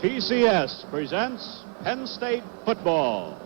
TCS presents Penn State football.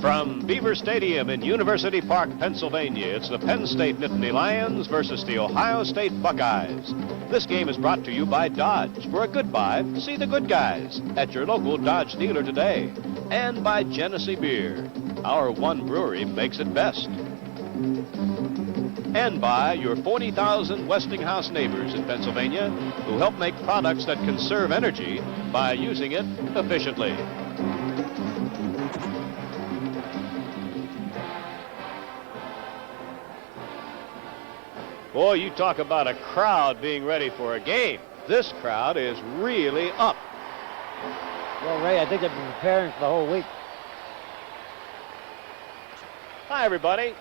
From Beaver Stadium in University Park, Pennsylvania, it's the Penn State Nittany Lions versus the Ohio State Buckeyes. This game is brought to you by Dodge. For a good buy, see the good guys at your local Dodge dealer today. And by Genesee Beer. Our one brewery makes it best. And by your 40,000 Westinghouse neighbors in Pennsylvania who help make products that conserve energy by using it efficiently. Boy, you talk about a crowd being ready for a game. This crowd is really up. Well, Ray, I think they've been preparing for the whole week. Hi, everybody.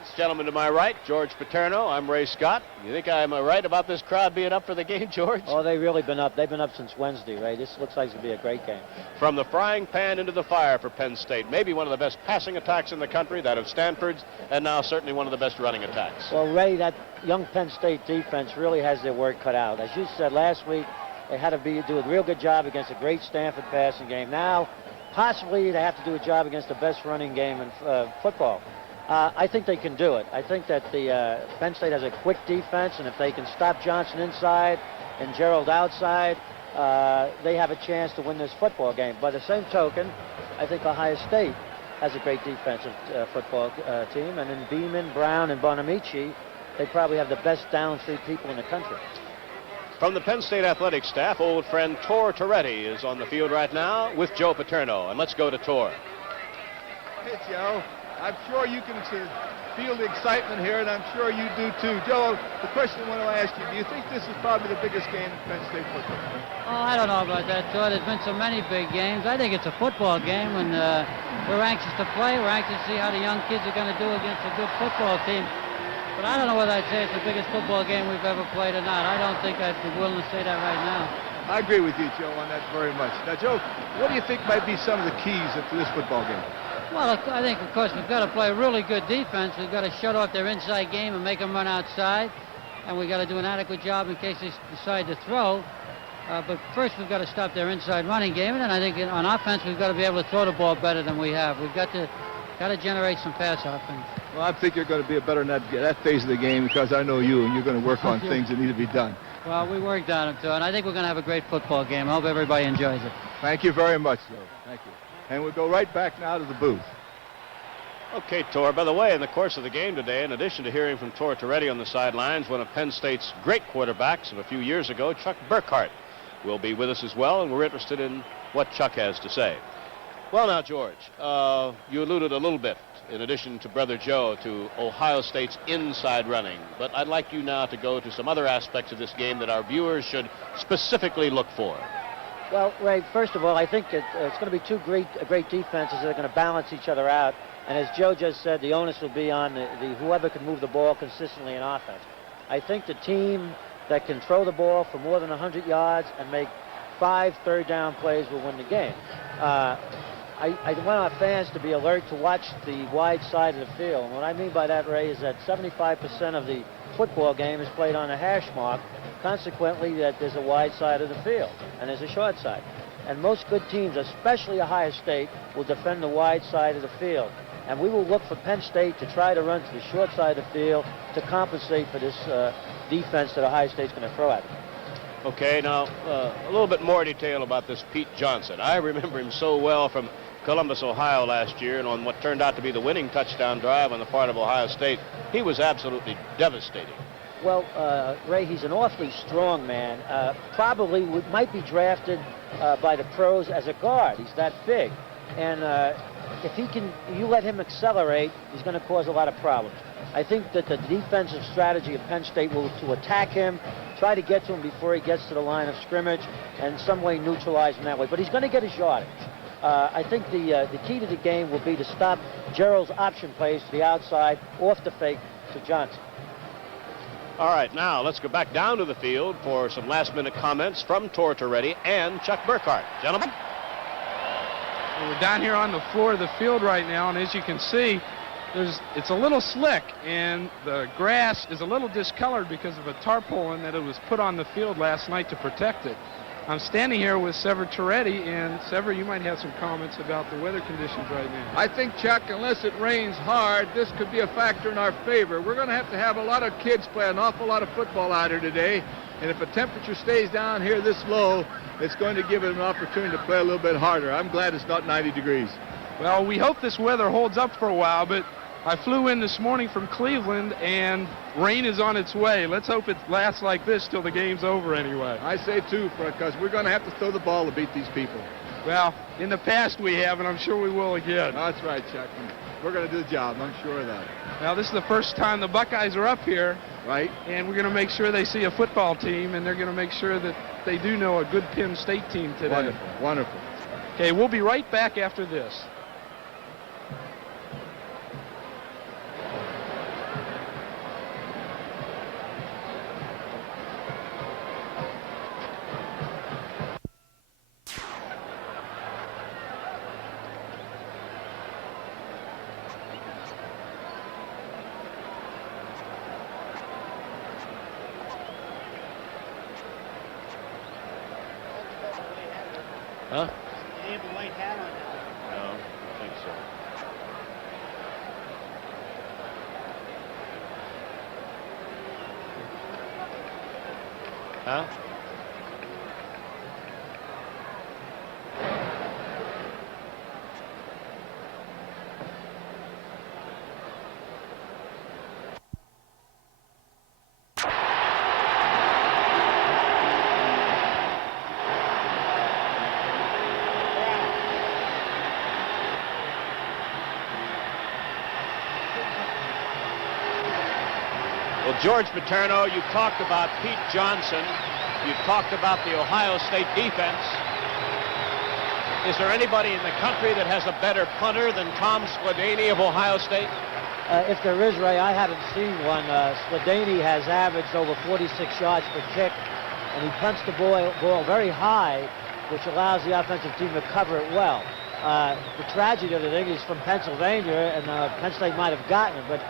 This gentleman to my right, George Paterno. I'm Ray Scott. You think I'm right about this crowd being up for the game, George? Oh, they've really been up. They've been up since Wednesday, Ray. This looks like it's going to be a great game. From the frying pan into the fire for Penn State. Maybe one of the best passing attacks in the country, that of Stanford's, and now certainly one of the best running attacks. Well, Ray, that young Penn State defense really has their work cut out. As you said last week, they had to do a real good job against a great Stanford passing game. Now, possibly they have to do a job against the best running game in football. I think they can do it. I think that the Penn State has a quick defense, and if they can stop Johnson inside and Gerald outside, they have a chance to win this football game. By the same token, I think Ohio State has a great defensive football team, and in Beeman, Brown, and Bonamici, they probably have the best down street people in the country. From the Penn State athletic staff, old friend Tor Toretti is on the field right now with Joe Paterno, and let's go to Tor. Hey, Joe. I'm sure you can feel the excitement here, and I'm sure you do too. Joe, the question I want to ask you, do you think this is probably the biggest game in Penn State football? Oh, I don't know about that, Joe. There's been so many big games. I think it's a football game, and we're anxious to play. We're anxious to see how the young kids are going to do against a good football team. But I don't know whether I'd say it's the biggest football game we've ever played or not. I don't think I'd be willing to say that right now. I agree with you, Joe, on that very much. Now, Joe, what do you think might be some of the keys to this football game? Well, I think, of course, we've got to play a really good defense. We've got to shut off their inside game and make them run outside. And we've got to do an adequate job in case they decide to throw. But first, we've got to stop their inside running game. And then I think on offense, we've got to be able to throw the ball better than we have. We've got to generate some pass offense. Well, I think you're going to be better in that phase of the game because I know you, and you're going to work on things that need to be done. Well, we worked on it, too. And I think we're going to have a great football game. I hope everybody enjoys it. Thank you very much, Joe. Thank you. And we'll go right back now to the booth. Okay, Tor, by the way, in the course of the game today, in addition to hearing from Tor Toretti on the sidelines, one of Penn State's great quarterbacks of a few years ago, Chuck Burkhart, will be with us as well, and we're interested in what Chuck has to say. Well, now, George, you alluded a little bit, in addition to Brother Joe, to Ohio State's inside running, but I'd like you now to go to some other aspects of this game that our viewers should specifically look for. Well, Ray, first of all, I think it's going to be two great defenses that are going to balance each other out. And as Joe just said, the onus will be on the whoever can move the ball consistently in offense. I think the team that can throw the ball for more than 100 yards and make 5 third-down plays will win the game. I want our fans to be alert to watch the wide side of the field. And what I mean by that, Ray, is that 75% of the football game is played on a hash mark. Consequently, that there's a wide side of the field and there's a short side. And most good teams, especially Ohio State, will defend the wide side of the field. And we will look for Penn State to try to run to the short side of the field to compensate for this defense that Ohio State's going to throw at them. Okay, now, a little bit more detail about this Pete Johnson. I remember him so well from Columbus, Ohio last year, and on what turned out to be the winning touchdown drive on the part of Ohio State. He was absolutely devastating. Well, Ray, he's an awfully strong man. Probably might be drafted by the pros as a guard. He's that big. And if you let him accelerate, he's going to cause a lot of problems. I think that the defensive strategy of Penn State will to attack him, try to get to him before he gets to the line of scrimmage, and some way neutralize him that way. But he's going to get his yardage. I think the key to the game will be to stop Gerald's option plays to the outside, off the fake to Johnson. All right, now let's go back down to the field for some last-minute comments from Tortoretti and Chuck Burkhart. Gentlemen? We're down here on the floor of the field right now, and as you can see, it's a little slick, and the grass is a little discolored because of a tarpaulin that it was put on the field last night to protect it. I'm standing here with Sever Toretti, and Sever, you might have some comments about the weather conditions right now. I think, Chuck, unless it rains hard, this could be a factor in our favor. We're going to have a lot of kids play an awful lot of football out here today, and if the temperature stays down here this low, it's going to give them an opportunity to play a little bit harder. I'm glad it's not 90 degrees. Well, we hope this weather holds up for a while, but I flew in this morning from Cleveland, and rain is on its way. Let's hope it lasts like this till the game's over anyway. I say, too, because we're going to have to throw the ball to beat these people. Well, in the past we have, and I'm sure we will again. That's right, Chuck. We're going to do the job. I'm sure of that. Now, this is the first time the Buckeyes are up here. Right. And we're going to make sure they see a football team, and they're going to make sure that they do know a good Penn State team today. Wonderful, wonderful. Okay, we'll be right back after this. Huh? Do you have a white hat on now? No, I think so. Huh? Well, George Paterno, you've talked about Pete Johnson. You've talked about the Ohio State defense. Is there anybody in the country that has a better punter than Tom Sladany of Ohio State? If there is, Ray, I haven't seen one. Sladany has averaged over 46 yards per kick, and he punts the ball very high, which allows the offensive team to cover it well. The tragedy of the thing is from Pennsylvania, and Penn State might have gotten it, but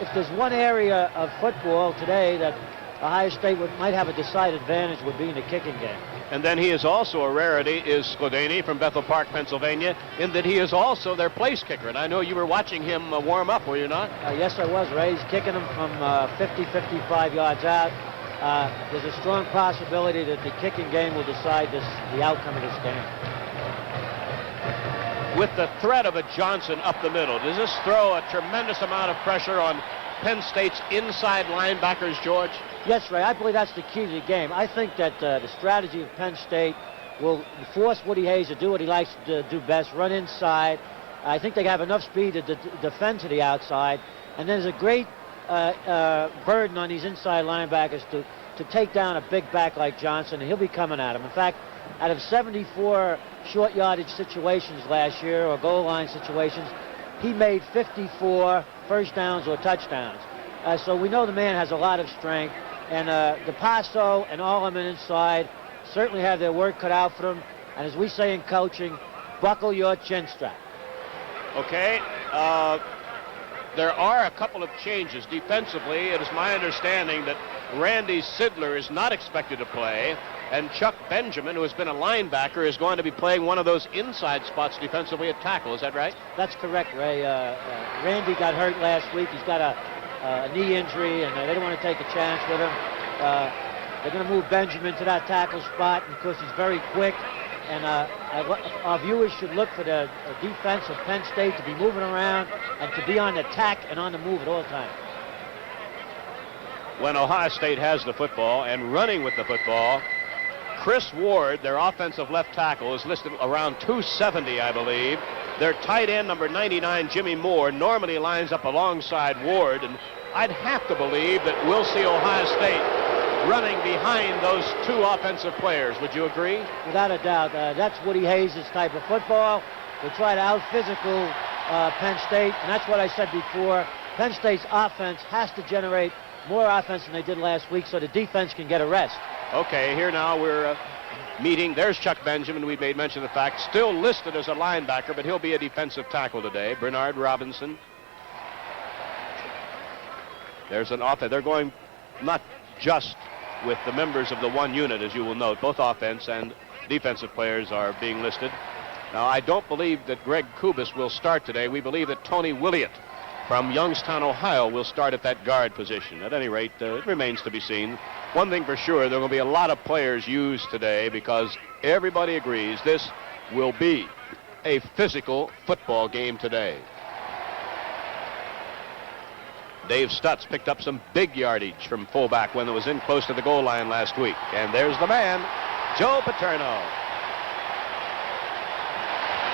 if there's one area of football today that Ohio State might have a decided advantage would be in the kicking game. And then he is also a rarity, is Sladany from Bethel Park, Pennsylvania, in that he is also their place kicker. And I know you were watching him warm up, were you not? Yes, I was, Ray. He's kicking them from 50, 55 yards out. There's a strong possibility that the kicking game will decide the outcome of this game. With the threat of a Johnson up the middle, does this throw a tremendous amount of pressure on Penn State's inside linebackers, George? Yes, Ray, I believe that's the key to the game. I think that the strategy of Penn State will force Woody Hayes to do what he likes to do best, run inside. I think they have enough speed to defend to the outside. And there's a great burden on these inside linebackers to take down a big back like Johnson, and he'll be coming at him. In fact, out of 74 short yardage situations last year, or goal line situations, he made 54 first downs or touchdowns. So we know the man has a lot of strength. And DePasso and Allman inside certainly have their work cut out for them. And as we say in coaching, buckle your chin strap. Okay. There are a couple of changes defensively. It is my understanding that Randy Sidler is not expected to play, and Chuck Benjamin, who has been a linebacker, is going to be playing one of those inside spots defensively at tackle. Is that right? That's correct, Ray. Randy got hurt last week. He's got a knee injury, and they don't want to take a chance with him. They're going to move Benjamin to that tackle spot because he's very quick. And our viewers should look for the defense of Penn State to be moving around and to be on the attack and on the move at all times. when Ohio State has the football and running with the football. Chris Ward, their offensive left tackle, is listed around 270, I believe. Their tight end, number 99, Jimmy Moore, normally lines up alongside Ward, and I'd have to believe that we'll see Ohio State running behind those two offensive players. Would you agree? Without a doubt. That's Woody Hayes' type of football. They try to out-physical Penn State, and that's what I said before. Penn State's offense has to generate more offense than they did last week so the defense can get a rest. Okay, here now we're meeting. There's Chuck Benjamin. We made mention of the fact, still listed as a linebacker, but he'll be a defensive tackle today. Bernard Robinson. There's an offense. They're going not just with the members of the one unit, as you will note. Both offense and defensive players are being listed. Now, I don't believe that Greg Kubis will start today. We believe that Tony Williott from Youngstown, Ohio, will start at that guard position. At any rate, it remains to be seen. One thing for sure, there will be a lot of players used today because everybody agrees this will be a physical football game today. Dave Stutz picked up some big yardage from fullback when it was in close to the goal line last week. And there's the man, Joe Paterno.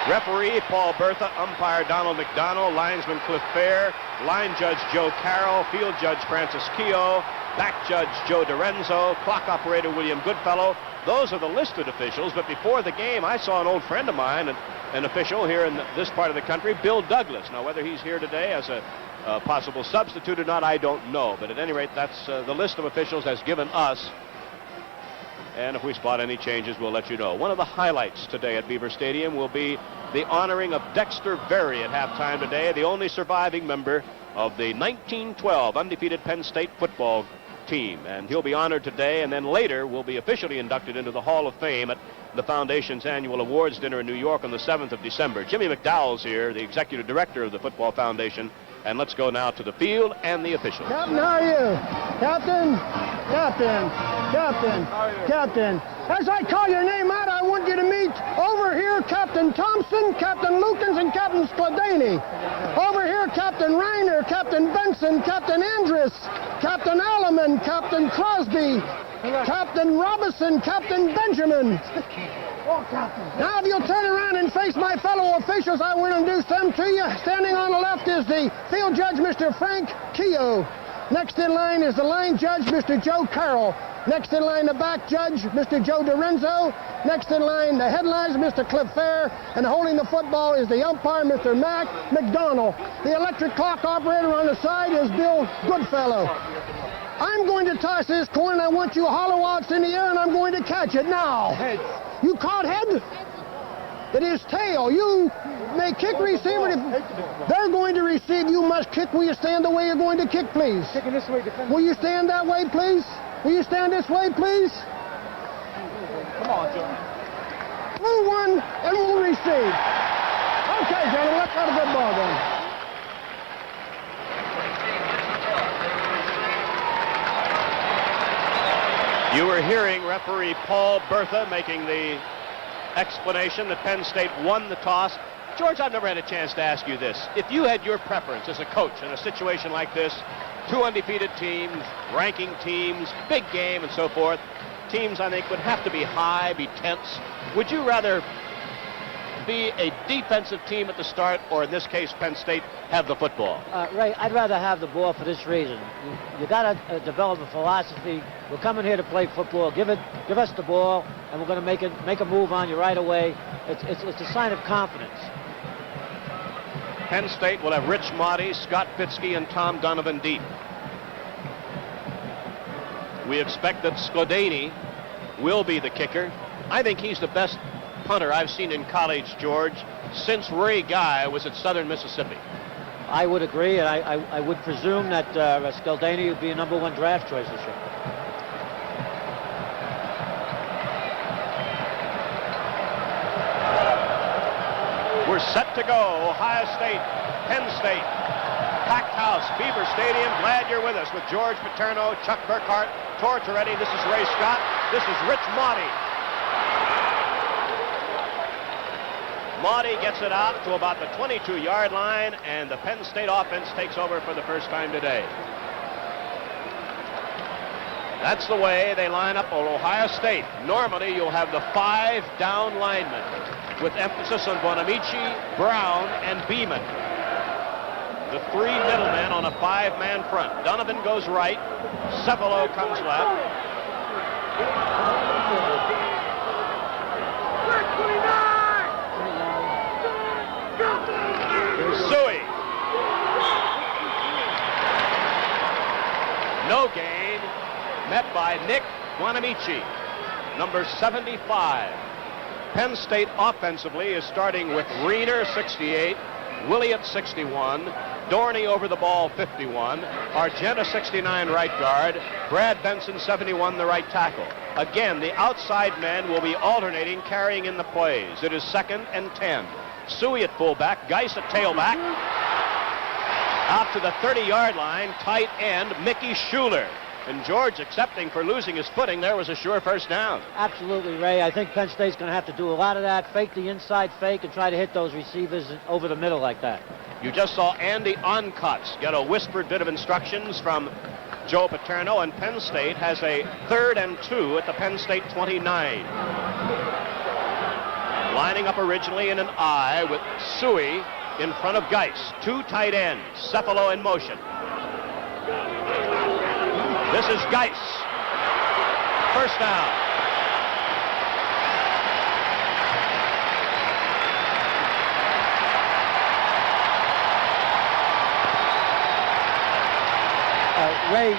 Referee Paul Bertha, umpire Donald McDonald, linesman Cliff Fair, line judge Joe Carroll, field judge Francis Keogh, back judge Joe DiRenzo, clock operator William Goodfellow. Those are the listed officials, but before the game I saw an old friend of mine, an official here in this part of the country, Bill Douglas. Now whether he's here today as a possible substitute or not, I don't know, but at any rate that's the list of officials has given us. And if we spot any changes, we'll let you know. One of the highlights today at Beaver Stadium will be the honoring of Dexter Berry at halftime today, the only surviving member of the 1912 undefeated Penn State football team. And he'll be honored today, and then later will be officially inducted into the Hall of Fame at the Foundation's annual awards dinner in New York on the 7th of December. Jimmy McDowell's here, the executive director of the Football Foundation. And let's go now to the field and the officials. Captain, how are you? Captain? Captain? Captain? Captain? As I call your name out, I want you to meet over here Captain Thompson, Captain Lukens, and Captain Skladany. Over here, Captain Reiner, Captain Benson, Captain Andrus, Captain Alleman, Captain Crosby, Captain Robinson, Captain Benjamin. Now, if you'll turn around and face my fellow officials, I will introduce them to you. Standing on the left is the field judge, Mr. Frank Keogh. Next in line is the line judge, Mr. Joe Carroll. Next in line, the back judge, Mr. Joe DiRenzo. Next in line, the headlines, Mr. Cliff Fair. And holding the football is the umpire, Mr. Mac McDonald. The electric clock operator on the side is Bill Goodfellow. I'm going to toss this coin, and I want you hollow outs in the air, and I'm going to catch it now. Heads. You caught head? It is tail. You may kick receiver. If they're going to receive, you must kick. Will you stand the way you're going to kick, please? Kicking this way, defender. Will you stand that way, please? Will you stand this way, please? Come on, Joe. Blue one, and we'll receive. Okay, gentlemen, let's have a good ball then. You were hearing referee Paul Bertha making the explanation that Penn State won the toss. George, I've never had a chance to ask you this. If you had your preference as a coach in a situation like this, two undefeated teams, ranking teams, big game and so forth, teams I think would have to be high, be tense. Would you rather be a defensive team at the start, or in this case, Penn State have the football? Ray, I'd rather have the ball for this reason. You got to develop a philosophy. We're coming here to play football. Give us the ball, and we're going to make a move on you right away. It's a sign of confidence. Penn State will have Rich Motti, Scott Pitzke, and Tom Donovan deep. We expect that Skladany will be the kicker. I think he's the best punter I've seen in college, George, since Ray Guy was at Southern Mississippi. I would agree, and I would presume that Skladany would be a #1 draft choice this year. We're set to go. Ohio State, Penn State, packed house, Beaver Stadium. Glad you're with us with George Paterno, Chuck Burkhart, Tor Toretti. This is Ray Scott. This is Rich Motti. Motti gets it out to about the 22-yard line, and the Penn State offense takes over for the first time today. That's the way they line up on Ohio State. Normally, you'll have the 5 down linemen with emphasis on Bonamici, Brown, and Beeman. The 3 middlemen on a 5-man front. Donovan goes right. Cefalo comes left. Suey. No gain. Met by Nick Bonamici, number 75. Penn State offensively is starting with Reener, 68, Williott, 61, Dorney over the ball, 51, Argenta, 69, right guard, Brad Benson, 71, the right tackle. Again, the outside men will be alternating, carrying in the plays. It is 2nd and 10. Suey at fullback, Geis at tailback. Out to the 30-yard line, tight end Mickey Schuler. And George, accepting for losing his footing, there was a sure first down. Absolutely, Ray. I think Penn State's going to have to do a lot of that, fake the inside fake and try to hit those receivers over the middle like that. You just saw Andy Oncotts get a whispered bit of instructions from Joe Paterno, and Penn State has a 3rd and 2 at the Penn State 29. Lining up originally in an I with Suey in front of Geis. 2 tight ends, Cefalo in motion. This is Geis. First down. Ray,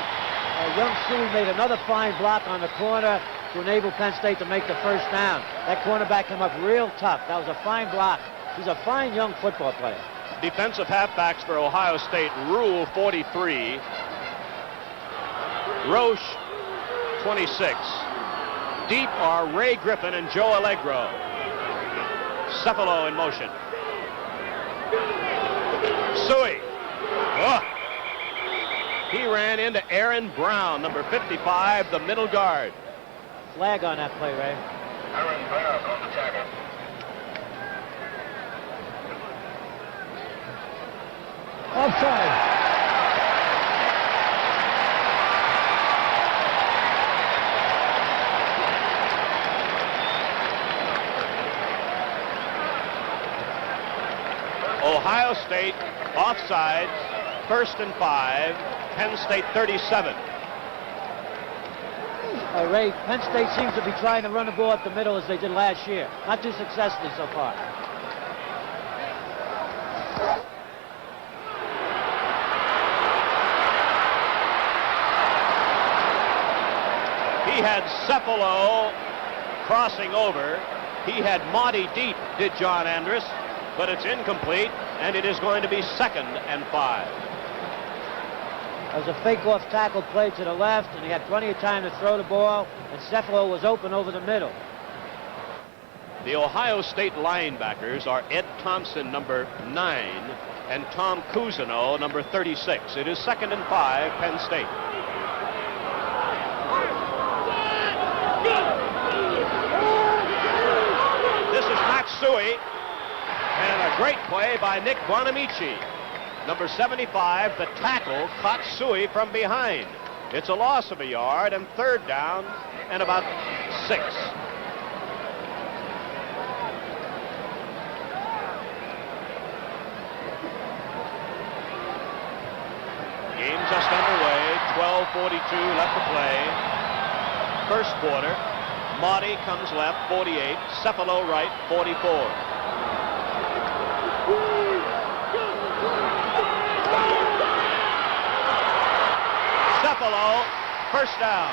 young Suey made another fine block on the corner to enable Penn State to make the first down. That cornerback came up real tough. That was a fine block. He's a fine young football player. Defensive halfbacks for Ohio State, Rule 43. Roche, 26. Deep are Ray Griffin and Joe Allegro. Cefalo in motion. Suey. Oh. He ran into Aaron Brown, number 55, the middle guard. Flag on that play, Ray. Aaron Brown on the tackle. Offside. Ohio State offsides, 1st and 5, Penn State 37. Ray, Penn State seems to be trying to run the ball up the middle as they did last year. Not too successfully so far. He had Cefalo crossing over. He had Monty deep, did John Andrus, but it's incomplete, and it is going to be 2nd and 5. There was a fake-off tackle play to the left, and he had plenty of time to throw the ball, and Cefalo was open over the middle. The Ohio State linebackers are Ed Thompson, number 9, and Tom Cousineau, number 36. It is 2nd and 5, Penn State. This is Matt Suey, and a great play by Nick Bonamici. Number 75, the tackle, caught Suey from behind. It's a loss of a yard and 3rd down and about 6. Game just underway, 12:42 left to play. First quarter. Motti comes left, 48. Cefalo right, 44. Cefalo, first down.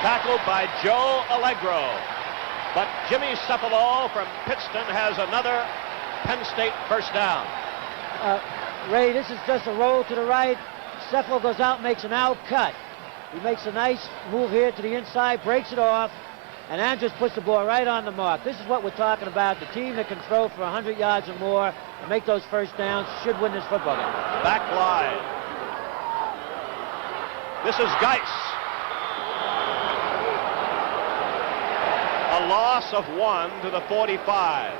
Tackled by Joe Allegro. But Jimmy Cefalo from Pittston has another Penn State first down. Ray, this is just a roll to the right. Cefalo goes out, makes an out cut. He makes a nice move here to the inside, breaks it off, and Andrus puts the ball right on the mark. This is what we're talking about. The team that can throw for 100 yards or more and make those first downs should win this football game. Back line. This is Geis. A loss of 1 to the 45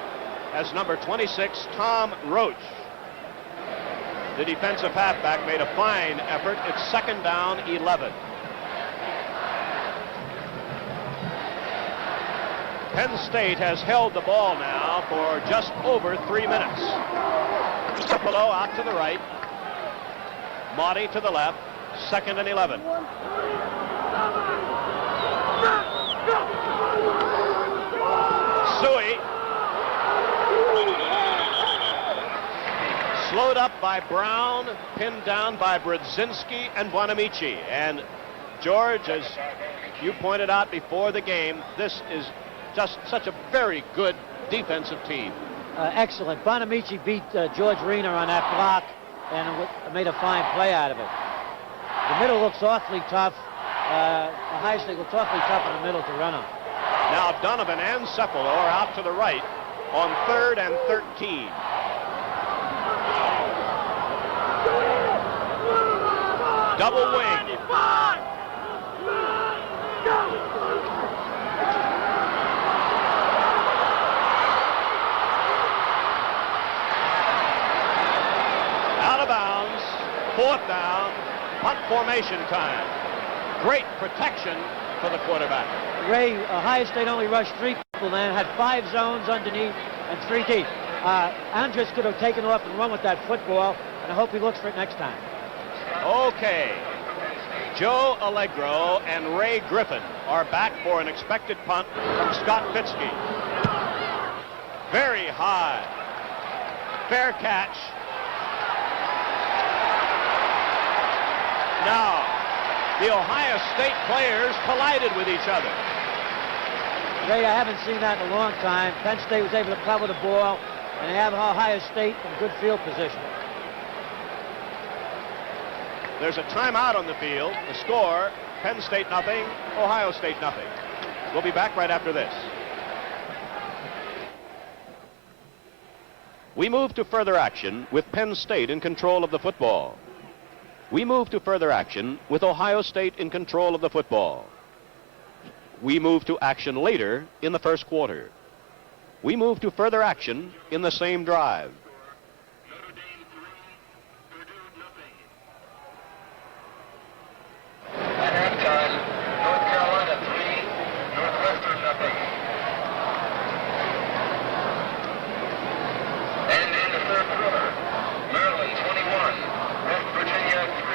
as number 26, Tom Roach. the defensive halfback, made a fine effort. It's 2nd down, 11. Penn State has held the ball now for just over 3 minutes. Cipolo out to the right. Motti to the left. 2nd and 11. Suey. Slowed up by Brown, pinned down by Brodzinski and Bonamici. And George, as you pointed out before the game, this is just such a very good defensive team. Excellent. Bonamici beat George Reiner on that block and made a fine play out of it. The middle looks awfully tough. Ohio State looks awfully tough in the middle to run on. Now Donovan and Cipolo are out to the right on 3rd and 13. Double wing. Out of bounds. 4th down. Punt formation time. Great protection for the quarterback. Ray, Ohio State only rushed 3 people then, had 5 zones underneath and 3 deep. Andrus could have taken off and run with that football, and I hope he looks for it next time. Okay. Joe Allegro and Ray Griffin are back for an expected punt from Scott Fitzke. Very high. Fair catch. Now, the Ohio State players collided with each other. Ray, I haven't seen that in a long time. Penn State was able to cover the ball, and they have Ohio State in good field position. There's a timeout on the field. The score, Penn State nothing, Ohio State nothing. We'll be back right after this. We move to further action with Penn State in control of the football. We move to further action with Ohio State in control of the football. We move to action later in the first quarter. We move to further action in the same drive. At halftime, North Carolina 3, Northwestern nothing. And in the 3rd quarter, Maryland 21, West Virginia 3.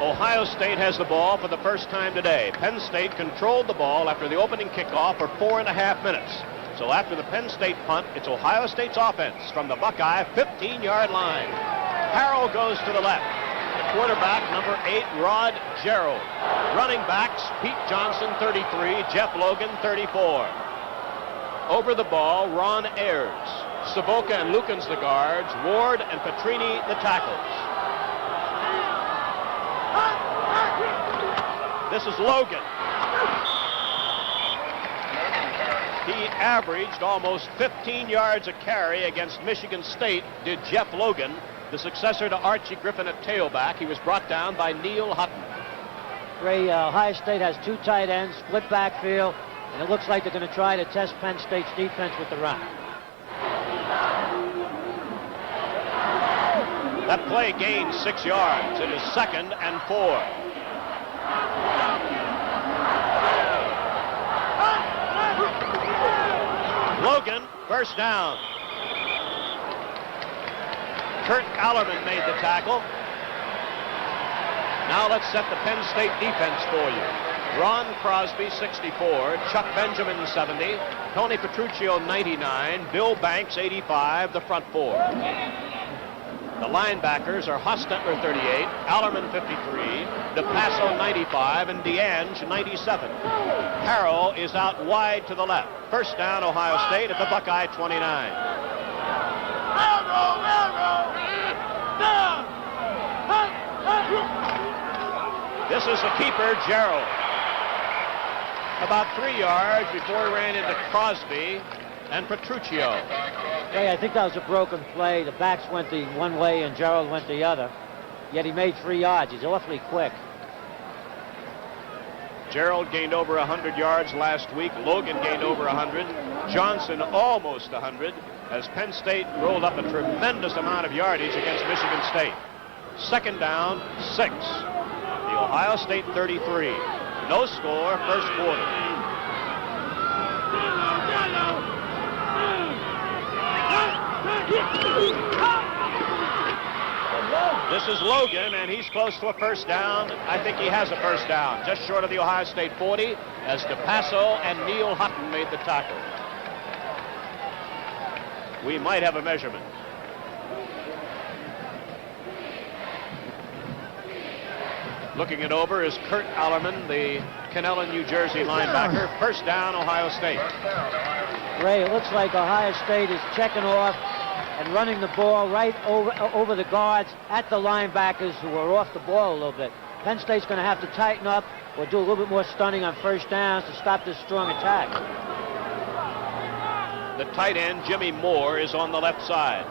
Ohio State has the ball for the first time today. Penn State controlled the ball after the opening kickoff for 4.5 minutes. So after the Penn State punt, it's Ohio State's offense from the Buckeye 15-yard line. Harrell goes to the left. The quarterback, number 8, Rod Gerald. Running backs, Pete Johnson, 33, Jeff Logan, 34. Over the ball, Ron Ayers. Savoca and Lukens the guards, Ward and Petrini the tackles. This is Logan. He averaged almost 15 yards a carry against Michigan State, did Jeff Logan, the successor to Archie Griffin at tailback. He was brought down by Neil Hutton. Ray, Ohio State has 2 tight ends, split backfield, and it looks like they're going to try to test Penn State's defense with the run. That play gained 6 yards. It is 2nd and 4. Logan, first down. Kurt Allerman made the tackle. Now let's set the Penn State defense for you. Ron Crosby, 64. Chuck Benjamin, 70. Tony Petruccio, 99. Bill Banks, 85. The front 4. The linebackers are Hostetler, 38. Allerman, 53. DePasso, 95. And DeAnge, 97. Harrell is out wide to the left. First down, Ohio State at the Buckeye 29. This is the keeper, Gerald. About 3 yards before he ran into Crosby and Petruccio. Ray, I think that was a broken play. The backs went the one way and Gerald went the other. Yet he made 3 yards. He's awfully quick. Gerald gained over 100 yards last week. Logan gained over 100. Johnson almost 100, as Penn State rolled up a tremendous amount of yardage against Michigan State. Second down, 6. The Ohio State 33. No score, first quarter. This is Logan, and he's close to a first down. I think he has a first down, just short of the Ohio State 40, as DePasso and Neil Hutton made the tackle. We might have a measurement. Looking it over is Kurt Allerman, the Canella, New Jersey linebacker. First down, Ohio State. Ray, it looks like Ohio State is checking off and running the ball right over the guards at the linebackers who are off the ball a little bit. Penn State's going to have to tighten up or do a little bit more stunning on first downs to stop this strong attack. The tight end, Jimmy Moore, is on the left side.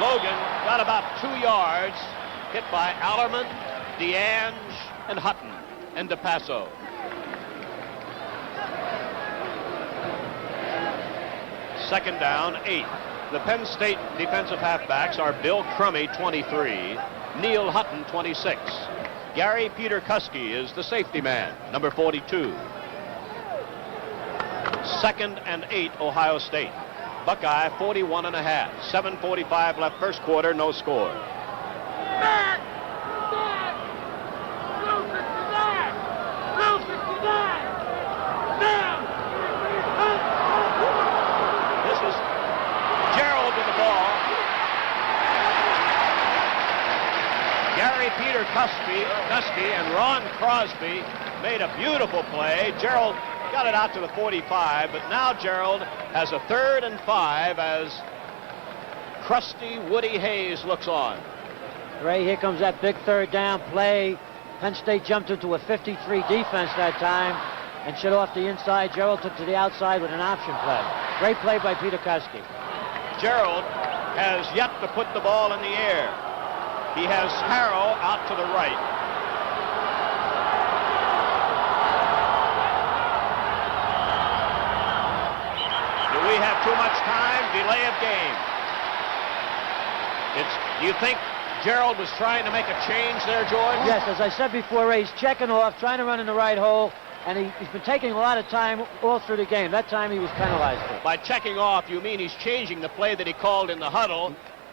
Logan got about 2 yards, hit by Allerman, DeAnge, and Hutton, and DePasso. Second down, 8. The Penn State defensive halfbacks are Bill Crummey, 23, Neil Hutton, 26. Gary Peter Kuski is the safety man, number 42. Second and 8, Ohio State. Buckeye 41.5. 7:45 left first quarter, no score. This is Gerald with the ball. Gary Peter Kuski and Ron Crosby made a beautiful play. Gerald got it out to the 45, but now Gerald has a 3rd and 5 as crusty Woody Hayes looks on. Ray, here comes that big third down play. Penn State jumped into a 53 defense that time and shut off the inside. Gerald took to the outside with an option play. Great play by Peter Kuski. Gerald has yet to put the ball in the air. He has Harrow out to the right. Do we have too much time? Delay of game. Do you think Gerald was trying to make a change there, George? Yes, as I said before, Ray, he's checking off, trying to run in the right hole, and he's been taking a lot of time all through the game. That time he was penalized for. By checking off, you mean he's changing the play that he called in the huddle,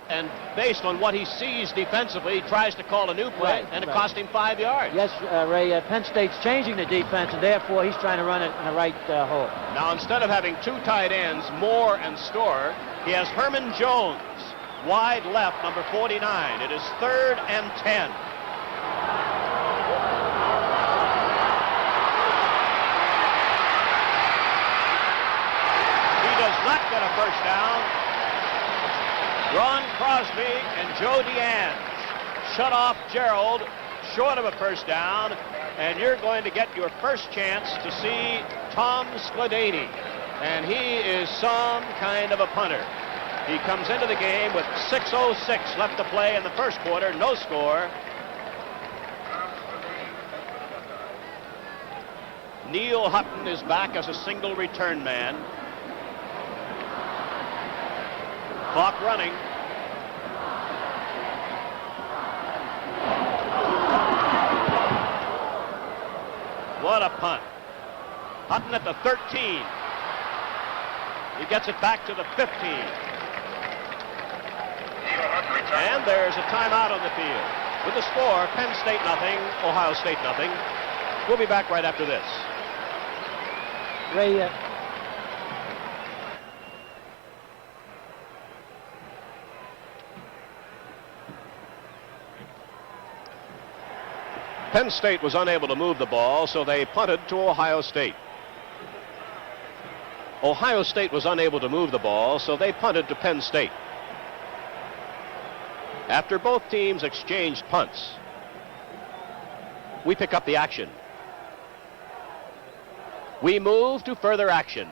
and based on what he sees defensively, he tries to call a new play, and it cost him 5 yards. Yes, Ray, Penn State's changing the defense, and therefore he's trying to run it in the right hole. Now, instead of having 2 tight ends, Moore and Storer, he has Herman Jones, wide left, number 49. It is 3rd and 10. He does not get a first down. Ron Crosby and Joe DeAnge shut off Gerald short of a first down, and you're going to get your first chance to see Tom Skladany, and he is some kind of a punter. He comes into the game with 6:06 left to play in the first quarter, no score. Neil Hutton is back as a single return man. Clock running. What a punt. Hutton at the 13. He gets it back to the 15. And there's a timeout on the field. With the score, Penn State nothing, Ohio State nothing. We'll be back right after this. Ray, Penn State was unable to move the ball, so they punted to Ohio State. Ohio State was unable to move the ball, so they punted to Penn State. After both teams exchanged punts, we pick up the action. We move to further action.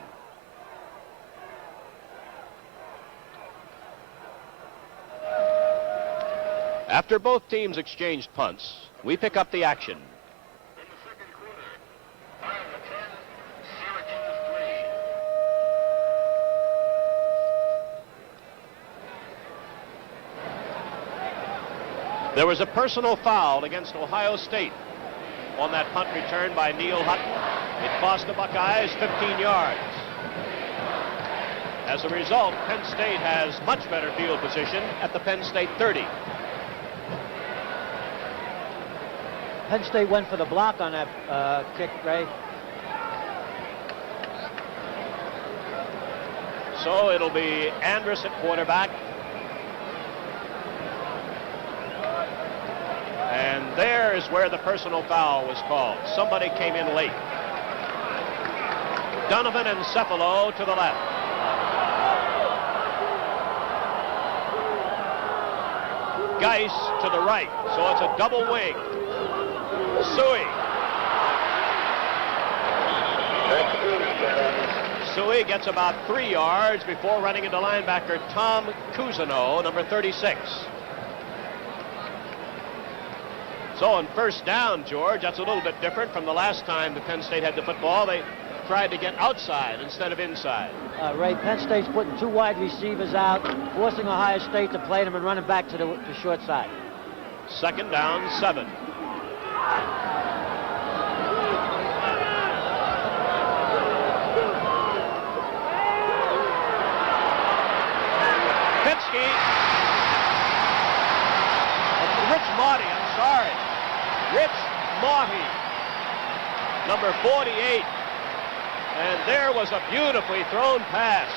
After both teams exchanged punts, we pick up the action. In the second quarter, Iowa 10, Syracuse 3. There was a personal foul against Ohio State on that punt return by Neil Hutton. It cost the Buckeyes 15 yards. As a result, Penn State has much better field position at the Penn State 30. Penn State went for the block on that kick, Ray. So it'll be Andrus at quarterback. And there is where the personal foul was called. Somebody came in late. Donovan and Cephalo to the left. Geis to the right. So it's a double wing. Suey gets about 3 yards before running into linebacker Tom Cousineau, number 36. So on first down, George, that's a little bit different from the last time the Penn State had the football. They tried to get outside instead of inside. Ray, Penn State's putting 2 wide receivers out, forcing Ohio State to play them and running back to the short side. Second down, 7. Pinsky. Rich Marty, I'm sorry. Rich Marty, number 48. And there was a beautifully thrown pass.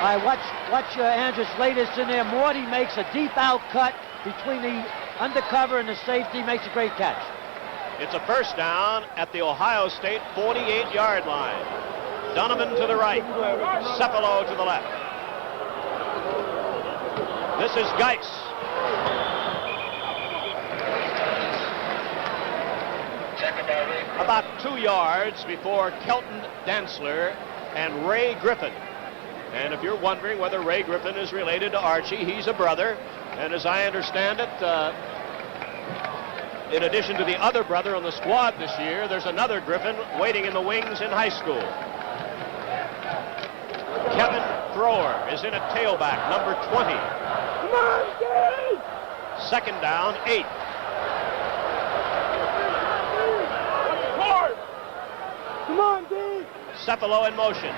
All right, watch Andrus latest in there. Morty makes a deep out cut between the undercover and the safety, makes a great catch. It's a first down at the Ohio State 48-yard line. Donovan to the right, Cephalo to the left. This is Geis. About 2 yards before Kelton Dantzler and Ray Griffin. And if you're wondering whether Ray Griffin is related to Archie, he's a brother. And as I understand it, in addition to the other brother on the squad this year, there's another Griffin waiting in the wings in high school. Kevin Thrower is in at tailback, number 20. Come on, Dave! Second down, 8. Come on, Dave! Cephalo in motion.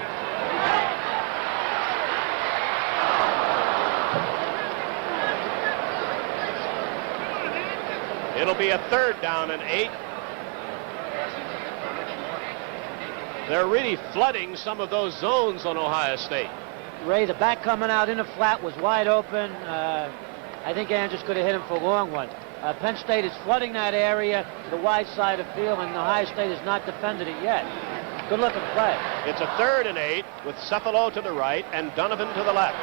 It'll be a third down and 8. They're really flooding some of those zones on Ohio State. Ray, the back coming out in the flat was wide open. I think Andrus could have hit him for a long one. Penn State is flooding that area to the wide side of the field, and Ohio State has not defended it yet. Good looking play. It's a third and 8 with Cephalo to the right and Donovan to the left.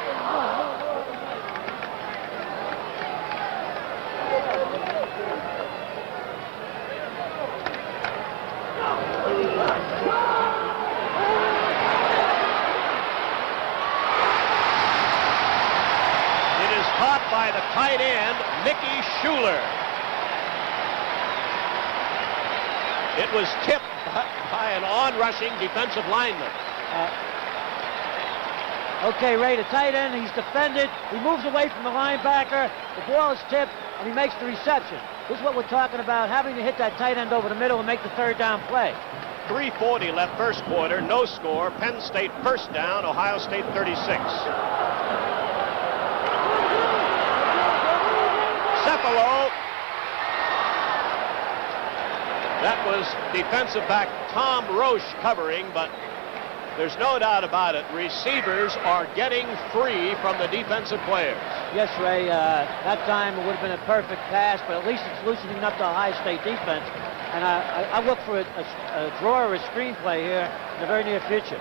By the tight end, Mickey Schuler. It was tipped by an on-rushing defensive lineman. Okay, Ray, the tight end, he's defended. He moves away from the linebacker. The ball is tipped, and he makes the reception. This is what we're talking about, having to hit that tight end over the middle and make the third down play. 3:40 left first quarter, no score. Penn State first down, Ohio State 36. Cephalo. That was defensive back Tom Roche covering, but there's no doubt about it. Receivers are getting free from the defensive players. Yes, Ray, that time it would have been a perfect pass, but at least it's loosening up the Ohio State defense. And I look for a draw or a screenplay here in the very near future.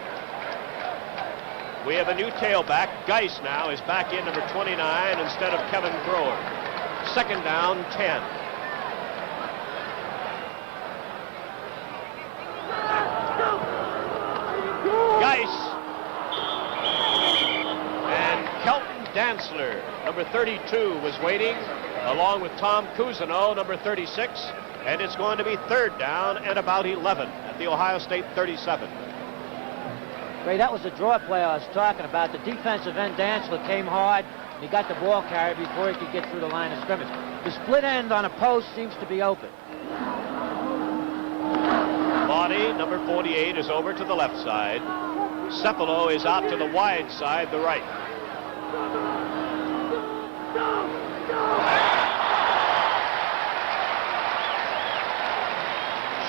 We have a new tailback. Geis now is back in, number 29, instead of Kevin Thrower. Second down, 10. Geis. And Kelton Dantzler, number 32, was waiting, along with Tom Cousineau, number 36. And it's going to be third down and about 11 at the Ohio State 37. Ray, that was the draw play I was talking about. The defensive end, Dantzler, came hard, and he got the ball carried before he could get through the line of scrimmage. The split end on a post seems to be open. Body, number 48, is over to the left side. Cepalo is out to the wide side, the right.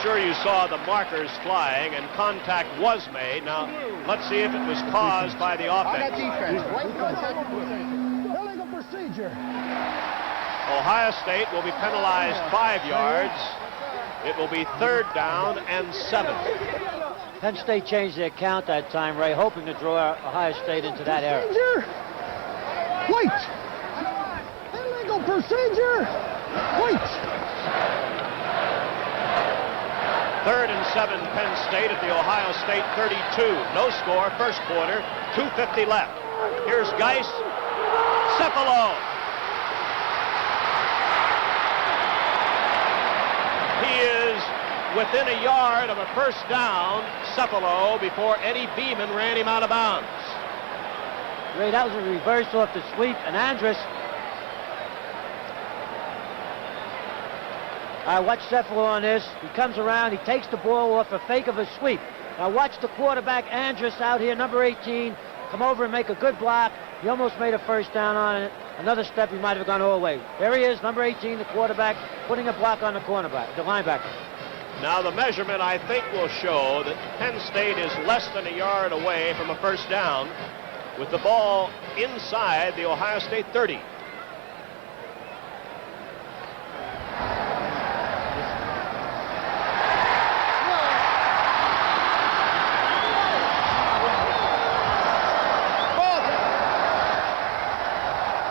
Sure, you saw the markers flying, and contact was made. Now, let's see if it was caused by the offense. Illegal procedure. Ohio State will be penalized 5 yards. It will be third down and 7. Penn State changed their count that time, Ray, hoping to draw Ohio State into that area. Wait! Illegal procedure! Wait! Third and 7, Penn State at the Ohio State 32. No score, first quarter, 2:50 left. Here's Geis. Cepalo. He is within a yard of a first down, Cepalo, before Eddie Beeman ran him out of bounds. Ray, that was a reverse off the sweep, and Andrus. I watch Cepalo on this. He comes around, he takes the ball off a fake of a sweep. Now watch the quarterback, Andrus, out here, number 18, come over and make a good block. He almost made a first down on it. Another step, he might have gone all the way. There he is, number 18, the quarterback, putting a block on the cornerback, the linebacker. Now the measurement, I think, will show that Penn State is less than a yard away from a first down with the ball inside the Ohio State 30.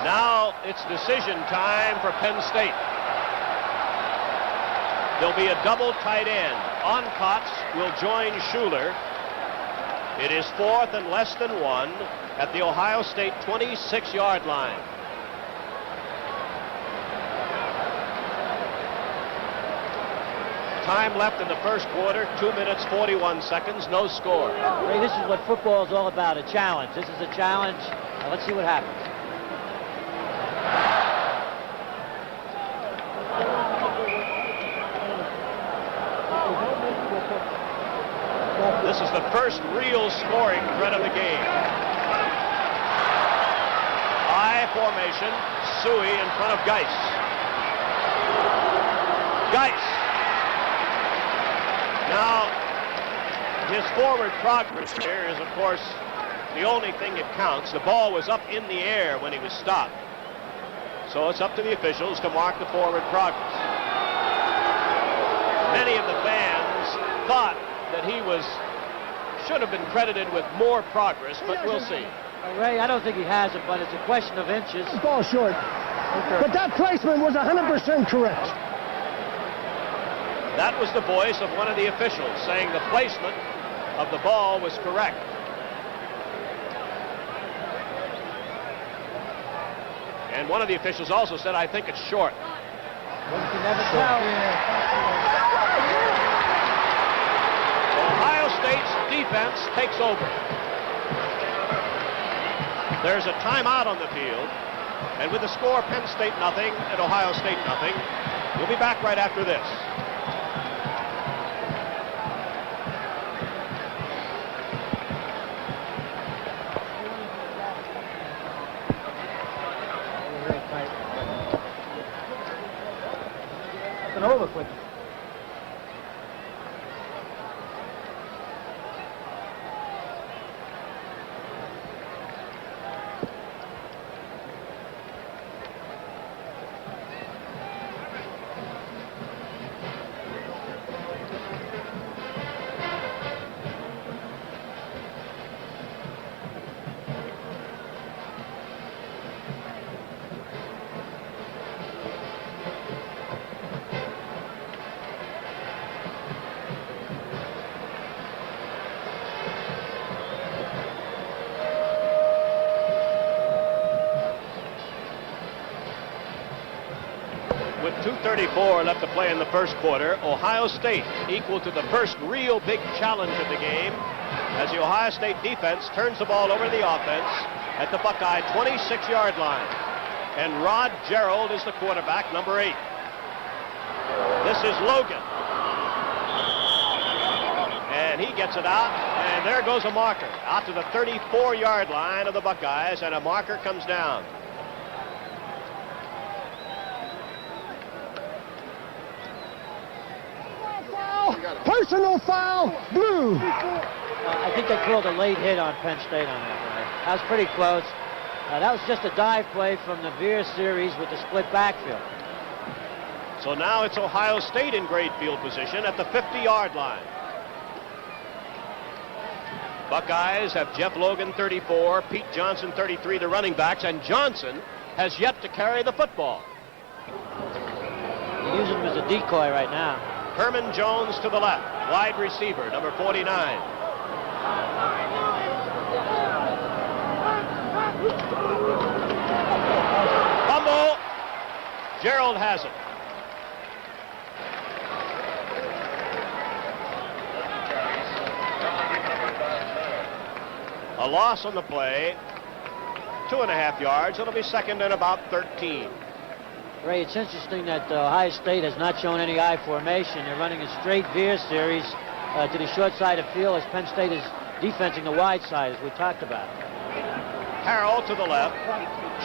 Now it's decision time for Penn State. There'll be a double tight end. Oncotz will join Schuler. It is fourth and less than 1 at the Ohio State 26-yard line. Time left in the first quarter, 2 minutes, 41 seconds, no score. Ray, this is what football is all about, a challenge. This is a challenge. Now let's see what happens. This is the first real scoring threat of the game. I formation, Suey in front of Geis. Geis. Now, his forward progress here is, of course, the only thing that counts. The ball was up in the air when he was stopped. So it's up to the officials to mark the forward progress. Many of the fans thought that he should have been credited with more progress, but we'll see. Ray, I don't think he has it, but it's a question of inches. Ball short. Okay. But that placement was 100% correct. That was the voice of one of the officials saying the placement of the ball was correct. And one of the officials also said, I think it's short. One can never tell. Ohio State's defense takes over. There's a timeout on the field. And with the score, Penn State nothing and Ohio State nothing. We'll be back right after this. Over quick. 2:34 left to play in the first quarter. Ohio State equal to the first real big challenge of the game as the Ohio State defense turns the ball over to the offense at the Buckeye 26-yard line. And Rod Gerald is the quarterback, number 8. This is Logan. And he gets it out, and there goes a marker out to the 34-yard line of the Buckeyes, and a marker comes down. Personal foul, blue. I think they called a late hit on Penn State on that one. That was pretty close. That was just a dive play from the Veer series with the split backfield. So now it's Ohio State in great field position at the 50-yard line. Buckeyes have Jeff Logan, 34, Pete Johnson, 33, the running backs, and Johnson has yet to carry the football. They use him as a decoy right now. Herman Jones to the left, wide receiver, number 49. Fumble. Gerald has it. A loss on the play, 2.5 yards. It'll be second and about 13. Ray, it's interesting that Ohio State has not shown any I formation. They're running a straight veer series to the short side of field as Penn State is defensing the wide side, as we talked about. Harrell to the left,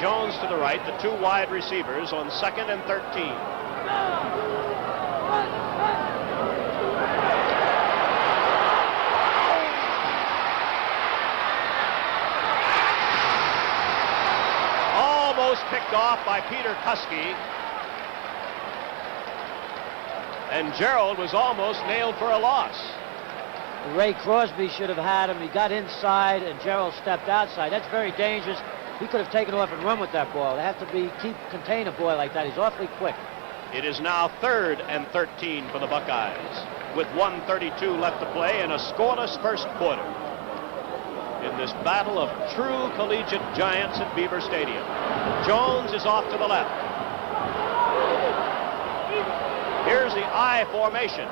Jones to the right, the 2 wide receivers on second and 13. Picked off by Peter Kuski, and Gerald was almost nailed for a loss. Ray Crosby should have had him. He got inside and Gerald stepped outside. That's very dangerous. He could have taken off and run with that ball. They have to contain a boy like that. He's awfully quick. It is now 3rd and 13 for the Buckeyes with 1:32 left to play in a scoreless first quarter in this battle of true collegiate giants at Beaver Stadium. Jones is off to the left. Here's the I formation.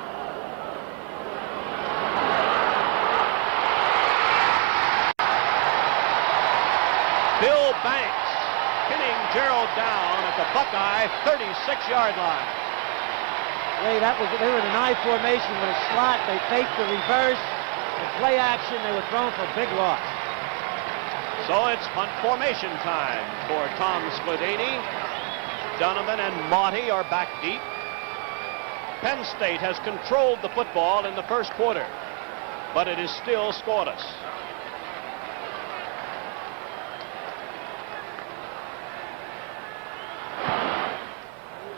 Bill Banks pinning Gerald down at the Buckeye 36-yard line. Ray, they were in an I formation with a slot. They faked the reverse. In play action, they were thrown for a big loss. So it's punt formation time for Tom Skladany. Donovan and Monty are back deep. Penn State has controlled the football in the first quarter, but it is still scoreless.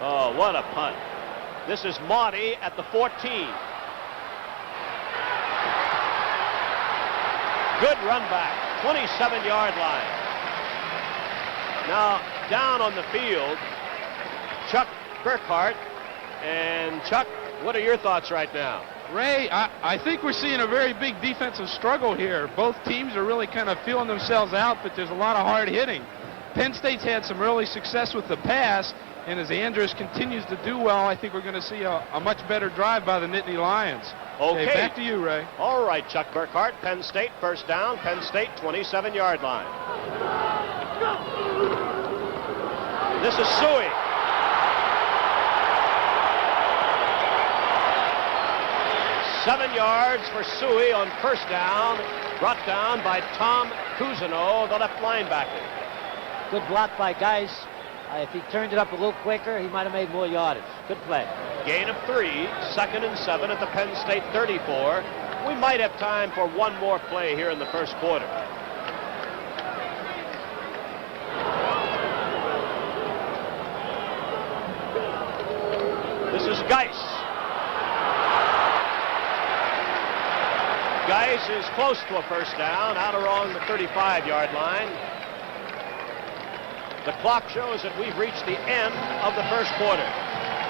Oh, what a punt. This is Monty at the 14. Good run back, 27-yard line. Now, down on the field, Chuck Burkhart. And Chuck, what are your thoughts right now? Ray, I think we're seeing a very big defensive struggle here. Both teams are really kind of feeling themselves out, but there's a lot of hard hitting. Penn State's had some early success with the pass, and as Andrus continues to do well, I think we're going to see a much better drive by the Nittany Lions. Okay, back to you, Ray. All right, Chuck Burkhart, Penn State, first down, Penn State, 27-yard line. This is Suey. Seven yards for Suey on first down, brought down by Tom Cousineau, the left linebacker. Good block by Geis. If he turned it up a little quicker, he might have made more yardage. Good play. Gain of 3, 2nd and 7 at the Penn State 34. We might have time for one more play here in the first quarter. This is Geis. Geis is close to a first down, out around the 35-yard line. The clock shows that we've reached the end of the first quarter.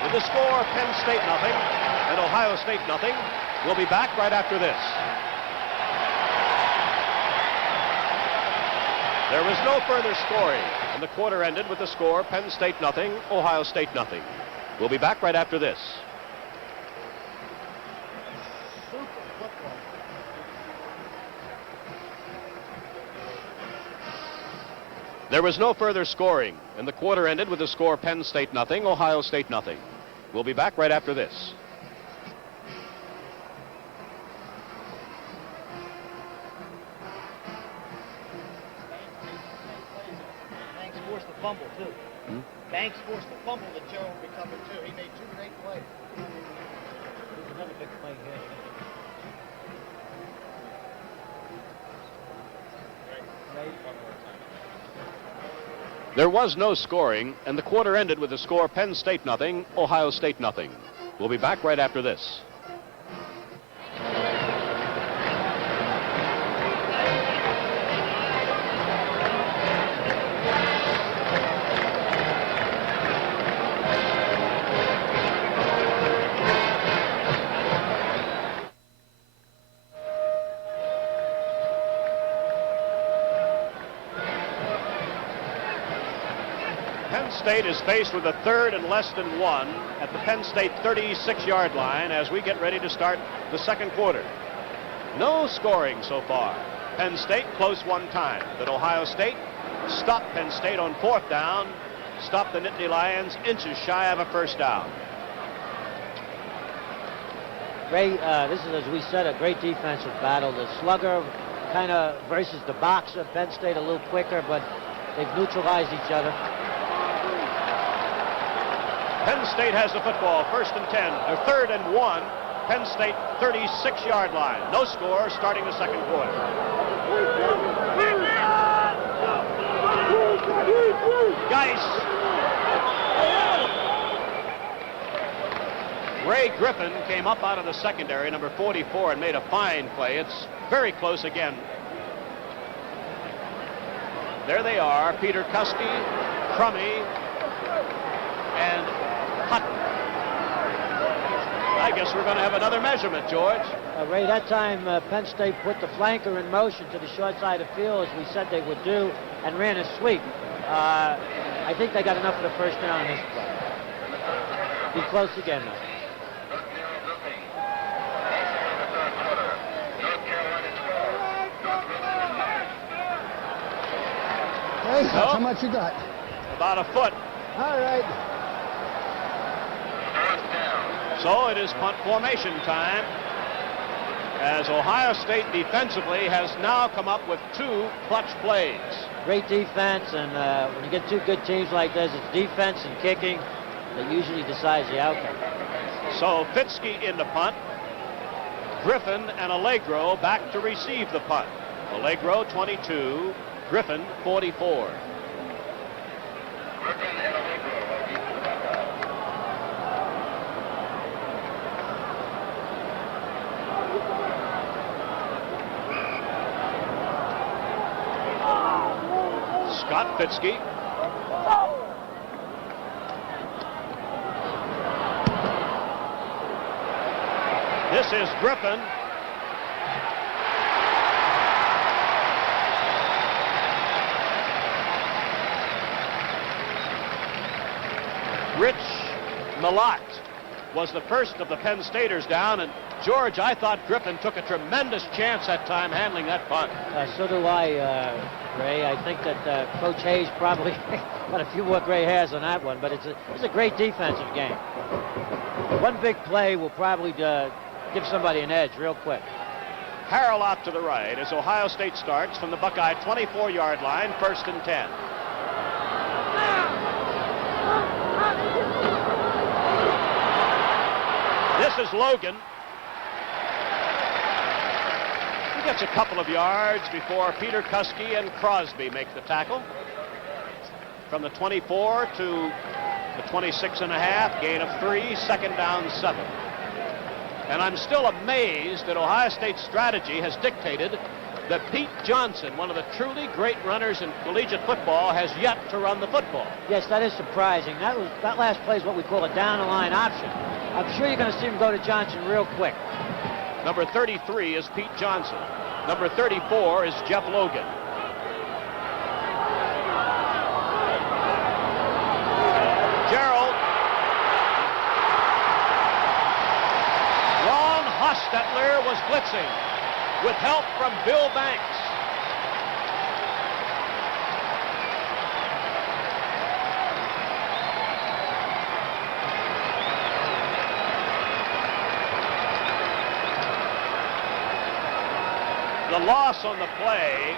With the score, Penn State nothing and Ohio State nothing. We'll be back right after this. There was no further scoring, and the quarter ended with the score Penn State nothing, Ohio State nothing. We'll be back right after this. There was no further scoring, and the quarter ended with the score Penn State nothing, Ohio State nothing. We'll be back right after this. Banks forced the fumble, too. Banks forced the fumble that Gerald recovered, too. He made 2 great plays. There's another big play here. There was no scoring, and the quarter ended with the score Penn State nothing, Ohio State nothing. We'll be back right after this. Penn State is faced with a 3rd and less than 1 at the Penn State 36-yard line as we get ready to start the second quarter. No scoring so far. Penn State close one time, but Ohio State stopped Penn State on 4th down, stopped the Nittany Lions inches shy of a first down. Ray, this is, as we said, a great defensive battle. The slugger kind of versus the boxer. Penn State a little quicker, but they've neutralized each other. Penn State has the football, 1st and 10, or 3rd and 1. Penn State 36-yard line. No score starting the second quarter. Geis. Ray Griffin came up out of the secondary, number 44, and made a fine play. It's very close again. There they are, Peter Kuski, Crummy, and Hutton. I guess we're going to have another measurement, George. Ray, that time Penn State put the flanker in motion to the short side of the field, as we said they would do, and ran a sweep. I think they got enough of the first down in this play. Be close again, though. Hey, how much you got? About a foot. All right. So it is punt formation time, as Ohio State defensively has now come up with 2 clutch plays. Great defense, and when you get 2 good teams like this, it's defense and kicking that usually decides the outcome. So Fitzke in the punt, Griffin and Allegro back to receive the punt. Allegro 22, Griffin 44. Scott Fitzke. This is Griffin. Rich Malott was the first of the Penn Staters down, and George, I thought Griffin took a tremendous chance that time handling that punt. So do I, Ray. I think that Coach Hayes probably got a few more gray hairs on that one, but it's a great defensive game. One big play will probably give somebody an edge real quick. Harrell out to the right as Ohio State starts from the Buckeye 24-yard line, 1st and 10. This is Logan. He gets a couple of yards before Peter Kuski and Crosby make the tackle. From the 24 to the 26.5, gain of 3, 2nd down 7. And I'm still amazed that Ohio State's strategy has dictated that Pete Johnson, one of the truly great runners in collegiate football, has yet to run the football. Yes, that is surprising. That last play is what we call a down-the-line option. I'm sure you're going to see him go to Johnson real quick. Number 33 is Pete Johnson. Number 34 is Jeff Logan. Gerald Hostetler was blitzing with help from Bill Banks. The loss on the play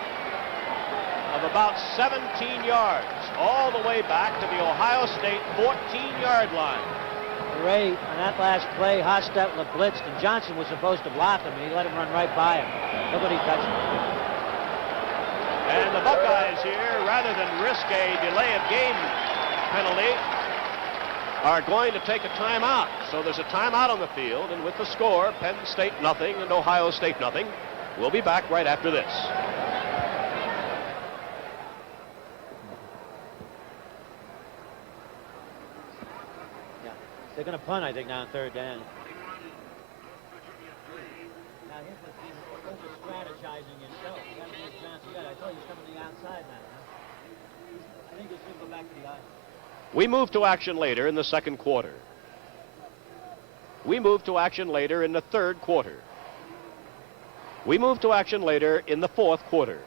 of about 17 yards, all the way back to the Ohio State 14-yard line. Ray, on that last play, Hostetler blitzed, and Johnson was supposed to block him, and he let him run right by him. Nobody touched him. And the Buckeyes here, rather than risk a delay of game penalty, are going to take a timeout. So there's a timeout on the field, and with the score, Penn State nothing and Ohio State nothing. We'll be back right after this. They're going to punt, I think, now on third down. Now, here's the thing. Over-strategizing yourself. You got to be Johnson. I told you he's coming to the outside now. Huh? I think he's going to go back to the eye. We move to action later in the second quarter. We move to action later in the third quarter. We move to action later in the fourth quarter.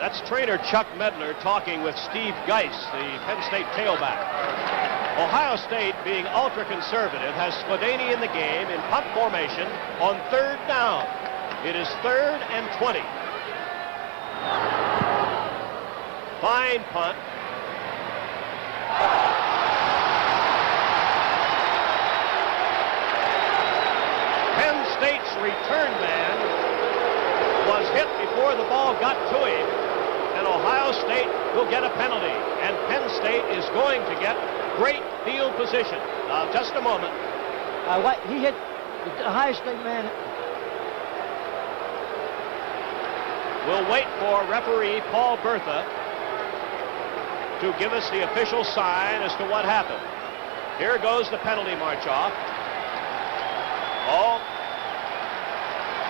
That's trainer Chuck Medler talking with Steve Geis, the Penn State tailback. Ohio State, being ultra-conservative, has Spladany in the game in punt formation on third down. It is 3rd and 20. Fine punt. Penn State's return man was hit before the ball got to him, and Ohio State will get a penalty, and Penn State is going to get great field position. Just a moment. What he hit the Ohio State man. We'll wait for referee Paul Bertha to give us the official sign as to what happened. Here goes the penalty march off.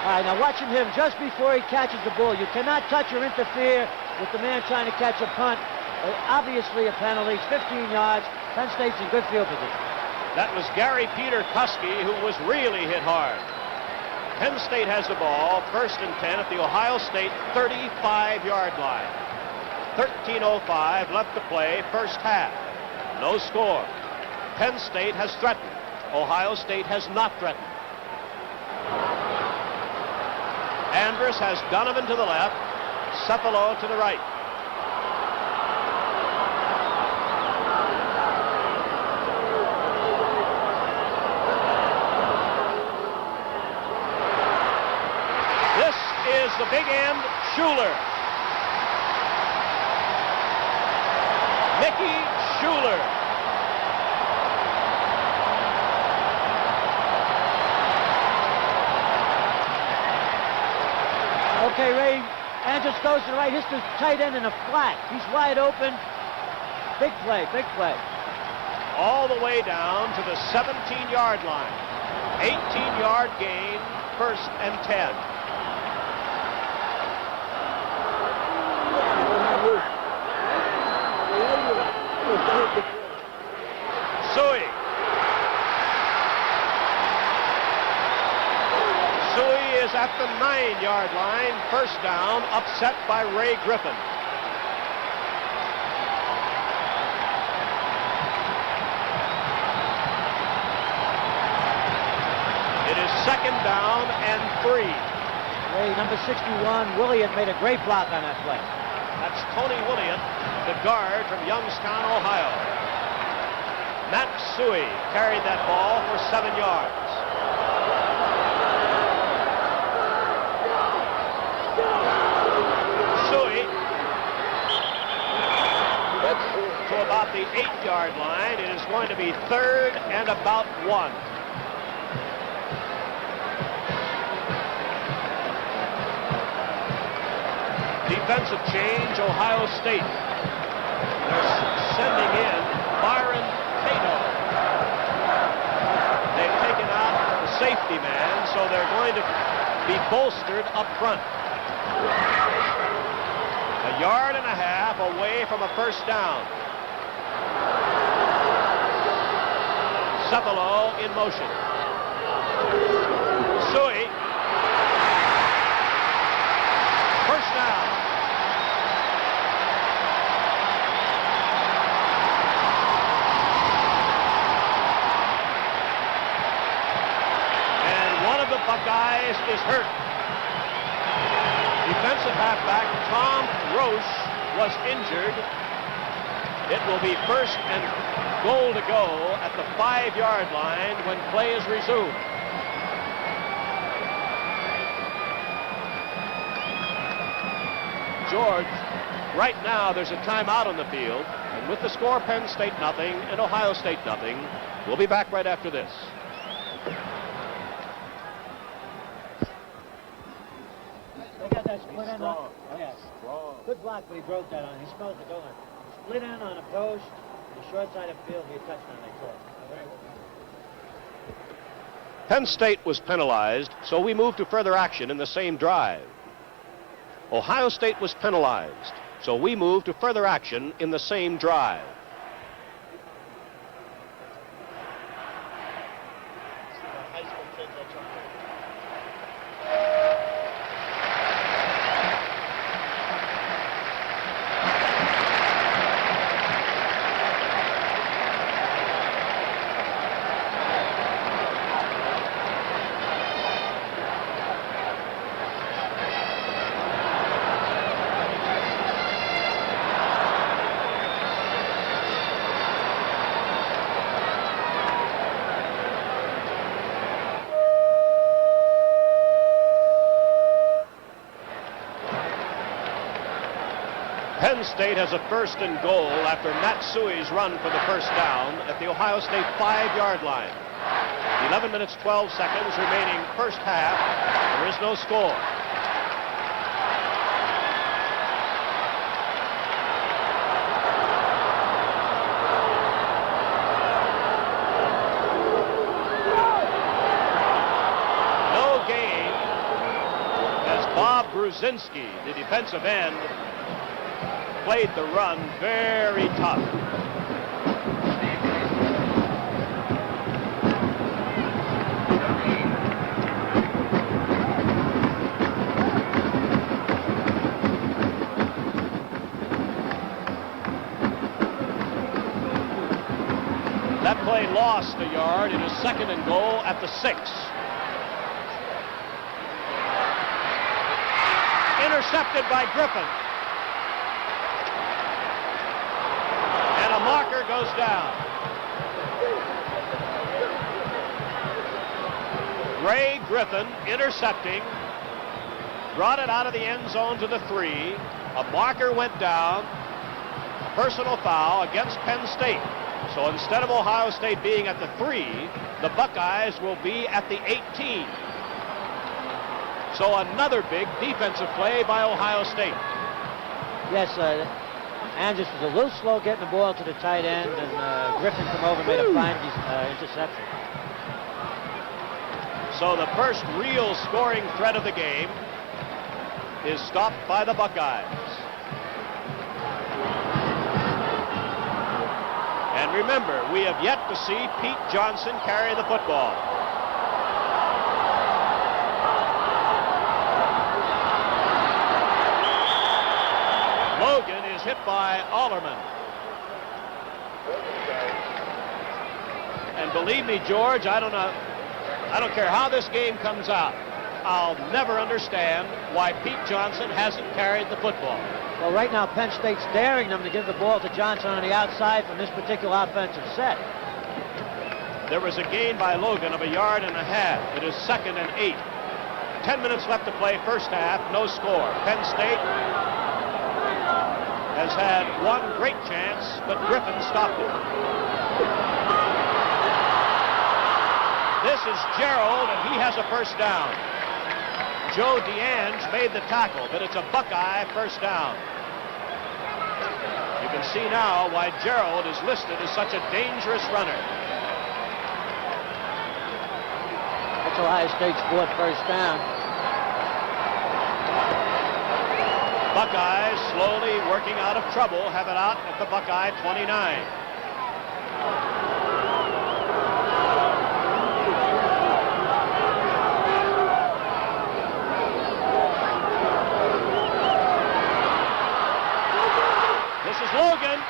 All right, now watching him just before he catches the ball. You cannot touch or interfere with the man trying to catch a punt. Obviously a penalty. It's 15 yards. Penn State's in good field position. That was Gary Peter Kuski, who was really hit hard. Penn State has the ball, 1st and 10 at the Ohio State 35-yard line. 13:05 left to play, first half. No score. Penn State has threatened. Ohio State has not threatened. Andrus has Donovan to the left, Cepalo to the right. This is the big end, Schuler. Mickey Schuler. Okay, Ray, Andrus goes to the right, hits the tight end in a flat. He's wide open. Big play, big play. All the way down to the 17-yard line. 18-yard gain, 1st and 10. Suey. Suey is at the 9-yard line, 1st down, upset by Ray Griffin. It is 2nd down and 3. Ray, number 61, Williott made a great block on that play. That's Tony Williott, the guard from Youngstown, Ohio. Matt Suey carried that ball for 7 yards. Suey to about the 8-yard line. It is going to be 3rd and about 1. Defensive change, Ohio State. They're sending in Byron Cato. They've taken out the safety man, so they're going to be bolstered up front. 1.5 yards away from a first down. Cefalo in motion. Sui. First down. And one of the Buckeyes is hurt. Defensive halfback Tom Roche was injured. It will be first and goal to go at the 5-yard line when play is resumed. George, right now there's a timeout on the field, and with the score Penn State nothing and Ohio State nothing, we'll be back right after this. They got that split end on. Yes. Good block, but he broke that on. He smells the goal. Split end on a post, the short side of the field, he touched on that call. Penn State was penalized, so we moved to further action in the same drive. Ohio State was penalized, so we moved to further action in the same drive. Penn State has a first and goal after Matsui's run for the first down at the Ohio State 5-yard line. 11 minutes, 12 seconds remaining first half. There is no score. No gain as Bob Brzezinski, the defensive end, played the run very tough. That play lost a yard. It is second and goal at the 6. Intercepted by Griffin. Marker goes down. Ray Griffin intercepting, brought it out of the end zone to the 3. A marker went down. Personal foul against Penn State. So instead of Ohio State being at the 3, the Buckeyes will be at the 18. So another big defensive play by Ohio State. Yes, Andrews was a little slow getting the ball to the tight end, and Griffin come over and made a fine interception. So the first real scoring threat of the game is stopped by the Buckeyes. And remember, we have yet to see Pete Johnson carry the football. Logan is hit by Allerman. And believe me, George, I don't care how this game comes out. I'll never understand why Pete Johnson hasn't carried the football. Well, right now, Penn State's daring them to give the ball to Johnson on the outside from this particular offensive set. There was a gain by Logan of 1.5 yards. It is second and 8. 10 minutes left to play first half, no score. Penn State has had one great chance, but Griffin stopped it. This is Gerald, and he has a first down. Joe DeAnge made the tackle, but it's a Buckeye first down. You can see now why Gerald is listed as such a dangerous runner. That's Ohio State's fourth first down. Buckeyes slowly working out of trouble, have it out at the Buckeye 29. This is Logan.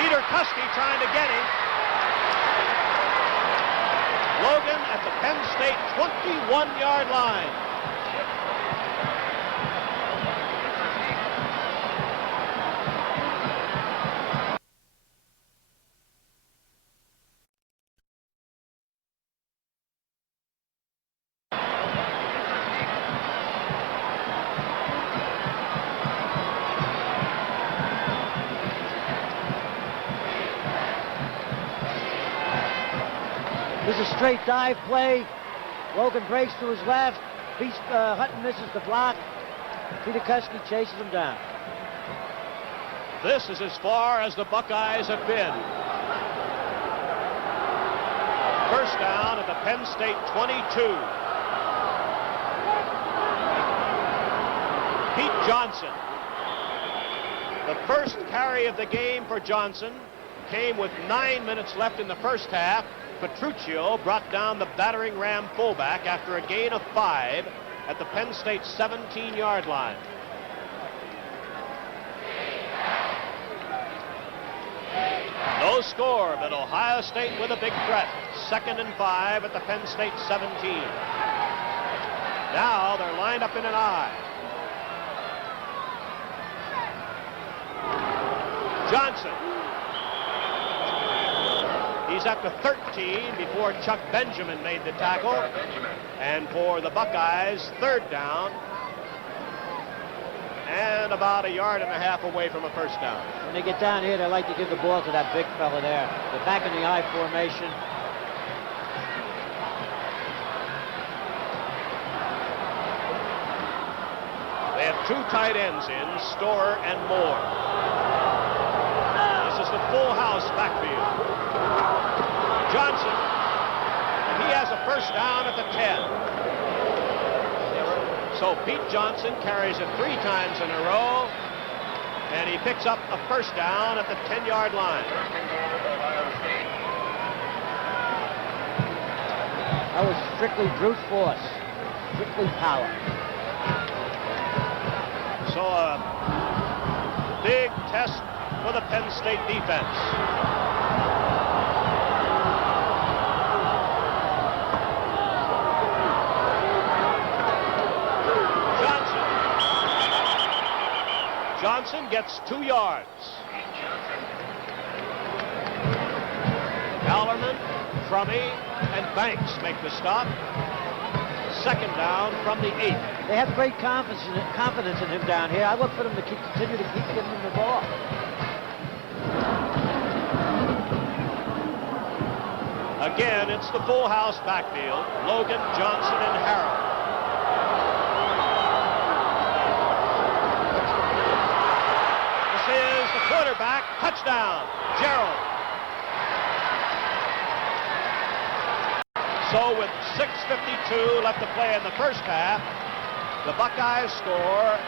Peter Kuski trying to get him. Logan at the Penn State 21-yard line. This is a straight dive play. Logan breaks to his left. Hutton misses the block. Peter Kuski chases him down. This is as far as the Buckeyes have been. First down at the Penn State 22. Pete Johnson. The first carry of the game for Johnson came with 9 minutes left in the first half. Petruccio brought down the battering Ram fullback after a gain of 5 at the Penn State 17-yard line. No score, but Ohio State with a big threat. 2nd and 5 at the Penn State 17. Now they're lined up in an I. Johnson. He's at the 13 before Chuck Benjamin made the tackle. And for the Buckeyes, 3rd down. And about 1.5 yards away from a first down. When they get down here, they like to give the ball to that big fella there. They're back in the I formation. They have 2 tight ends in, Storer and Moore. This is the full house backfield. Johnson, and he has a first down at the 10. So Pete Johnson carries it 3 times in a row, and he picks up a first down at the 10-yard line. That was strictly brute force, strictly power. So a big test for the Penn State defense. Johnson gets 2 yards. Hallerman, Crummy, and Banks make the stop. 2nd down from the 8. They have great confidence in him down here. I look for them to continue to keep giving him the ball. Again, it's the full house backfield. Logan, Johnson, and Harrell. Quarterback, touchdown, Gerald. So with 6:52 left to play in the first half, the Buckeyes score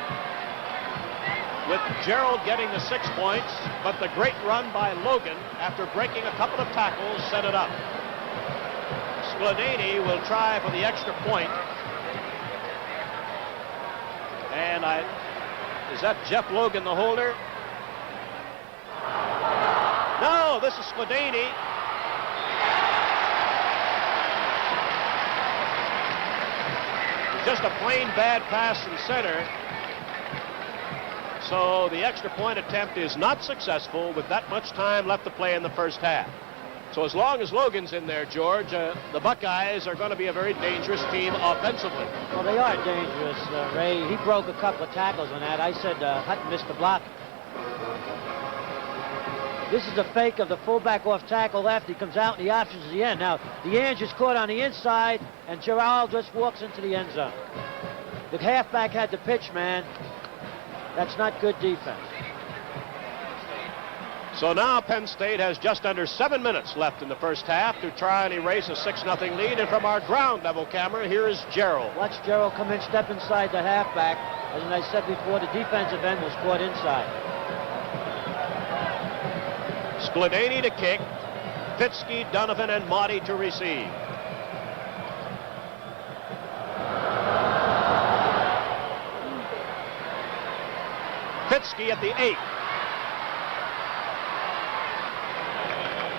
with Gerald getting the 6 points, but the great run by Logan after breaking a couple of tackles set it up. Skladany will try for the extra point. And is that Jeff Logan, the holder? No, this is Skladany. Just a plain bad pass from center. So the extra point attempt is not successful with that much time left to play in the first half. So as long as Logan's in there, George, the Buckeyes are going to be a very dangerous team offensively. Well, they are dangerous, Ray. He broke a couple of tackles on that. I said Hutton missed the block. This is a fake of the fullback off tackle left. He comes out, and the option is the end. Now, DeAnge is caught on the inside, and Gerald just walks into the end zone. The halfback had the pitch, man. That's not good defense. So now Penn State has just under 7 minutes left in the first half to try and erase a 6-0 lead. And from our ground level camera, here is Gerald. Watch Gerald come in, step inside the halfback. As I said before, the defensive end was caught inside. Spladany to kick. Fitzke, Donovan, and Motti to receive. Fitzke at the 8.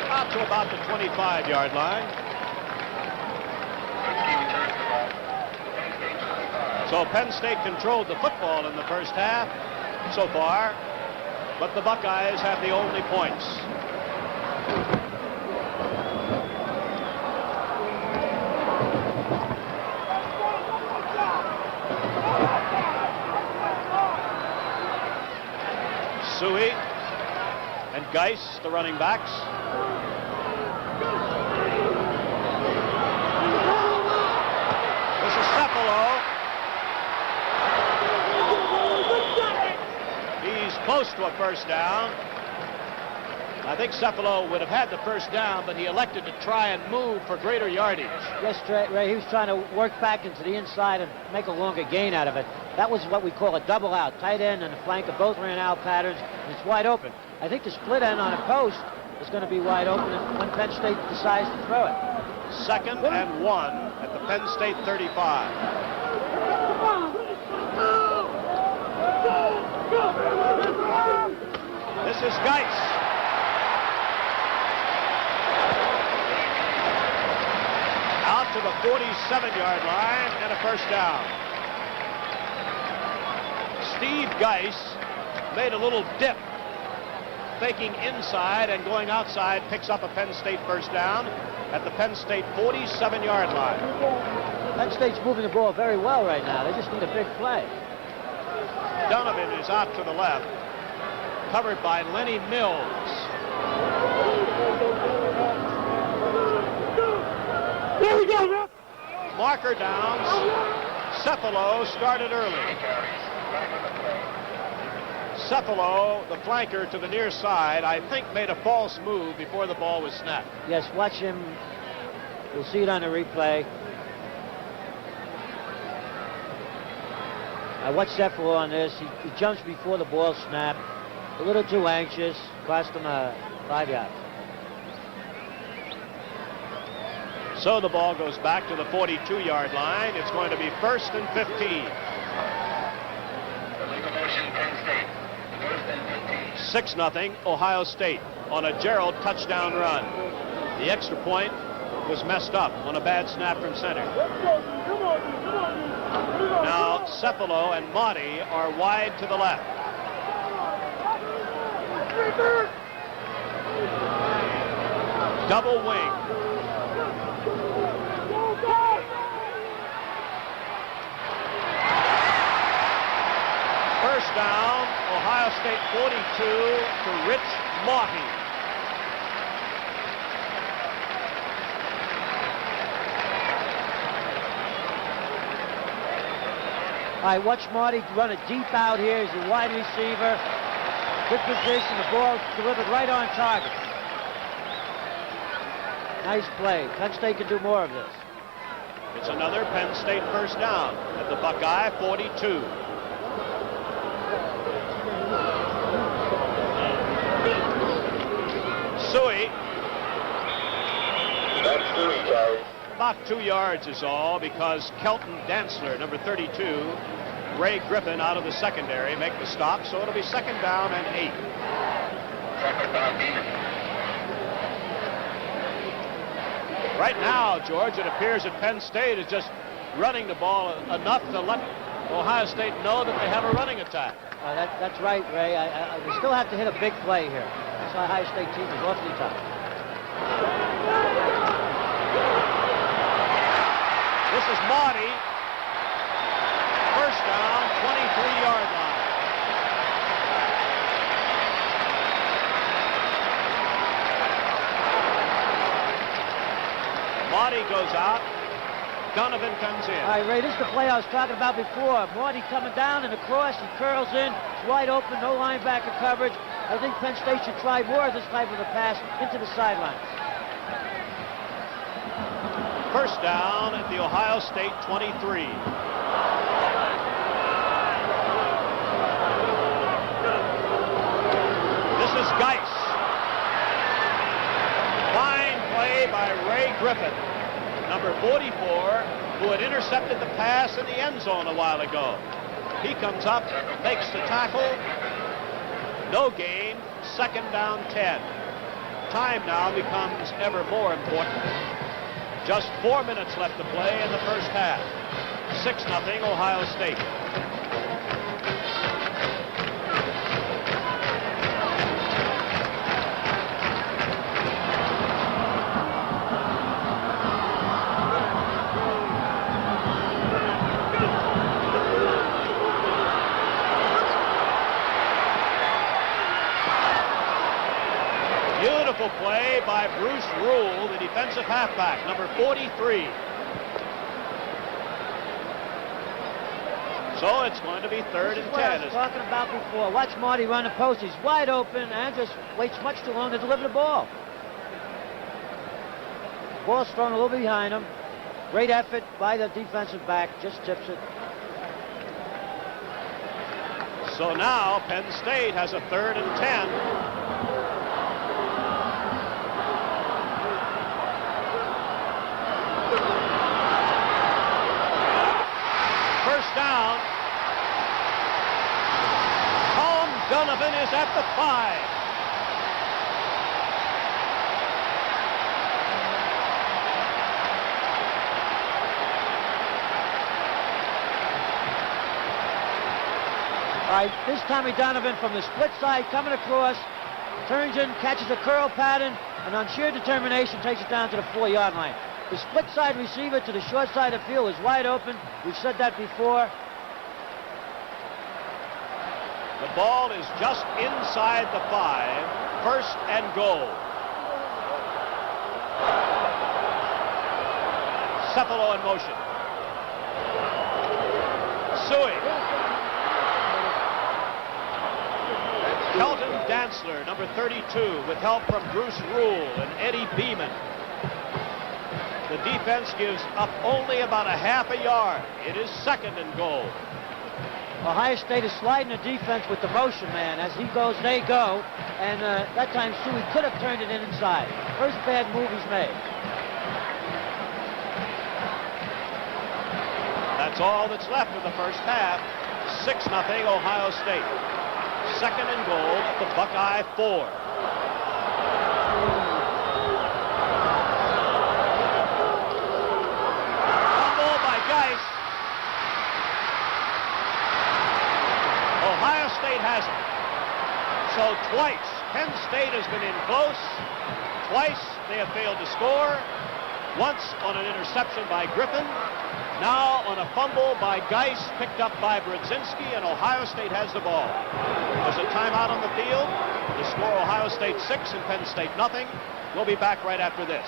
Out to about the 25-yard line. So Penn State controlled the football in the first half so far, but the Buckeyes have the only points. Suey and Geis, the running backs. This is Cephalo. He's close to a first down. I think Cephalo would have had the first down, but he elected to try and move for greater yardage. Yes, Ray, he was trying to work back into the inside and make a longer gain out of it. That was what we call a double out. Tight end and the flanker both ran out patterns, and it's wide open. I think the split end on a post is going to be wide open when Penn State decides to throw it. 2nd and 1 at the Penn State 35. This is Geis. Out to the 47-yard line and a first down. Steve Geis made a little dip, faking inside and going outside, picks up a Penn State first down at the Penn State 47-yard line. Penn State's moving the ball very well right now. They just need a big play. Donovan is out to the left, covered by Lenny Mills. Here we go, Marker downs. Cephalo started early. Cephalo, the flanker to the near side, I think made a false move before the ball was snapped. Yes, watch him. We'll see it on the replay. I watched Cephalo on this. He jumps before the ball snapped. A little too anxious. Cost him a 5 yards. So the ball goes back to the 42-yard line. It's going to be 1st and 15. 6-0 Ohio State on a Gerald touchdown run. The extra point was messed up on a bad snap from center. Now Cephalo and Motti are wide to the left. Double wing. First down, Ohio State 42 to Rich Motti. All right, watch Motti run it deep out here. He's a wide receiver. Good position. The ball delivered right on target. Nice play. Penn State can do more of this. It's another Penn State first down at the Buckeye 42. Suey. About 2 yards is all, because Kelton Dantzler, number 32, Ray Griffin out of the secondary make the stop, so it'll be 2nd down and 8. Right now, George, it appears that Penn State is just running the ball enough to let Ohio State know that they have a running attack. That's right, Ray. We still have to hit a big play here. This Ohio State team is awfully tough. This is Motti. First down, 23-yard line. Marty goes out. Donovan comes in. All right, Ray, this is the play I was talking about before. Marty coming down and across, he curls in. It's wide open, no linebacker coverage. I think Penn State should try more of this type of a pass into the sidelines. First down at the Ohio State 23. This is Geis. Fine play by Ray Griffin, number 44, who had intercepted the pass in the end zone a while ago. He comes up, makes the tackle. No gain, second down 10. Time now becomes ever more important. Just 4 minutes left to play in the first half. 6-0 Ohio State. Beautiful play by Bruce Rule, the defensive halfback, number 43. So it's going to be third and 10. I was talking about before. Watch Marty run the post. He's wide open and just waits much too long to deliver the ball. Ball's thrown a little bit behind him. Great effort by the defensive back. Just tips it. So now Penn State has a third and 10. First down. Donovan is at the 5. All right, this Tommy Donovan from the split side coming across, turns in, catches a curl pattern, and on sheer determination takes it down to the 4-yard line. The split side receiver to the short side of the field is wide open. We've said that before. The ball is just inside the 5. First and goal. Cephalo in motion. Suey. Kelton Dantzler, number 32, with help from Bruce Rule and Eddie Beeman. The defense gives up only about a half a yard. It is second and goal. Ohio State is sliding the defense with the motion man. As he goes, they go. And that time, Suey could have turned it inside. First bad move he's made. That's all that's left of the first half. 6-0 Ohio State. Second and goal at the Buckeye 4. Fumble by Geis. Ohio State has it. So twice Penn State has been in close. Twice they have failed to score. Once on an interception by Griffin. Now on a fumble by Geis, picked up by Brodzinski, and Ohio State has the ball. There's a timeout on the field. The score, Ohio State 6 and Penn State nothing. We'll be back right after this.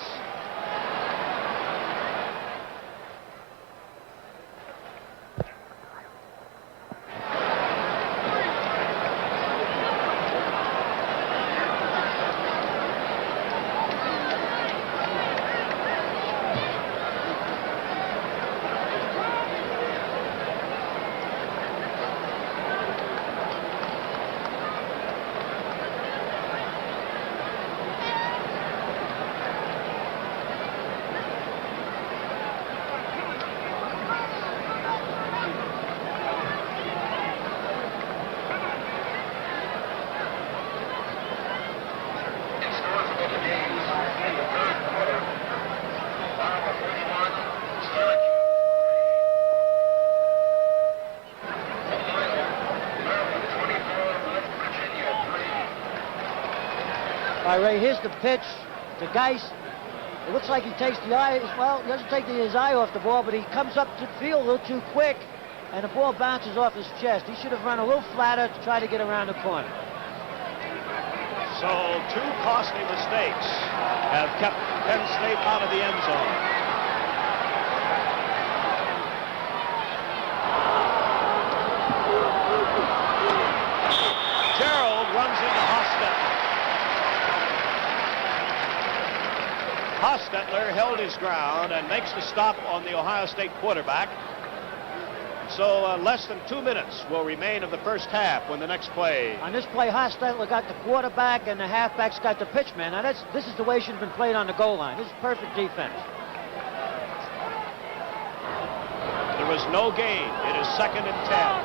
All right, Ray, here's the pitch to Geis. It looks like he takes the eye, well, he doesn't take his eye off the ball, but he comes up to the field a little too quick, and the ball bounces off his chest. He should have run a little flatter to try to get around the corner. So 2 costly mistakes have kept Penn State out of the end zone. Hostetler held his ground and makes the stop on the Ohio State quarterback. So less than 2 minutes will remain of the first half when the next play. On this play, Hostetler got the quarterback and the halfbacks got the pitchman. Now this is the way it should have been played on the goal line. This is perfect defense. There was no gain. It is 2nd and 10.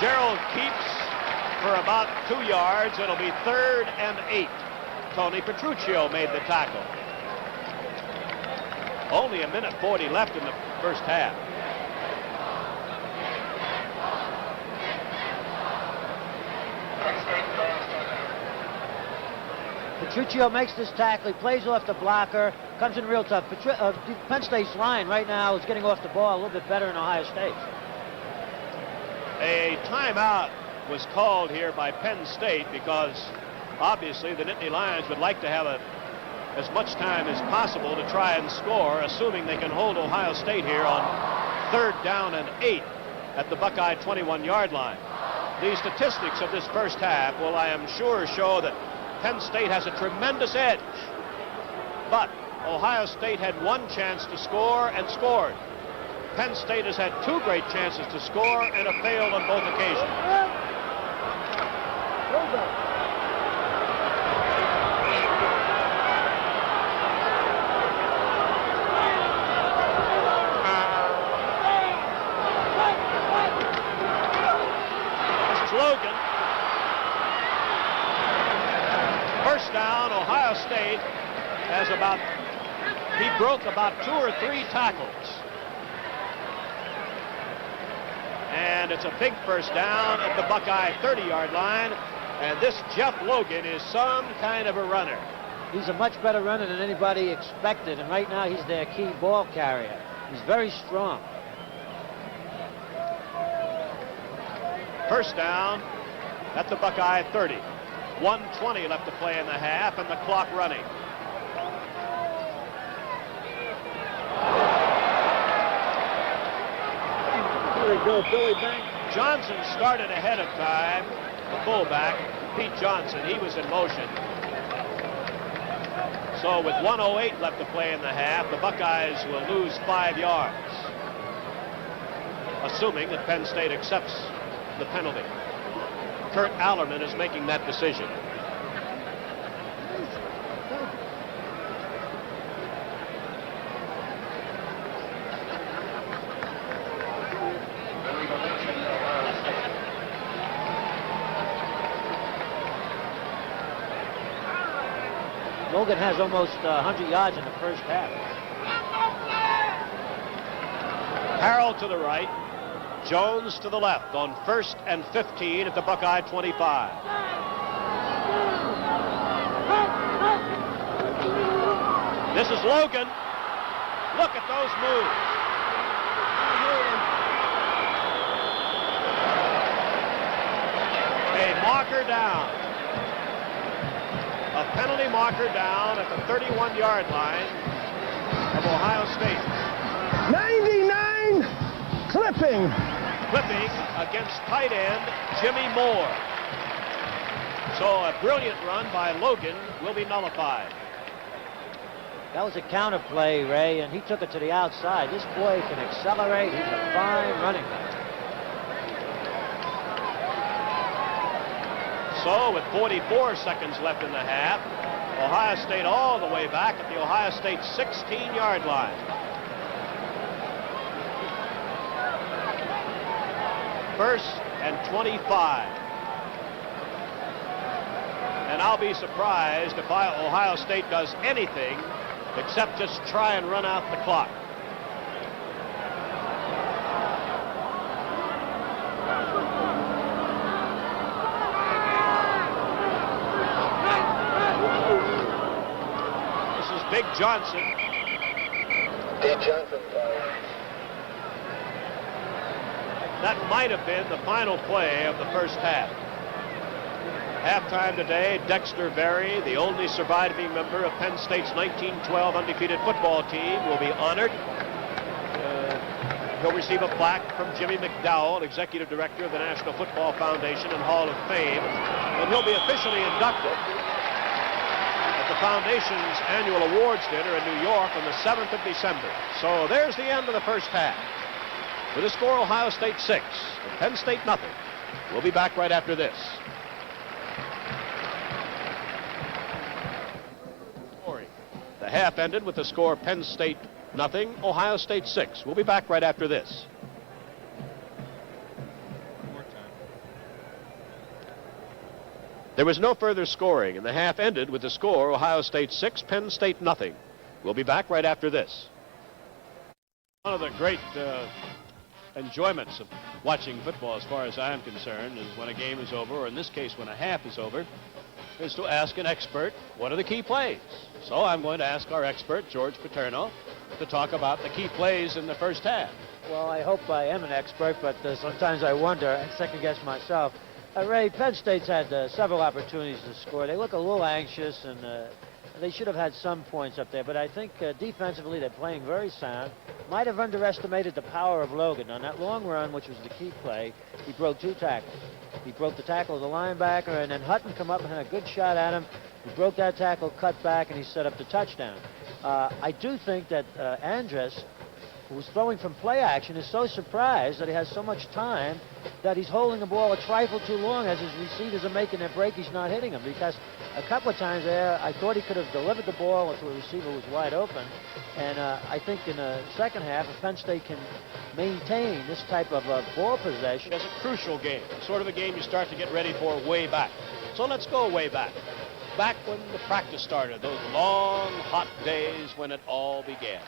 Gerald keeps for about 2 yards. It'll be 3rd and 8. Tony Petruccio made the tackle. Only 1:40 left in the first half. Petruccio makes this tackle. He plays off the blocker. Comes in real tough. Penn State's line right now is getting off the ball a little bit better than Ohio State. A timeout was called here by Penn State because obviously the Nittany Lions would like to have as much time as possible to try and score, assuming they can hold Ohio State here on 3rd down and 8 at the Buckeye 21-yard line. The statistics of this first half will, I am sure, show that Penn State has a tremendous edge. But Ohio State had one chance to score and scored. Penn State has had 2 great chances to score and have failed on both occasions. This is Logan. First down, Ohio State has he broke about 2 or 3 tackles. And it's a big first down at the Buckeye 30-yard line. And this Jeff Logan is some kind of a runner. He's a much better runner than anybody expected. And right now he's their key ball carrier. He's very strong. First down at the Buckeye 30. 1:20 left to play in the half and the clock running. Here we go, Billy Banks. Johnson started ahead of time. The fullback, Pete Johnson, he was in motion. So with 1:08 left to play in the half, the Buckeyes will lose 5 yards, assuming that Penn State accepts the penalty. Kurt Allerman is making that decision. Logan has almost 100 yards in the first half. Harrell to the right, Jones to the left on 1st and 15 at the Buckeye 25. This is Logan. Look at those moves. A marker down. A penalty marker down at the 31-yard line of Ohio State. 99 clipping. Clipping against tight end Jimmy Moore. So a brilliant run by Logan will be nullified. That was a counter play, Ray, and he took it to the outside. This boy can accelerate. He's a fine running back. So with 44 seconds left in the half, Ohio State all the way back at the Ohio State 16-yard line. First and 25. And I'll be surprised if Ohio State does anything except just try and run out the clock. This is Big Johnson. Big Johnson. That might have been the final play of the first half. Halftime today, Dexter Berry, the only surviving member of Penn State's 1912 undefeated football team, will be honored. He'll receive a plaque from Jimmy McDowell, Executive Director of the National Football Foundation and Hall of Fame, and he'll be officially inducted at the Foundation's annual awards dinner in New York on the 7th of December. So there's the end of the first half. With a score, Ohio State 6 and Penn State nothing. We'll be back right after this. The half ended with the score Penn State nothing, Ohio State 6. We'll be back right after this. There was no further scoring, and the half ended with the score Ohio State 6, Penn State nothing. We'll be back right after this. One of the great enjoyments of watching football, as far as I'm concerned, is when a game is over, or in this case when a half is over, is to ask an expert what are the key plays. So I'm going to ask our expert, George Paterno, to talk about the key plays in the first half. Well, I hope I am an expert, but sometimes I wonder and second guess myself. Ray, Penn State's had several opportunities to score. They look a little anxious, and they should have had some points up there. But I think defensively they're playing very sound. Might have underestimated the power of Logan. On that long run, which was the key play, he broke 2 tackles. He broke the tackle of the linebacker, and then Hutton come up and had a good shot at him. He broke that tackle, cut back, and he set up the touchdown. I do think that Andrus, who's throwing from play action, is so surprised that he has so much time that he's holding the ball a trifle too long as his receivers are making their break. He's not hitting them, because a couple of times there I thought he could have delivered the ball to a receiver who was wide open. And I think in the second half, if Penn State can maintain this type of ball possession. It's a crucial game, sort of a game you start to get ready for way back. So let's go way back. Back when the practice started, those long, hot days when it all began.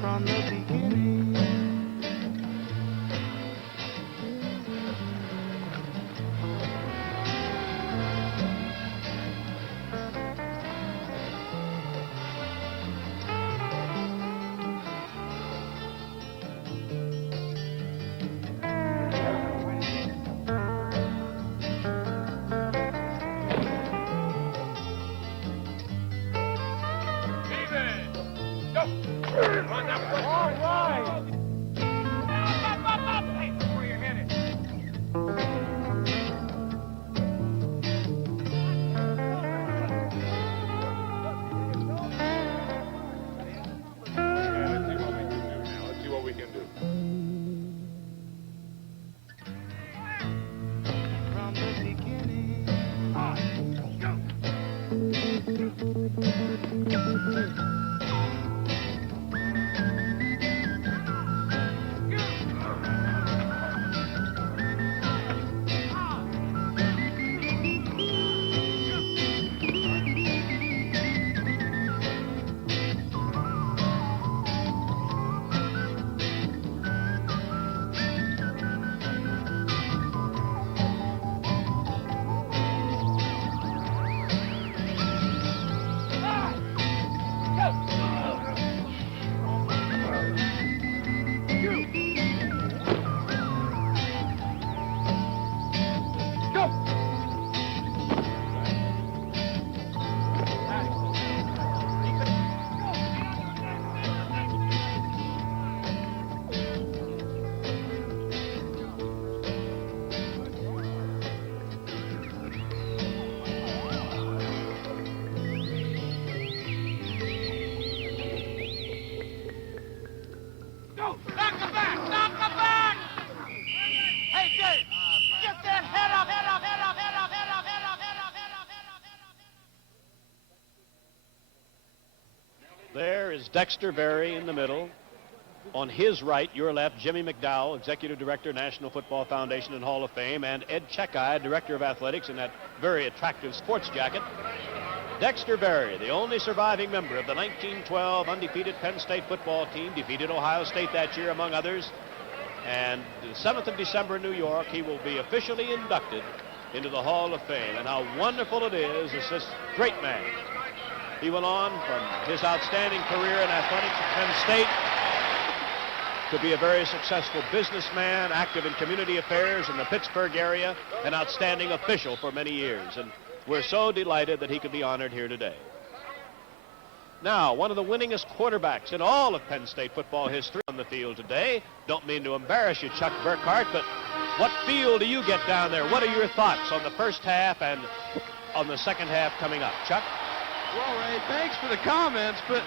From the beginning, There is Dexter Berry in the middle. On his right, your left, Jimmy McDowell, Executive Director, National Football Foundation and Hall of Fame, and Ed Checkeye, Director of Athletics, in that very attractive sports jacket. Dexter Berry, the only surviving member of the 1912 undefeated Penn State football team, defeated Ohio State that year, among others. And the 7th of December in New York, he will be officially inducted into the Hall of Fame. And how wonderful it is this great man. He went on from his outstanding career in athletics at Penn State to be a very successful businessman, active in community affairs in the Pittsburgh area, an outstanding official for many years. And we're so delighted that he could be honored here today. Now, one of the winningest quarterbacks in all of Penn State football history on the field today. Don't mean to embarrass you, Chuck Burkhart, but what feel do you get down there? What are your thoughts on the first half and on the second half coming up? Chuck? Well, Ray, thanks for the comments, but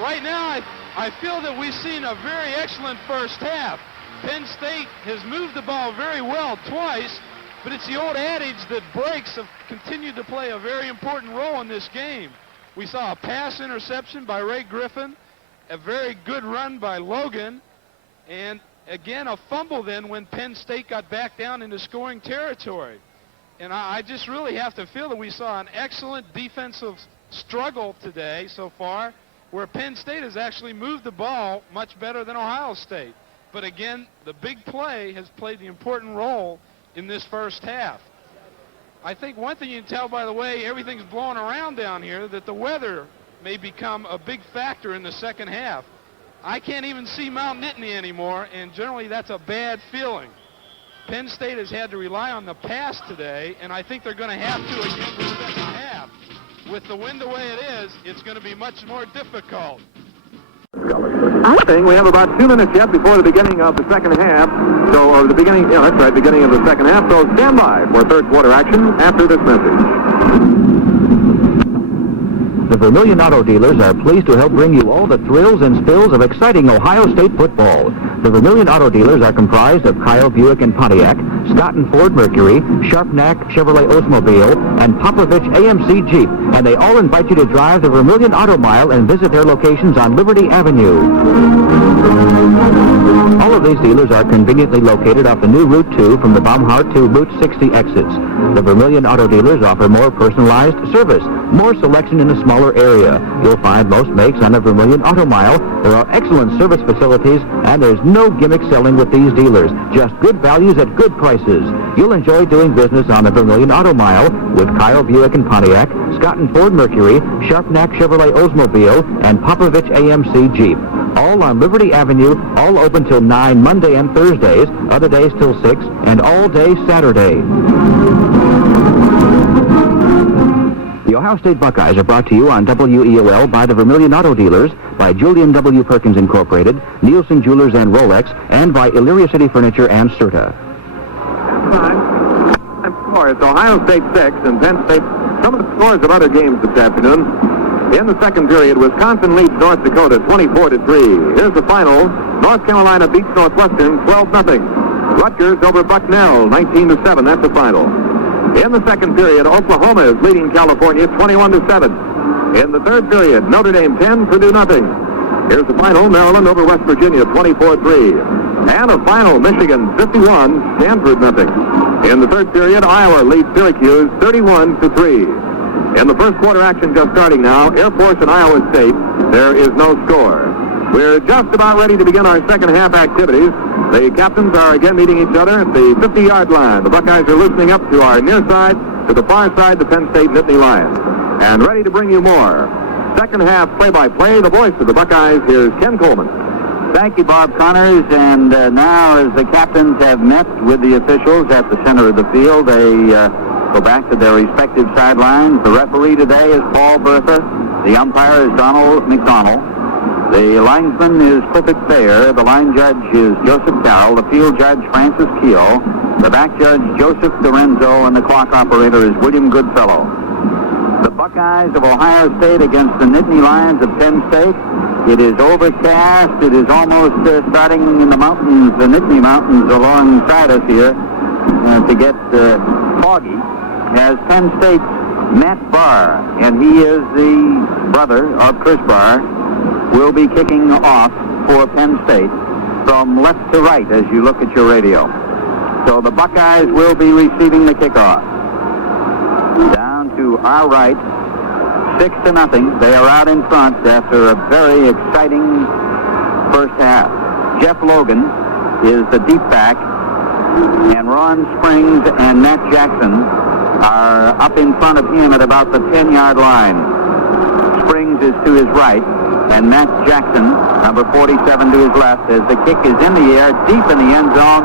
right now I feel that we've seen a very excellent first half. Penn State has moved the ball very well twice, but it's the old adage that breaks have continued to play a very important role in this game. We saw a pass interception by Ray Griffin, a very good run by Logan, and again a fumble then when Penn State got back down into scoring territory. And I just really have to feel that we saw an excellent defensive struggle today so far, where Penn State has actually moved the ball much better than Ohio State. But again, the big play has played the important role in this first half. I think one thing you can tell by the way everything's blowing around down here, that the weather may become a big factor in the second half. I can't even see Mount Nittany anymore, and generally that's a bad feeling. Penn State has had to rely on the pass today, and I think they're going to have to again in the second half. With the wind the way it is, it's going to be much more difficult. We have about 2 minutes yet before the beginning of the second half. So, beginning of the second half. So stand by for third quarter action after this message. The Vermilion Auto Dealers are pleased to help bring you all the thrills and spills of exciting Ohio State football. The Vermilion Auto Dealers are comprised of Kyle Buick and Pontiac, Scott and Ford Mercury, Sharpnack Chevrolet Oldsmobile, and Popovich AMC Jeep, and they all invite you to drive the Vermilion Auto Mile and visit their locations on Liberty Avenue. All of these dealers are conveniently located off the new Route 2 from the Baumhart to Route 60 exits. The Vermilion Auto Dealers offer more personalized service, more selection in a smaller area. You'll find most makes on the Vermilion Auto Mile. There are excellent service facilities, and there's no gimmick selling with these dealers. Just good values at good prices. You'll enjoy doing business on the Vermilion Auto Mile with Kyle Buick and Pontiac, Scott and Ford Mercury, Sharpnack Chevrolet Oldsmobile, and Popovich AMC Jeep. All on Liberty Avenue, all open till 9 Monday and Thursdays, other days till 6, and all day Saturday. The Ohio State Buckeyes are brought to you on WEOL by the Vermilion Auto Dealers, by Julian W. Perkins Incorporated, Nielsen Jewelers and Rolex, and by Elyria City Furniture and Serta. It's Ohio State 6 and Penn State. Some of the scores of other games this afternoon. In the second period, Wisconsin leads North Dakota 24-3. Here's the final. North Carolina beats Northwestern 12-0. Rutgers over Bucknell 19-7. That's the final. In the second period, Oklahoma is leading California 21-7. In the third period, Notre Dame 10, Purdue nothing. Here's the final. Maryland over West Virginia 24-3. And a final, Michigan 51, Stanford nothing. In the third period, Iowa leads Syracuse 31-3. In the first quarter action just starting now, Air Force and Iowa State, there is no score. We're just about ready to begin our second half activities. The captains are again meeting each other at the 50-yard line. The Buckeyes are loosening up to our near side, to the far side, the Penn State Nittany Lions. And ready to bring you more. Second half play-by-play, the voice of the Buckeyes, here's Ken Coleman. Thank you, Bob Connors. And now as the captains have met with the officials at the center of the field, they go back to their respective sidelines. The referee today is Paul Bertha. The umpire is Donald McDonnell. The linesman is Clifford Thayer. The line judge is Joseph Carroll. The field judge, Francis Keel. The back judge, Joseph Dorenzo. And the clock operator is William Goodfellow. The Buckeyes of Ohio State against the Nittany Lions of Penn State. It is overcast. It is almost starting in the mountains, the Nittany Mountains alongside us here, to get foggy, as Penn State's Matt Barr, and he is the brother of Chris Barr, will be kicking off for Penn State from left to right as you look at your radio. So the Buckeyes will be receiving the kickoff. Down to our right, 6-0. They are out in front after a very exciting first half. Jeff Logan is the deep back, and Ron Springs and Matt Jackson are up in front of him at about the 10-yard line. Springs is to his right, and Matt Jackson, number 47, to his left, as the kick is in the air, deep in the end zone,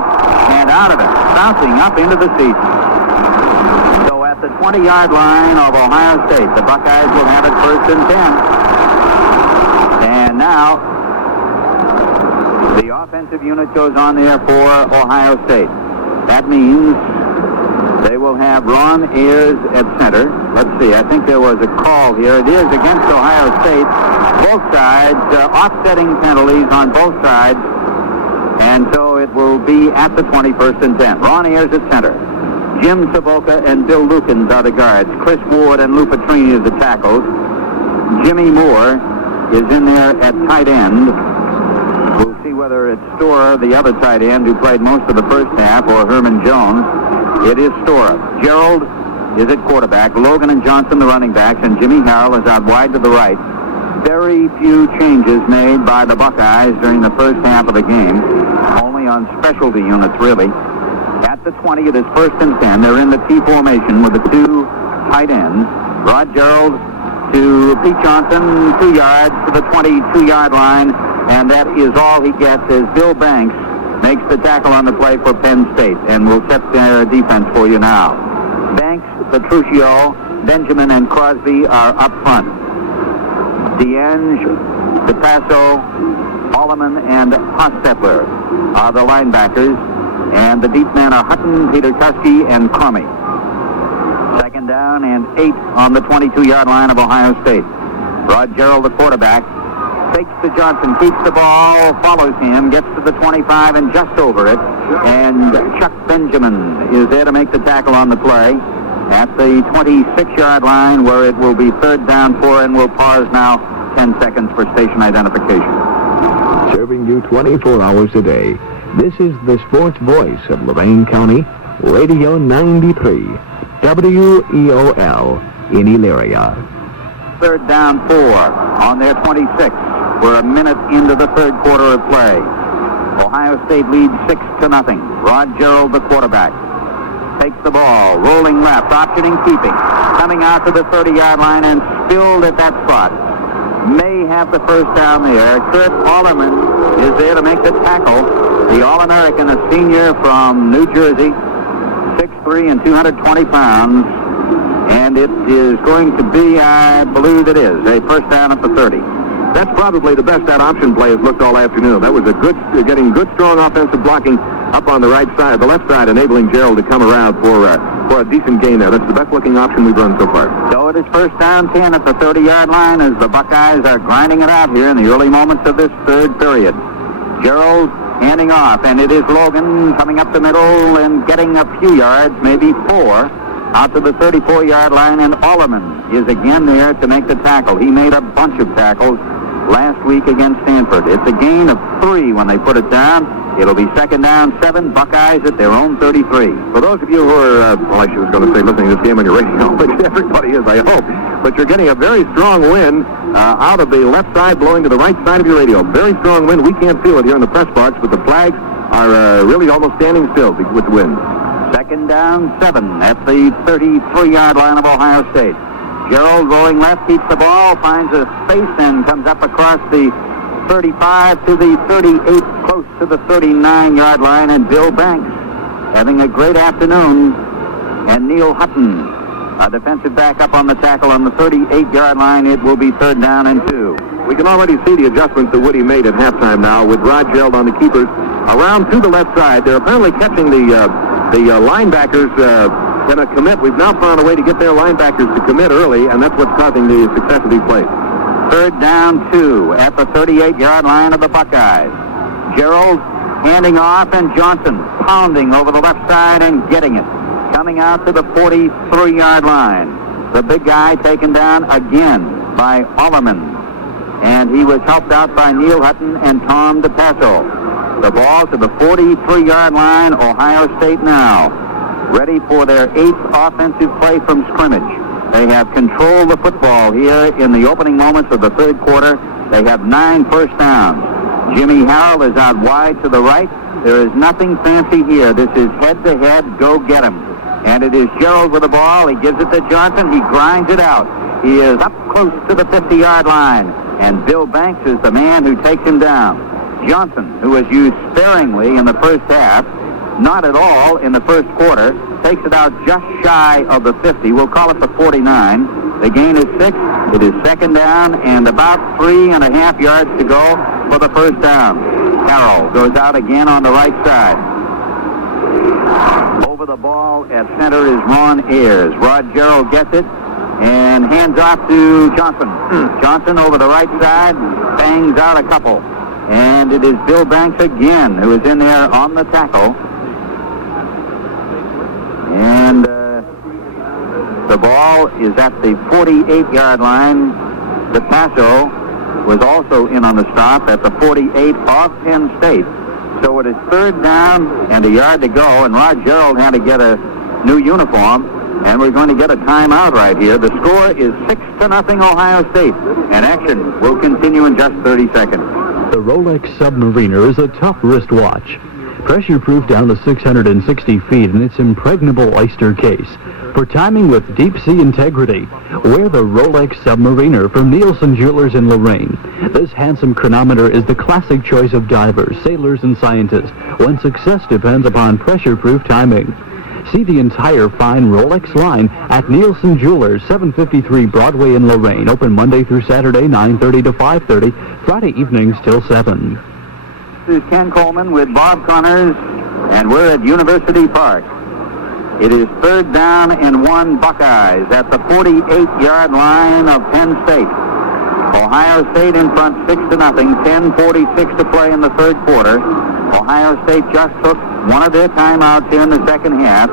and out of it, bouncing up into the seats. So at the 20-yard line of Ohio State, the Buckeyes will have it 1st and 10. And now, the offensive unit goes on there for Ohio State. That means they will have Ron Ayers at center. Let's see, I think there was a call here. It is against Ohio State. Both sides, offsetting penalties on both sides. And so it will be at the 21st and 10. Ron Ayers at center. Jim Savoca and Bill Lukens are the guards. Chris Ward and Lou Petrini are the tackles. Jimmy Moore is in there at tight end. We'll see whether it's Storer, the other tight end, who played most of the first half, or Herman Jones. It is Storer. Gerald is at quarterback. Logan and Johnson, the running backs, and Jimmy Harrell is out wide to the right. Very few changes made by the Buckeyes during the first half of the game. Only on specialty units, really. At the 20, it is 1st and 10. They're in the T formation with the two tight ends. Rod Gerald to Pete Johnson, 2 yards to the 22-yard line, and that is all he gets as Bill Banks makes the tackle on the play for Penn State, and will set their defense for you now. Banks, Petruccio, Benjamin, and Crosby are up front. DeAnge, DePasso, Alleman, and Hostetler are the linebackers, and the deep men are Hutton, Peter Tusky, and Crummy. 2nd down and 8 on the 22-yard line of Ohio State. Rod Gerald, the quarterback, fakes to Johnson, keeps the ball, follows him, gets to the 25 and just over it, and Chuck Benjamin is there to make the tackle on the play at the 26-yard line, where it will be 3rd down 4, and we'll pause now 10 seconds for station identification. Serving you 24 hours a day. This is the sports voice of Lorain County, Radio 93, WEOL in Elyria. 3rd down 4 on their 26. We're a minute into the 3rd quarter of play. Ohio State leads 6-0. Rod Gerald, the quarterback, takes the ball, rolling left, optioning keeping, coming out to the 30-yard line and spilled at that spot. May have the 1st down there. Kurt Alleman is there to make the tackle. The All-American, a senior from New Jersey, 6'3" and 220 pounds. And it is going to be, I believe it is, a 1st down at the 30. That's probably the best that option play has looked all afternoon. That was a good, getting good, strong offensive blocking up on the right side, the left side, enabling Gerald to come around for a decent gain there. That's the best-looking option we've run so far. So it is 1st down 10 at the 30-yard line as the Buckeyes are grinding it out here in the early moments of this 3rd period. Gerald handing off, and it is Logan coming up the middle and getting a few yards, maybe 4, out to the 34-yard line, and Alleman is again there to make the tackle. He made a bunch of tackles last week against Stanford. It's a gain of 3 when they put it down. It'll be 2nd down 7, Buckeyes at their own 33. For those of you who are, well, I was going to say listening to this game on your radio, but everybody is, I hope. But you're getting a very strong wind out of the left side blowing to the right side of your radio. Very strong wind. We can't feel it here in the press box, but the flags are really almost standing still with the wind. 2nd down 7 at the 33-yard line of Ohio State. Gerald rolling left, keeps the ball, finds a space, and comes up across the 35 to the 38, close to the 39-yard line, and Bill Banks having a great afternoon. And Neil Hutton, a defensive back, up on the tackle on the 38-yard line. It will be 3rd down and 2. We can already see the adjustments that Woody made at halftime now with Rod Gerald on the keepers around to the left side. They're apparently catching the linebackers in a commit. We've now found a way to get their linebackers to commit early, and that's what's causing the success of these plays. 3rd down 2 at the 38-yard line of the Buckeyes. Gerald handing off, and Johnson pounding over the left side and getting it. Coming out to the 43-yard line. The big guy taken down again by Alleman. And he was helped out by Neil Hutton and Tom DePasso. The ball to the 43-yard line. Ohio State now ready for their 8th offensive play from scrimmage. They have controlled the football here in the opening moments of the 3rd quarter. They have 9 first downs. Jimmy Harrell is out wide to the right. There is nothing fancy here. This is head-to-head, go get him. And it is Gerald with the ball. He gives it to Johnson. He grinds it out. He is up close to the 50-yard line, and Bill Banks is the man who takes him down. Johnson, who was used sparingly in the first half, not at all in the first quarter, takes it out just shy of the 50. We'll call it the 49. The gain is 6. It is second down and about 3.5 yards to go for the first down. Carroll goes out again on the right side. Over the ball at center is Ron Ayers. Rod Gerald gets it and hands off to Johnson. Johnson over the right side, bangs out a couple. And it is Bill Banks again who is in there on the tackle. And the ball is at the 48-yard line. DePasso was also in on the stop at the 48 off Penn State. So it is third down and a yard to go, and Rod Gerald had to get a new uniform, and we're going to get a timeout right here. The score is 6-0 Ohio State, and action will continue in just 30 seconds. The Rolex Submariner is a tough wristwatch. Pressure-proof down to 660 feet in its impregnable oyster case. For timing with deep-sea integrity, wear the Rolex Submariner from Nielsen Jewelers in Lorraine. This handsome chronometer is the classic choice of divers, sailors, and scientists when success depends upon pressure-proof timing. See the entire fine Rolex line at Nielsen Jewelers, 753 Broadway in Lorraine. Open Monday through Saturday, 9:30 to 5:30, Friday evenings till 7. This is Ken Coleman with Bob Connors, and we're at University Park. It is third down and 1 Buckeyes at the 48-yard line of Penn State. Ohio State in front 6-0, 10:46 to play in the third quarter. Ohio State just took one of their timeouts here in the second half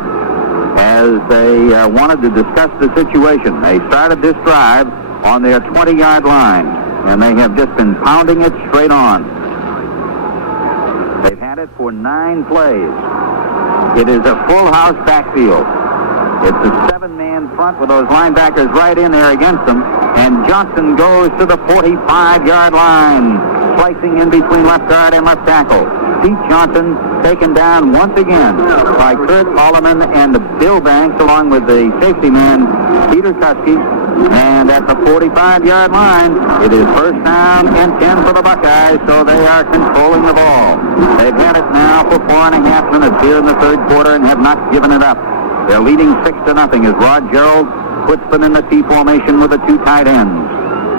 as they wanted to discuss the situation. They started this drive on their 20-yard line, and they have just been pounding it straight on. They've had it for 9 plays. It is a full house backfield. It's a 7-man front with those linebackers right in there against them. And Johnson goes to the 45-yard line, slicing in between left guard and left tackle. Pete Johnson taken down once again by Kurt Alleman and Bill Banks, along with the safety man, Peter Kuski. And at the 45-yard line, it is first down and 10 for the Buckeyes, so they are controlling the ball. They've had it now for 4.5 minutes here in the third quarter and have not given it up. They're leading 6-0 as Rod Gerald puts them in the T formation with the 2 tight ends.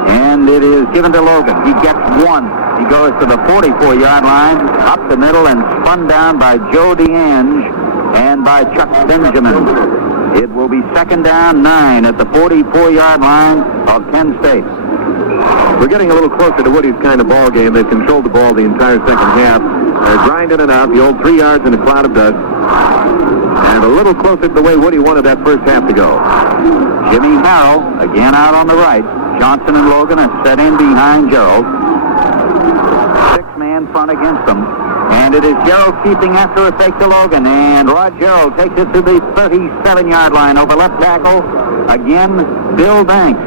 And it is given to Logan. He gets 1. He goes to the 44-yard line, up the middle, and spun down by Joe DeAnge and by Chuck Benjamin. It will be second down 9 at the 44-yard line of Penn State. We're getting a little closer to Woody's kind of ball game. They've controlled the ball the entire second half. They're grinding it out, the old 3 yards in a cloud of dust. And a little closer to the way Woody wanted that first half to go. Jimmy Harrell again out on the right. Johnson and Logan are set in behind Gerald. 6-man front against them. And it is Gerald keeping after a fake to Logan. And Rod Gerald takes it to the 37-yard line over left tackle. Again, Bill Banks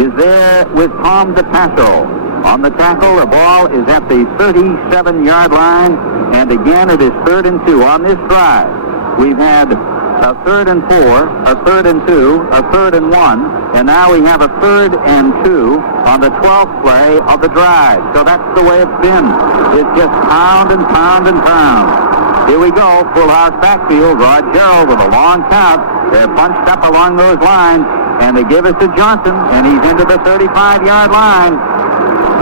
is there with Tom DePasso. On the tackle, the ball is at the 37-yard line. And again, it is 3rd and 2 on this drive. We've had a 3rd and 4, a 3rd and 2, a 3rd and 1, and now we have a 3rd and 2 on the 12th play of the drive. So that's the way it's been. It's just pound and pound and pound. Here we go, full house backfield. Rod Gerald with a long count. They're bunched up along those lines, and they give it to Johnson, and he's into the 35-yard line.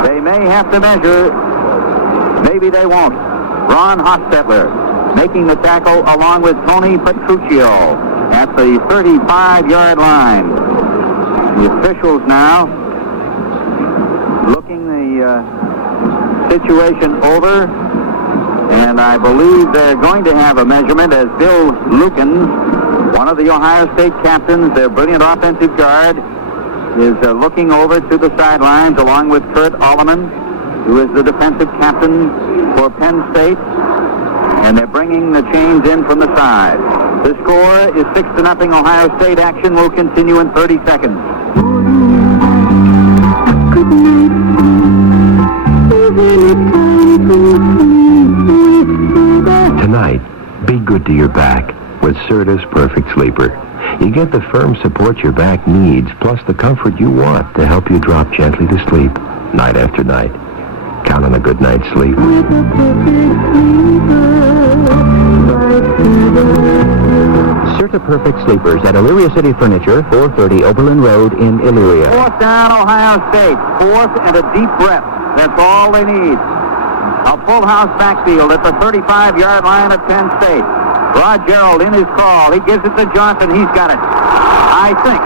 They may have to measure. Maybe they won't. Ron Hostetler making the tackle along with Tony Petruccio at the 35-yard line. The officials now looking the situation over, and I believe they're going to have a measurement as Bill Lukens, one of the Ohio State captains, their brilliant offensive guard, is looking over to the sidelines along with Kurt Alleman, who is the defensive captain for Penn State. And they're bringing the chains in from the side. The score is 6-0 Ohio State. Action will continue in 30 seconds. Tonight, be good to your back with Certus Perfect Sleeper. You get the firm support your back needs, plus the comfort you want to help you drop gently to sleep, night after night. Count on a good night's sleep. Certa Perfect Sleepers at Elyria City Furniture, 430 Oberlin Road in Elyria. Fourth down, Ohio State. Fourth and a deep breath. That's all they need. A full house backfield at the 35-yard line of Penn State. Rod Gerald in his call. He gives it to Johnson. He's got it. I think.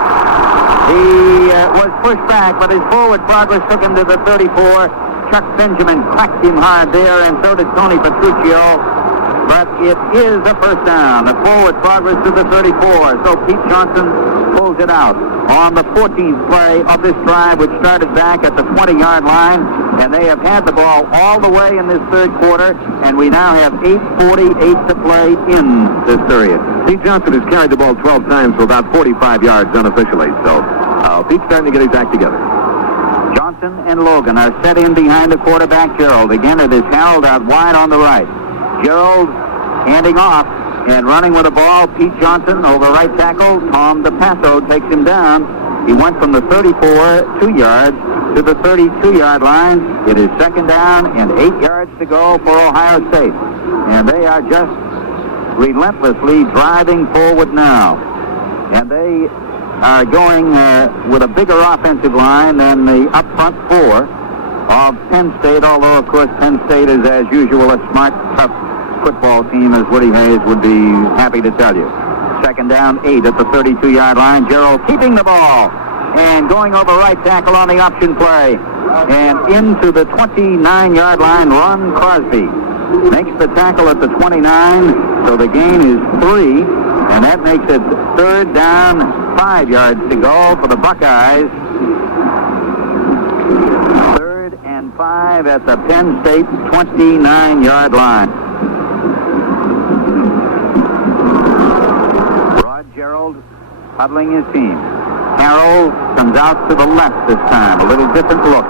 He was pushed back, but his forward progress took him to the 34. Chuck Benjamin cracked him hard there, and so did Tony Petruccio. But it is a first down. The forward progress to the 34. So Pete Johnson pulls it out on the 14th play of this drive, which started back at the 20-yard line. And they have had the ball all the way in this third quarter, and we now have 8:48 to play in this period. Pete Johnson has carried the ball 12 times for about 45 yards unofficially. So Pete's starting to get his act together. Johnson and Logan are set in behind the quarterback, Gerald. Again, it is Harold out wide on the right. Gerald handing off and running with the ball. Pete Johnson over right tackle. Tom DePasso takes him down. He went from the 34, 2 yards, to the 32-yard line. It is second down and 8 yards to go for Ohio State. And they are just relentlessly driving forward now. And they are going with a bigger offensive line than the up front four of Penn State, although, of course, Penn State is, as usual, a smart, tough football team, as Woody Hayes would be happy to tell you. Second down, 8 at the 32-yard line. Gerald keeping the ball and going over right tackle on the option play. And into the 29-yard line, Ron Crosby makes the tackle at the 29, so the gain is 3, and that makes it third down, 5 yards to go for the Buckeyes. 5 at the Penn State 29-yard line. Rod Gerald huddling his team. Harold comes out to the left this time. A little different look.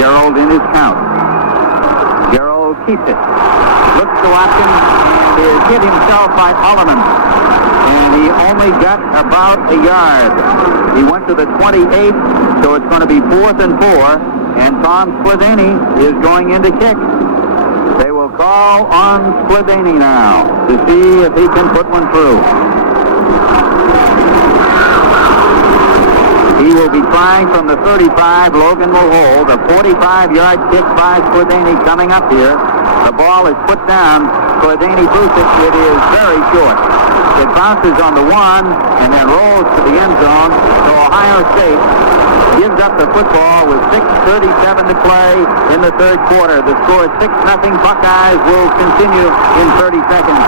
Gerald in his count. Gerald keeps it. Looks to Watkins and is hit himself by Alleman. And he only got about a yard. He went to the 28, so it's going to be 4th and 4, and Tom Splivany is going in to kick. They will call on Splivany now to see if he can put one through. He will be trying from the 35. Logan will hold. A 45-yard kick by Splivany coming up here. The ball is put down. Splivany boots it. It is very short. It bounces on the 1 and then rolls to the end zone. So Ohio State gives up the football with 6:37 to play in the third quarter. The score is 6-0. Buckeyes will continue in 30 seconds.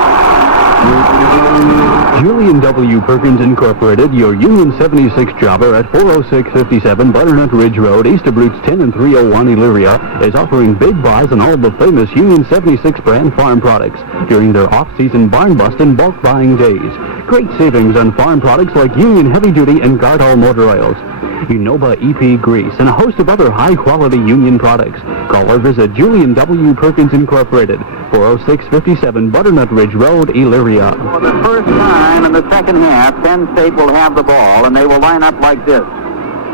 Julian W. Perkins Incorporated, your Union 76 jobber at 40657 Butternut Ridge Road, east of routes 10 and 301 Elyria, is offering big buys on all the famous Union 76 brand farm products during their off-season barn bust and bulk buying days. Great savings on farm products like Union Heavy Duty and Gardol motor oils, Unova EP grease, and a host of other high-quality Union products. Call or visit Julian W. Perkins Incorporated, 40657 Butternut Ridge Road, Elyria. For the first time in the second half, Penn State will have the ball, and they will line up like this.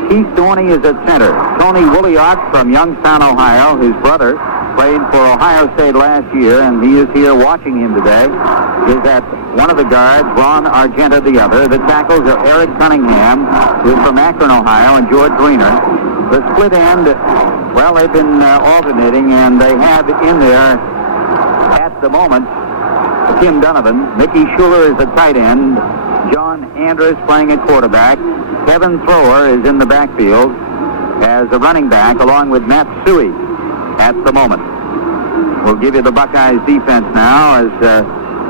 Keith Dorney is at center. Tony Williott from Youngstown, Ohio, his brother, played for Ohio State last year, and he is here watching him today, is at one of the guards, Ron Argenta the other. The tackles are Eric Cunningham, who is from Akron, Ohio, and George Greener. The split end, well, they've been alternating, and they have in there, at the moment, Tim Donovan. Mickey Schuler is the tight end. John Andrus playing at quarterback. Kevin Thrower is in the backfield as a running back, along with Matt Suey at the moment. We'll give you the Buckeyes defense now as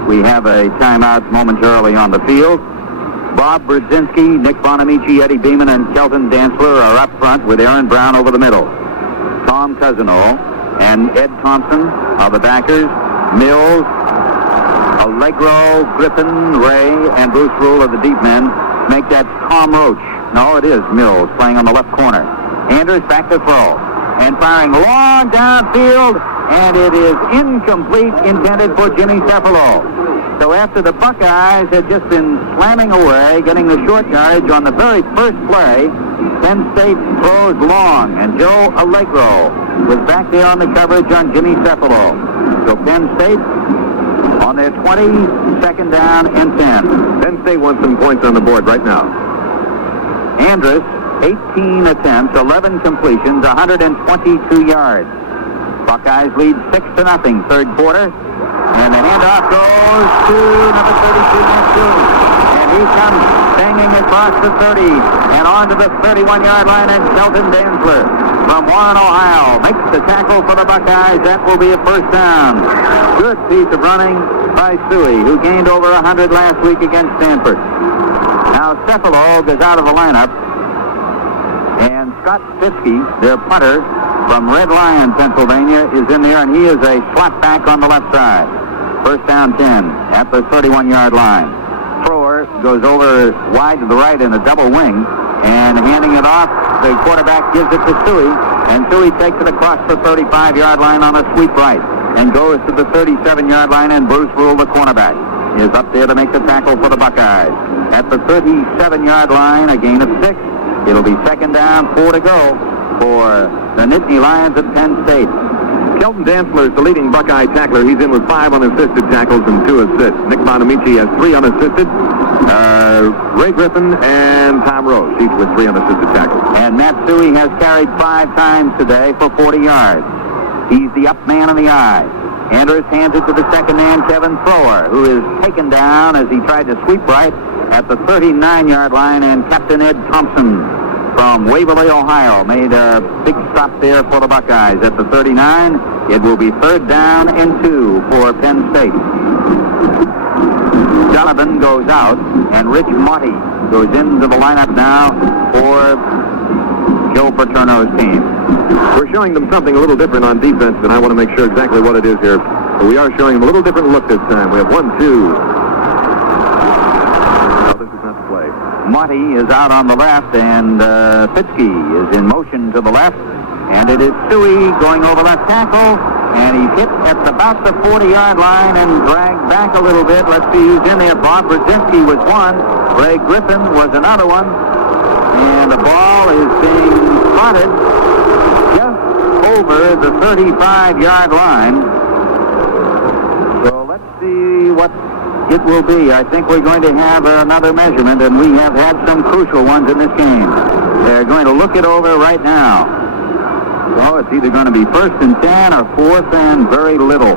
we have a timeout momentarily on the field. Bob Brzezinski, Nick Bonamici, Eddie Beeman, and Kelton Dantzler are up front with Aaron Brown over the middle. Tom Cousineau and Ed Thompson are the backers. Mills, Allegro, Griffin, Ray, and Bruce Rule are the deep men. Make that Tom Roach. No, it is Mills playing on the left corner. Andrews back to throw. And firing long downfield, and it is incomplete, intended for Jimmy Cephalo. So after the Buckeyes had just been slamming away, getting the short yardage on the very first play, Penn State throws long, and Joe Allegro was back there on the coverage on Jimmy Cephalo. So Penn State on their 20, second down and 10. Penn State wants some points on the board right now. Andrus, 18 attempts, 11 completions, 122 yards. Buckeyes lead 6-0, third quarter. And the handoff goes to number 32, Matsui. And he comes banging across the 30 and onto the 31-yard line, and Shelton Dantzler from Warren, Ohio, makes the tackle for the Buckeyes. That will be a first down. Good piece of running by Suey, who gained over 100 last week against Stanford. Now Cephalo goes out of the lineup, and Scott Fitzke, their punter from Red Lion, Pennsylvania, is in there, and he is a slot back on the left side. First down 10 at the 31-yard line. Thrower goes over wide to the right in a double wing, and handing it off, the quarterback gives it to Suey, and Suey takes it across the 35-yard line on a sweep right, and goes to the 37-yard line, and Bruce Rule, the cornerback, is up there to make the tackle for the Buckeyes. At the 37-yard line, a gain of 6. It'll be second down, 4 to go for the Nittany Lions of Penn State. Shelton Dantzler is the leading Buckeye tackler. He's in with 5 unassisted tackles and 2 assists. Nick Bonamici has 3 unassisted. Ray Griffin and Tom Rose, each with 3 unassisted tackles. And Matt Suey has carried 5 times today for 40 yards. He's the up man in the eye. Andrews hands it to the second man, Kevin Thrower, who is taken down as he tried to sweep right at the 39-yard line, and Captain Ed Thompson from Waverly, Ohio, made a big stop there for the Buckeyes. At the 39, it will be third down and 2 for Penn State. Sullivan goes out, and Rich Monty goes into the lineup now for Joe Paterno's team. We're showing them something a little different on defense, and I want to make sure exactly what it is here. But we are showing them a little different look this time. We have 1, 2. Monty is out on the left, and Fitzke is in motion to the left, and it is Suey going over left tackle, and he's hit at about the 40-yard line and dragged back a little bit. Let's see who's in there. Bob Brzezinski was one. Ray Griffin was another one, and the ball is being spotted just over the 35-yard line. So let's see what it will be. I think we're going to have another measurement, and we have had some crucial ones in this game. They're going to look it over right now. So it's either going to be 1st and 10 or 4th and very little.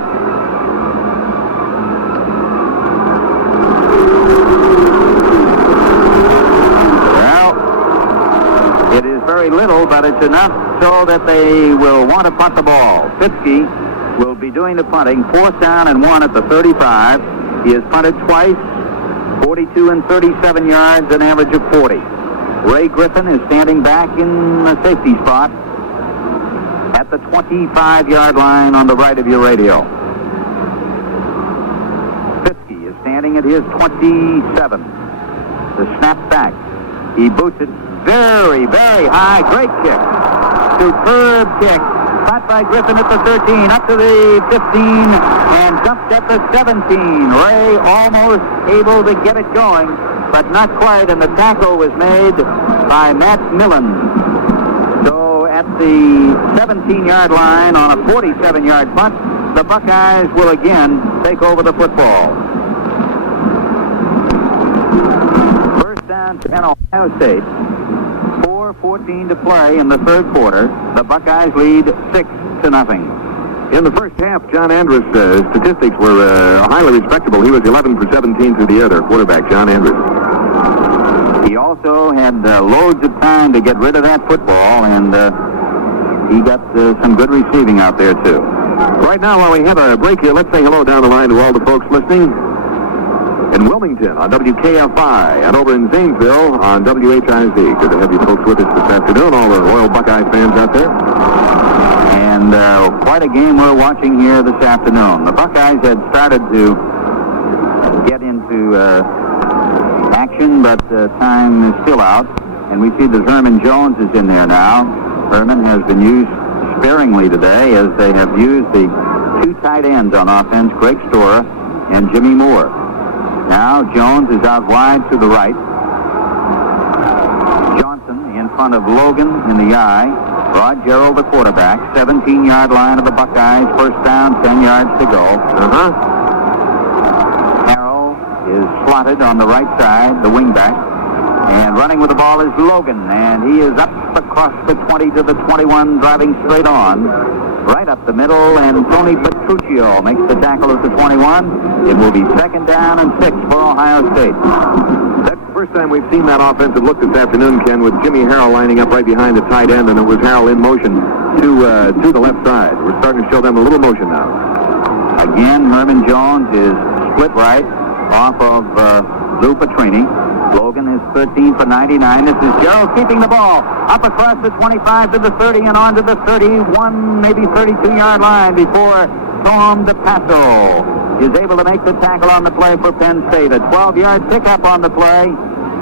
Well, it is very little, but it's enough so that they will want to punt the ball. Fitzke will be doing the punting. 4th down and 1 at the 35. He has punted twice, 42 and 37 yards, an average of 40. Ray Griffin is standing back in the safety spot at the 25-yard line on the right of your radio. Fitzke is standing at his 27. The snap back. He boots it very, very high. Great kick. Superb kick. Caught by Griffin at the 13, up to the 15, and jumped at the 17. Ray almost able to get it going, but not quite, and the tackle was made by Matt Millen. So at the 17-yard line on a 47-yard punt, the Buckeyes will again take over the football. First down to Ohio State. 4:14 to play in the third quarter. The Buckeyes lead 6-0. In the first half, John Andrus' statistics were highly respectable. He was 11 for 17 through the air, their quarterback, John Andrus. He also had loads of time to get rid of that football, and he got some good receiving out there, too. Right now, while we have a break here, let's say hello down the line to all the folks listening in Wilmington on WKFI, and over in Zanesville on WHIZ. Good to have you folks with us this afternoon, all the Royal Buckeye fans out there. And quite a game we're watching here this afternoon. The Buckeyes had started to get into action, but time is still out. And we see that Herman Jones is in there now. Herman has been used sparingly today as they have used the two tight ends on offense, Greg Storer and Jimmy Moore. Now Jones is out wide to the right. Johnson in front of Logan in the I. Rod Gerald, the quarterback, 17-yard line of the Buckeyes. First down, 10 yards to go. Harrell is slotted on the right side, the wingback. And running with the ball is Logan, and he is up across the 20 to the 21, driving straight on. Right up the middle, and Tony Petruccio makes the tackle at the 21. It will be second down and 6 for Ohio State. That's the first time we've seen that offensive look this afternoon, Ken, with Jimmy Harrell lining up right behind the tight end, and it was Harrell in motion to the left side. We're starting to show them a little motion now. Again, Herman Jones is split right off of Lou Petrini. Logan is 13 for 99. This is Gerald keeping the ball up across the 25 to the 30 and on to the 31, maybe 32-yard line before Tom DePasso is able to make the tackle on the play for Penn State. A 12-yard pickup on the play.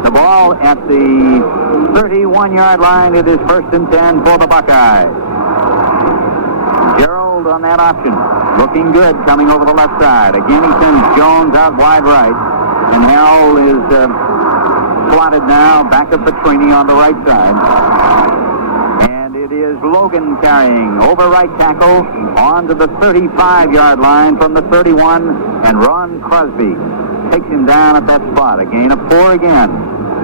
The ball at the 31-yard line. It is first and 10 for the Buckeyes. Gerald on that option. Looking good coming over the left side. Again, he sends Jones out wide right. And Harrell is slotted now back of Petrini on the right side. And it is Logan carrying over right tackle on to the 35-yard line from the 31. And Ron Crosby takes him down at that spot. A gain of 4 again.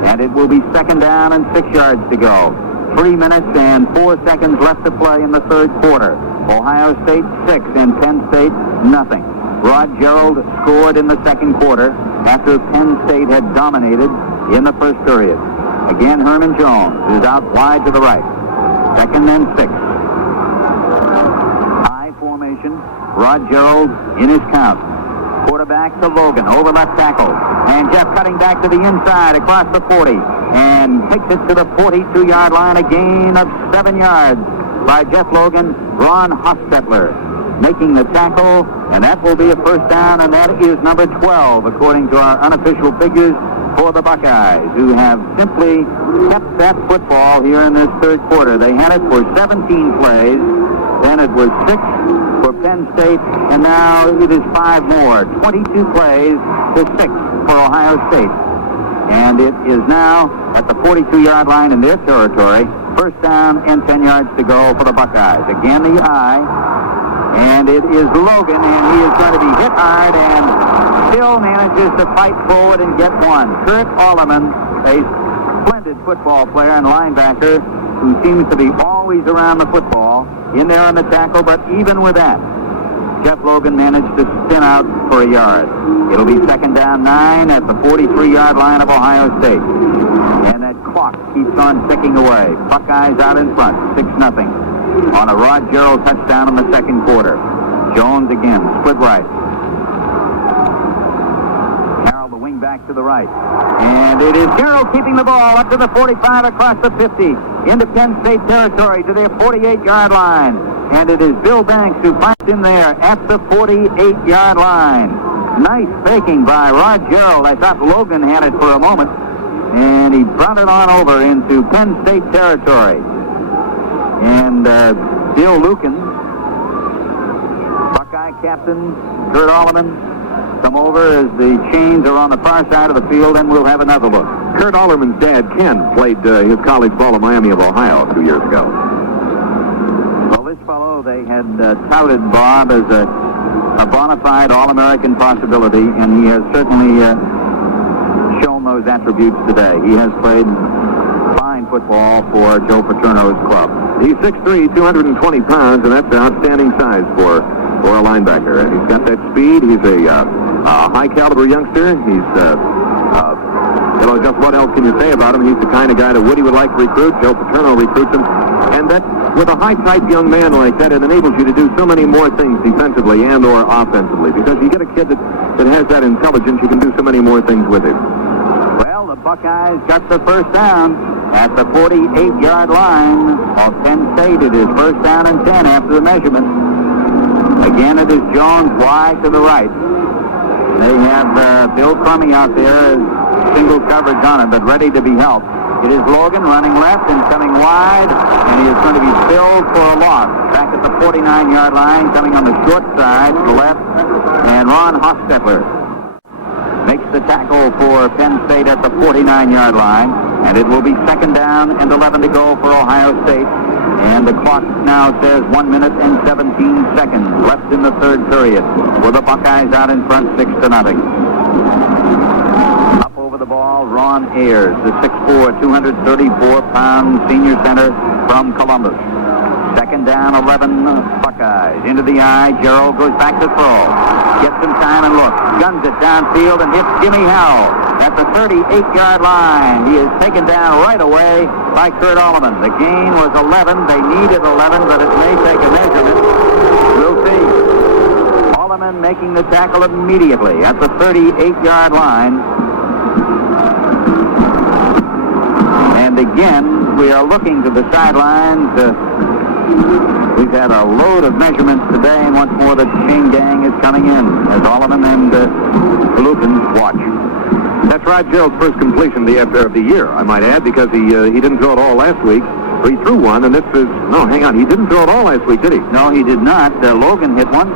And it will be second down and 6 yards to go. 3 minutes and 4 seconds left to play in the third quarter. Ohio State 6 and Penn State nothing. Rod Gerald scored in the second quarter after Penn State had dominated in the first period. Again, Herman Jones is out wide to the right. Second and 6. I formation. Rod Gerald in his count. Quarterback to Logan over left tackle. And Jeff cutting back to the inside across the 40. And takes it to the 42-yard line. A gain of 7 yards by Jeff Logan. Ron Hostetler making the tackle. And that will be a first down. And that is number 12 according to our unofficial figures for the Buckeyes, who have simply kept that football here in this third quarter. They had it for 17 plays, then it was 6 for Penn State, and now it is 5 more. 22 plays to 6 for Ohio State. And it is now at the 42-yard line in their territory. First down and 10 yards to go for the Buckeyes. Again, the I, and it is Logan, and he is going to be hit hard and still manages to fight forward and get one. Kurt Alleman, a splendid football player and linebacker who seems to be always around the football, in there on the tackle, but even with that, Jeff Logan managed to spin out for a yard. It'll be second down 9 at the 43-yard line of Ohio State. And that clock keeps on ticking away. Buckeyes out in front, 6-0. On a Rod Gerald touchdown in the second quarter. Jones again, split right. Harrell, the wing back to the right. And it is Gerald keeping the ball up to the 45 across the 50 into Penn State territory to their 48-yard line. And it is Bill Banks who finds him there at the 48-yard line. Nice faking by Rod Gerald. I thought Logan had it for a moment. And he brought it on over into Penn State territory. And Bill Lucan, Buckeye captain, Kurt Alleman, come over as the chains are on the far side of the field, and we'll have another look. Kurt Alleman's dad, Ken, played his college ball at Miami of Ohio 2 years ago. Well, this fellow, they had touted Bob as a bona fide All-American possibility, and he has certainly shown those attributes today. He has played fine football for Joe Paterno's club. He's 6'3", 220 pounds, and that's an outstanding size for a linebacker. He's got that speed. He's a high-caliber youngster. He's, just what else can you say about him? He's the kind of guy that Woody would like to recruit. Joe Paterno recruits him. And that, with a high-type young man like that, it enables you to do so many more things defensively and or offensively. Because you get a kid that has that intelligence, you can do so many more things with him. Well, the Buckeyes got the first down at the 48-yard line of Penn State. It is first down and 10 after the measurement. Again, it is Jones wide to the right. They have Bill Crummey out there, single coverage on him, but ready to be helped. It is Logan running left and coming wide, and he is going to be filled for a loss. Back at the 49-yard line, coming on the short side to the left, and Ron Hostetler makes the tackle for Penn State at the 49-yard line, and it will be 2nd down and 11 to go for Ohio State. And the clock now says 1 minute and 17 seconds left in the 3rd period, with the Buckeyes out in front 6-0. Up over the ball, Ron Ayers, the 6'4", 234-pound senior center from Columbus. 2nd down, 11 Buckeyes. Into the eye, Gerald goes back to throw. Gets some time and looks. Guns it downfield and hits Jimmy Howell at the 38-yard line. He is taken down right away by Kurt Alleman. The gain was 11. They needed 11, but it may take a measurement. We'll see. Alleman making the tackle immediately at the 38-yard line. And again, we are looking to the sidelines. We've had a load of measurements today, and once more the chain gang is coming in as Alleman and Lukens watch. That's Rod Gerald's first completion of the year, I might add, because he didn't throw it all last week. Or he threw one, and this is... No, hang on. He didn't throw it all last week, did he? No, he did not. Logan hit one.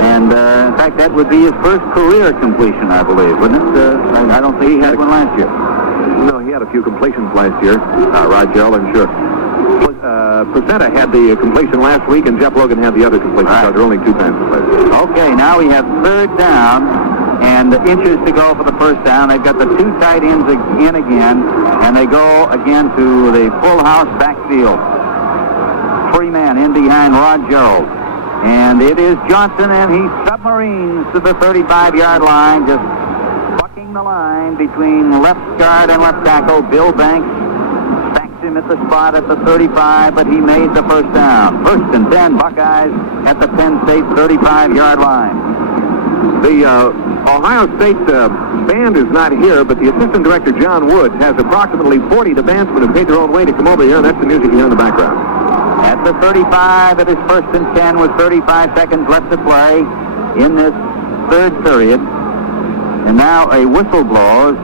And, in fact, that would be his first career completion, I believe, wouldn't it? I don't think he had one last year. No, he had a few completions last year, Rod Gerald, I'm sure. Presenta had the completion last week, and Jeff Logan had the other completion. Right. So there are only 2 passes last year. Okay, now we have 3rd down, and inches to go for the 1st down. They've got the 2 tight ends in again, and they go again to the full house backfield. 3 men in behind Rod Gerald. And it is Johnson, and he submarines to the 35-yard line, just bucking the line between left guard and left tackle. Bill Banks stacks him at the spot at the 35, but he made the 1st down. 1st and 10, Buckeyes at the Penn State 35-yard line. The Ohio State band is not here, but the assistant director, John Woods, has approximately 40 the bandsmen who paid their own way to come over here, and that's the music you hear in the background. At the 35, it is 1st and 10 with 35 seconds left to play in this 3rd period. And now a whistle blows,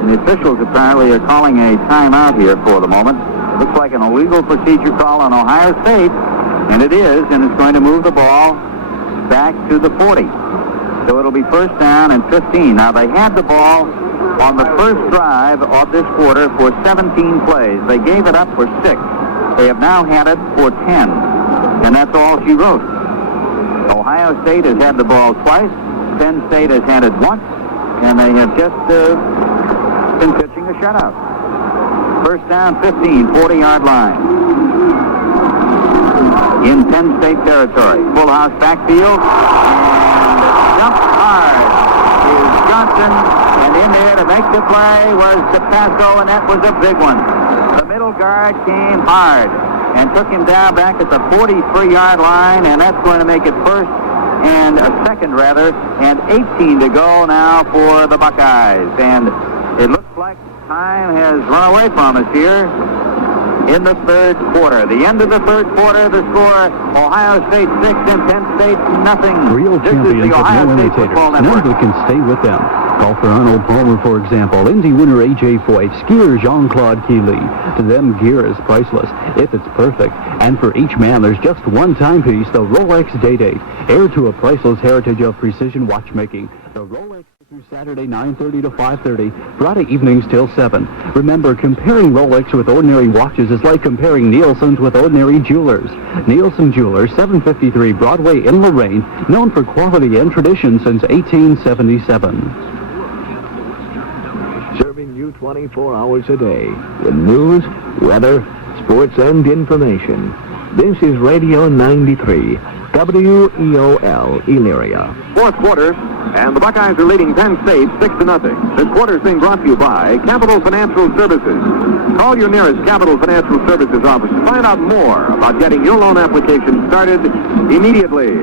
and the officials apparently are calling a timeout here for the moment. It looks like an illegal procedure call on Ohio State, and it is, and it's going to move the ball back to the 40. So it'll be 1st down and 15. Now, they had the ball on the first drive of this quarter for 17 plays. They gave it up for 6. They have now had it for 10, and that's all she wrote. Ohio State has had the ball twice. Penn State has had it once, and they have just been pitching a shutout. 1st down, 15, 40-yard line. In Penn State territory. Full house backfield, and jumped hard is Johnson, and in there to make the play was DePasso, and that was a big one. The middle guard came hard and took him down back at the 43-yard line, and that's going to make it 1st and a 2nd, rather, and 18 to go now for the Buckeyes. And it looks like time has run away from us here in the 3rd quarter. The end of the 3rd quarter, the score, Ohio State 6 and Penn State nothing. Real champions of no imitators. None that can stay with them. Golfer Arnold Palmer, for example, Lindsay winner A.J. Foyt, skier Jean-Claude Keely. To them, gear is priceless, if it's perfect. And for each man, there's just one timepiece, the Rolex Day-Date, heir to a priceless heritage of precision watchmaking. The Rolex through Saturday, 9:30 to 5:30, Friday evenings till 7. Remember, comparing Rolex with ordinary watches is like comparing Nielsen's with ordinary jewelers. Nielsen Jewelers, 753 Broadway in Lorraine, known for quality and tradition since 1877. Serving you 24 hours a day with news, weather, sports, and information. This is Radio 93, WEOL, Elyria. 4th quarter, and the Buckeyes are leading Penn State 6-0. This quarter is being brought to you by Capital Financial Services. Call your nearest Capital Financial Services office to find out more about getting your loan application started immediately.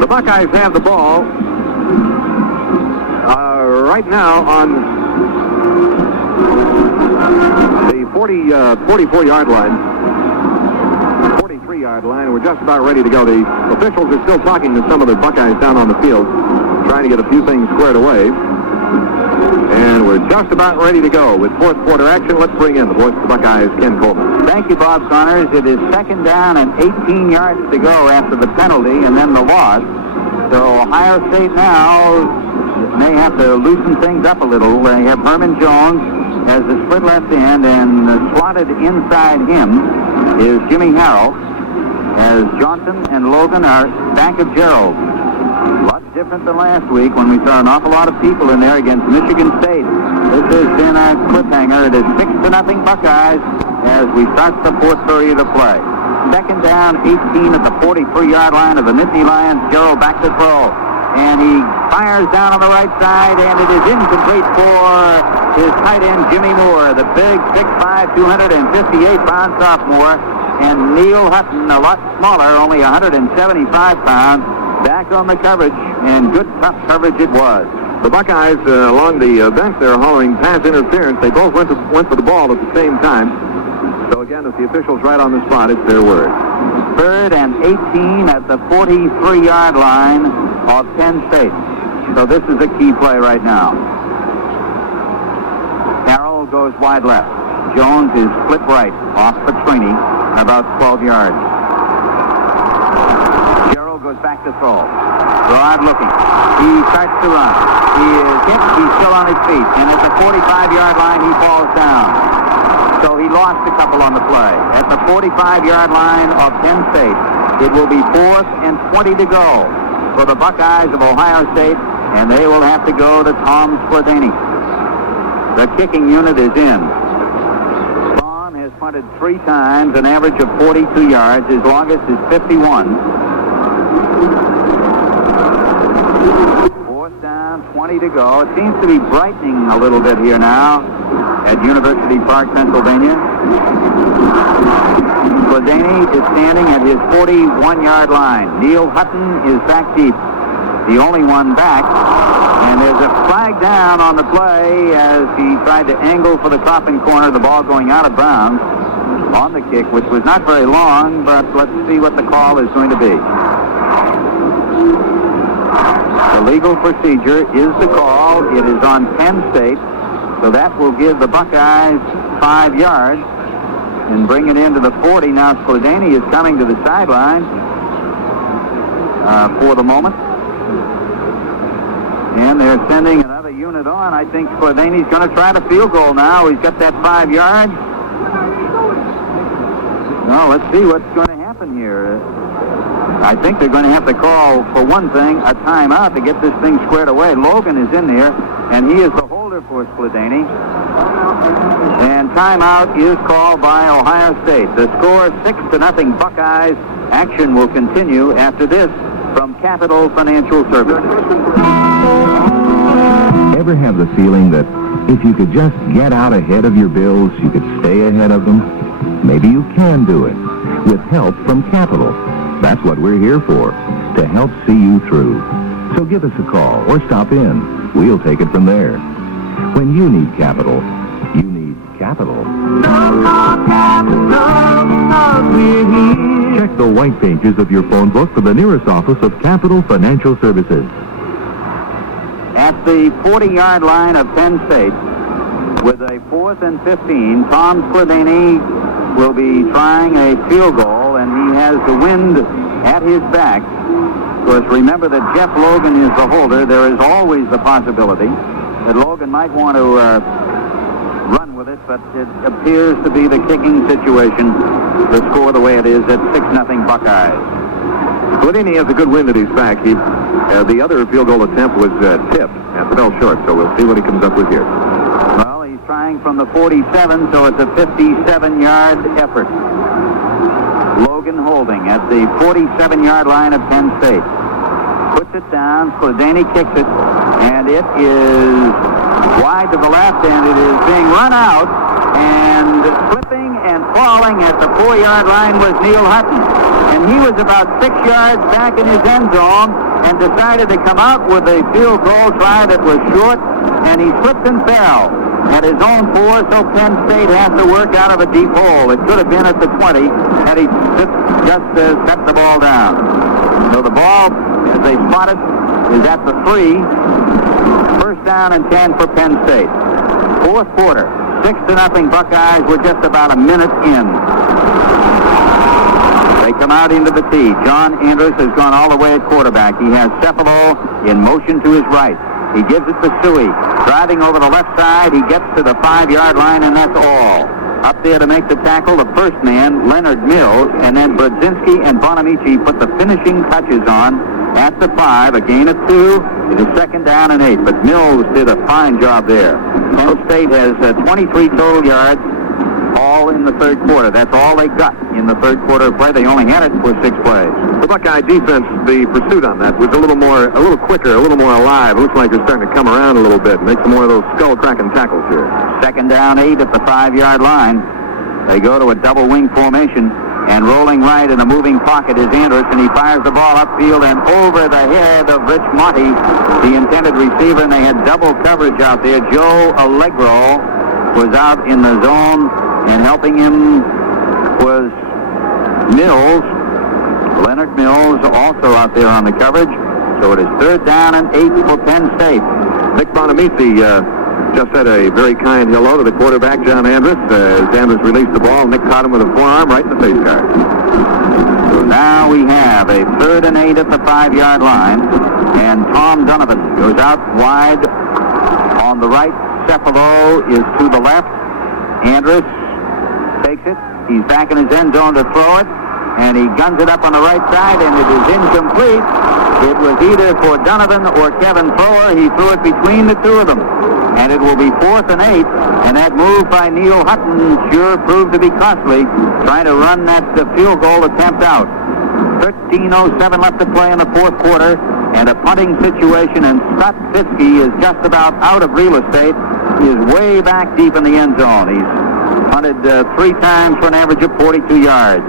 The Buckeyes have the ball right now on the 44-yard line. 43-yard line. We're just about ready to go. The officials are still talking to some of the Buckeyes down on the field, trying to get a few things squared away. And we're just about ready to go with fourth quarter action. Let's bring in the voice of the Buckeyes, Ken Coleman. Thank you, Bob Connors. It is second down and 18 yards to go after the penalty and then the loss. So Ohio State now may have to loosen things up a little. They have Herman Jones has the split left end, and slotted inside him is Jimmy Harrell, as Johnson and Logan are back of Gerald. A lot different than last week when we saw an awful lot of people in there against Michigan State. This has been a cliffhanger. It is 6-0 Buckeyes as we start the fourth period of play. Second down, 18 at the 43-yard line of the Nittany Lions. Gerald back to throw. And he fires down on the right side, and it is incomplete for his tight end, Jimmy Moore, the big 6'5", 258-pound sophomore. And Neil Hutton, a lot smaller, only 175 pounds, back on the coverage, and good tough coverage it was. The Buckeyes along the bench there hollering pass interference. They both went for the ball at the same time. So again, if the official's right on the spot, it's their word. Third and 18 at the 43-yard line of Penn State. So this is a key play right now. Carroll goes wide left. Jones is split right off Petrini, about 12 yards. Gerald goes back to throw. Broad looking. He starts to run. He is hit. He's still on his feet. And at the 45-yard line, he falls down. So he lost a couple on the play. At the 45-yard line of Penn State, it will be 4th and 20 to go for the Buckeyes of Ohio State, and they will have to go to Tom Spladany. The kicking unit is in. Tom has punted 3 times, an average of 42 yards. His longest is 51. 4th down, 20 to go. It seems to be brightening a little bit here now at University Park, Pennsylvania. Spladany is standing at his 41-yard line. Neil Hutton is back deep, the only one back. And there's a flag down on the play as he tried to angle for the Coffin corner, the ball going out of bounds on the kick, which was not very long, but let's see what the call is going to be. The legal procedure is the call. It is on Penn State. So that will give the Buckeyes 5 yards and bring it into the 40. Now Spladany is coming to the sideline for the moment. And they're sending another unit on. I think Spladany's going to try the field goal now. He's got that 5 yards. Now let's see what's going to happen here. I think they're going to have to call, for one thing, a timeout to get this thing squared away. Logan is in there, and he is the holder for Spladany. And timeout is called by Ohio State. The score 6-0 Buckeyes. Action will continue after this from Capital Financial Services. Ever have the feeling that if you could just get out ahead of your bills, you could stay ahead of them? Maybe you can do it with help from Capital. That's what we're here for, to help see you through. So give us a call or stop in. We'll take it from there. When you need capital, you need Capital. Check the white pages of your phone book for the nearest office of Capital Financial Services. At the 40-yard line of Penn State, with a 4th and 15, Tom Spladany will be trying a field goal, and he has the wind at his back. Of course, remember that Jeff Logan is the holder. There is always the possibility that Logan might want to run with it, but it appears to be the kicking situation. The score the way it is at 6-0 Buckeyes. Spladany has a good wind at his back. The other field goal attempt was tipped and fell short, so we'll see what he comes up with here. Well, he's trying from the 47, so it's a 57-yard effort. Logan holding at the 47-yard line of Penn State. Puts it down. Spladany kicks it, and it is wide to the left, and it is being run out. And slipping and falling at the 4-yard line was Neil Hutton. And he was about 6 yards back in his end zone and decided to come out with a field goal try that was short, and he slipped and fell at his own 4, so Penn State has to work out of a deep hole. It could have been at the 20 had he just set the ball down. So the ball, as they spotted, is at the 3. First down and 10 for Penn State. Fourth quarter, 6-0 Buckeyes. We're just about a minute in. They come out into the tee. John Andrews has gone all the way at quarterback. He has Cephalo in motion to his right. He gives it to Suey. Driving over the left side, he gets to the 5-yard line, and that's all. Up there to make the tackle, the first man, Leonard Mills, and then Brodzinski and Bonamici put the finishing touches on at the 5, a gain of 2. It is second down and 8, but Mills did a fine job there. Penn State has 23 total yards, all in the third quarter. That's all they got in the third quarter of play. They only had it for 6 plays. The Buckeye defense, the pursuit on that was a little quicker, a little more alive. It looks like they're starting to come around a little bit, make some more of those skull-cracking tackles here. Second down 8 at the 5-yard line. They go to a double wing formation, and rolling right in a moving pocket is Andrus, and he fires the ball upfield and over the head of Rich Monty, the intended receiver, and they had double coverage out there. Joe Allegro was out in the zone, and helping him was Mills. Leonard Mills also out there on the coverage. So it is third down and 8 for Penn State. Nick Bonamici just said a very kind hello to the quarterback, John Andrus. As Andrus released the ball, Nick caught him with a forearm right in the face guard. So now we have a third and 8 at the 5-yard line, and Tom Donovan goes out wide on the right. Cephalo is to the left. Andrus takes it. He's back in his end zone to throw it, and he guns it up on the right side, and it is incomplete. It was either for Donovan or Kevin Thrower. He threw it between the two of them, and it will be 4th and 8, and that move by Neil Hutton sure proved to be costly, trying to run that field goal attempt out. 13:07 left to play in the fourth quarter, and a punting situation, and Scott Fiske is just about out of real estate. He is way back deep in the end zone. He's punted 3 times for an average of 42 yards.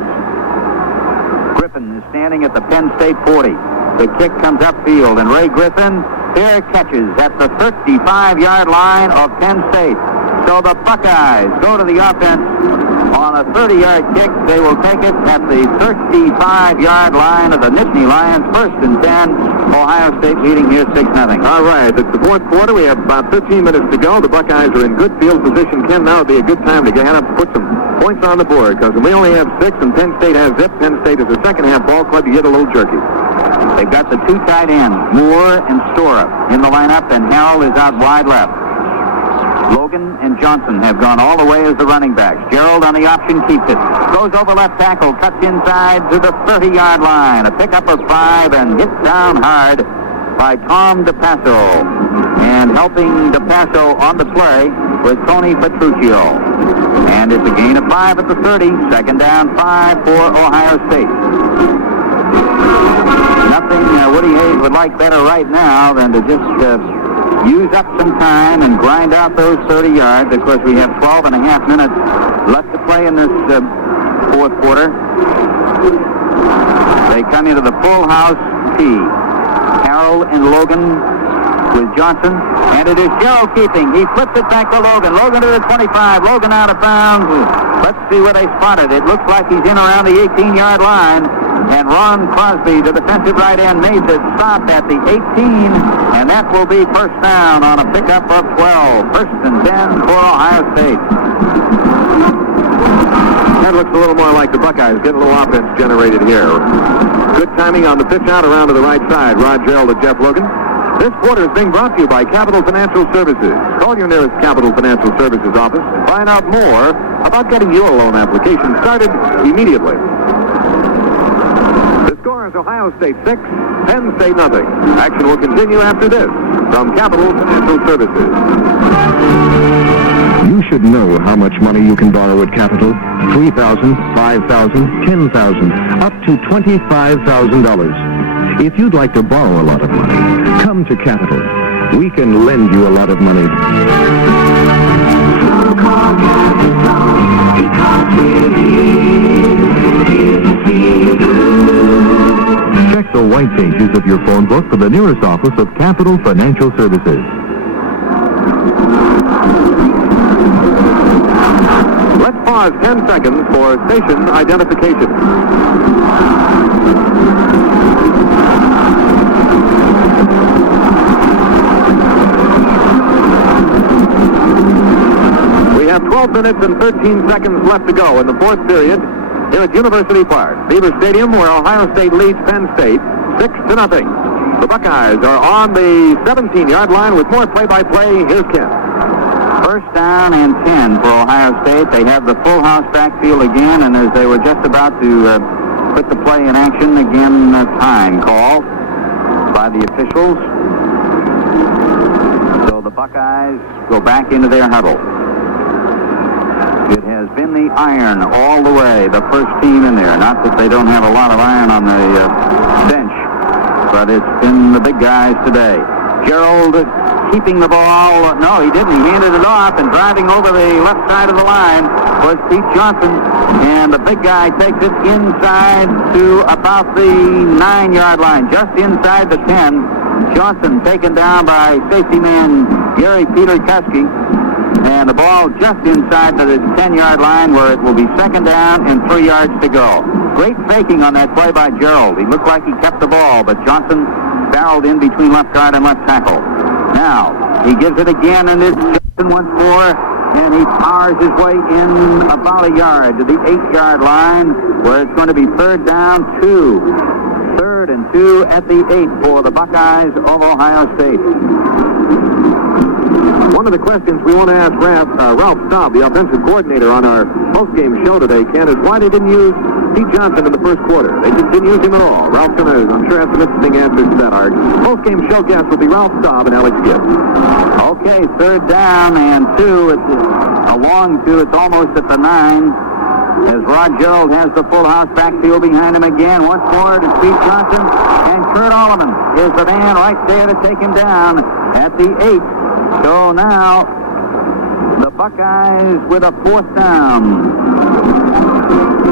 Griffin is standing at the Penn State 40. The kick comes upfield, and Ray Griffin fair catches at the 35-yard line of Penn State. So the Buckeyes go to the offense on a 30-yard kick. They will take it at the 35-yard line of the Nittany Lions. 1st and 10. Ohio State leading here 6-0. All right, it's the fourth quarter. We have about 15 minutes to go. The Buckeyes are in good field position. Ken, now would be a good time to get up and put some points on the board, because we only have 6 and Penn State has zip. Penn State is a second-half ball club. You get a little jerky. They've got the 2 tight ends, Moore and Stora, in the lineup, and Harrell is out wide left. Logan and Johnson have gone all the way as the running backs. Gerald on the option keeps it. Goes over left tackle, cuts inside to the 30-yard line. A pickup of 5 and hit down hard by Tom DePasso. And helping DePasso on the play was Tony Petruccio. And it's a gain of 5 at the 30. Second down 5 for Ohio State. Nothing Woody Hayes would like better right now than to just use up some time and grind out those 30 yards. Of course, we have 12 and a half minutes left to play in this fourth quarter. They come into the full house tee. Harrell and Logan with Johnson, and it is Joe keeping. He flips it back to Logan. Logan to the 25. Logan out of bounds. Let's see where they spotted. It looks like he's in around the 18-yard line. And Ron Crosby, the defensive right end, made the stop at the 18, and that will be first down on a pickup of 12. 1st and 10 for Ohio State. That looks a little more like the Buckeyes getting a little offense generated here. Good timing on the pitch out around to the right side. Rod Gerald to Jeff Logan. This quarter is being brought to you by Capital Financial Services. Call your nearest Capital Financial Services office and find out more about getting your loan application started immediately. The score is Ohio State 6, Penn State nothing. Action will continue after this from Capital Financial Services. You should know how much money you can borrow at Capital. $3,000, $5,000, $10,000, up to $25,000. If you'd like to borrow a lot of money, come to Capital. We can lend you a lot of money. So call Capital because we're here. Check the white pages of your phone book for the nearest office of Capital Financial Services. Let's pause 10 seconds for station identification. 12 minutes and 13 seconds left to go in the fourth period here at University Park, Beaver Stadium, where Ohio State leads Penn State 6-0. The Buckeyes are on the 17-yard line with more play-by-play. Here's Ken. First down and 10 for Ohio State. They have the full house backfield again, and as they were just about to put the play in action, again, time called by the officials. So the Buckeyes go back into their huddle. It has been the iron all the way, the first team in there. Not that they don't have a lot of iron on the bench, but it's been the big guys today. Gerald keeping the ball. No, he didn't. He handed it off, and driving over the left side of the line was Pete Johnson. And the big guy takes it inside to about the 9-yard line, just inside the 10. Johnson taken down by safety man Gary Peter Kuski. And the ball just inside the 10-yard line, where it will be second down and 3 yards to go. Great faking on that play by Gerald. He looked like he kept the ball, but Johnson barreled in between left guard and left tackle. Now, he gives it again, and it's Johnson once more, and he powers his way in about a yard to the 8-yard line, where it's going to be third down 2. Third and 2 at the 8 for the Buckeyes of Ohio State. One of the questions we want to ask Ralph Staub, the offensive coordinator, on our post-game show today, Ken, is why they didn't use Pete Johnson in the first quarter. They just didn't use him at all. Ralph's going to, I'm sure, have some interesting answers to that. Our post-game show guest will be Ralph Staub and Alex Gibbs. Okay, third down and 2. It's a long 2. It's almost at the 9. As Rod Gerald has the full house backfield behind him again. Once more to Pete Johnson. And Kurt Alleman is the man right there to take him down at the 8. So now, the Buckeyes with a fourth down.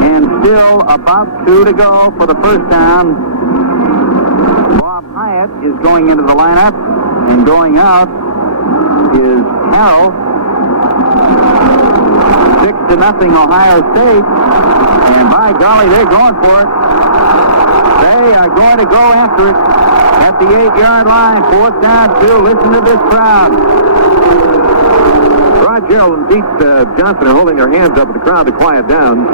And still about 2 to go for the first down. Bob Hyatt is going into the lineup. And going out is Harrell. 6-0 Ohio State. And by golly, they're going for it. They are going to go after it at the 8-yard line. Fourth down 2. Listen to this crowd. Rod Gerald and Pete Johnson are holding their hands up at the crowd to quiet down.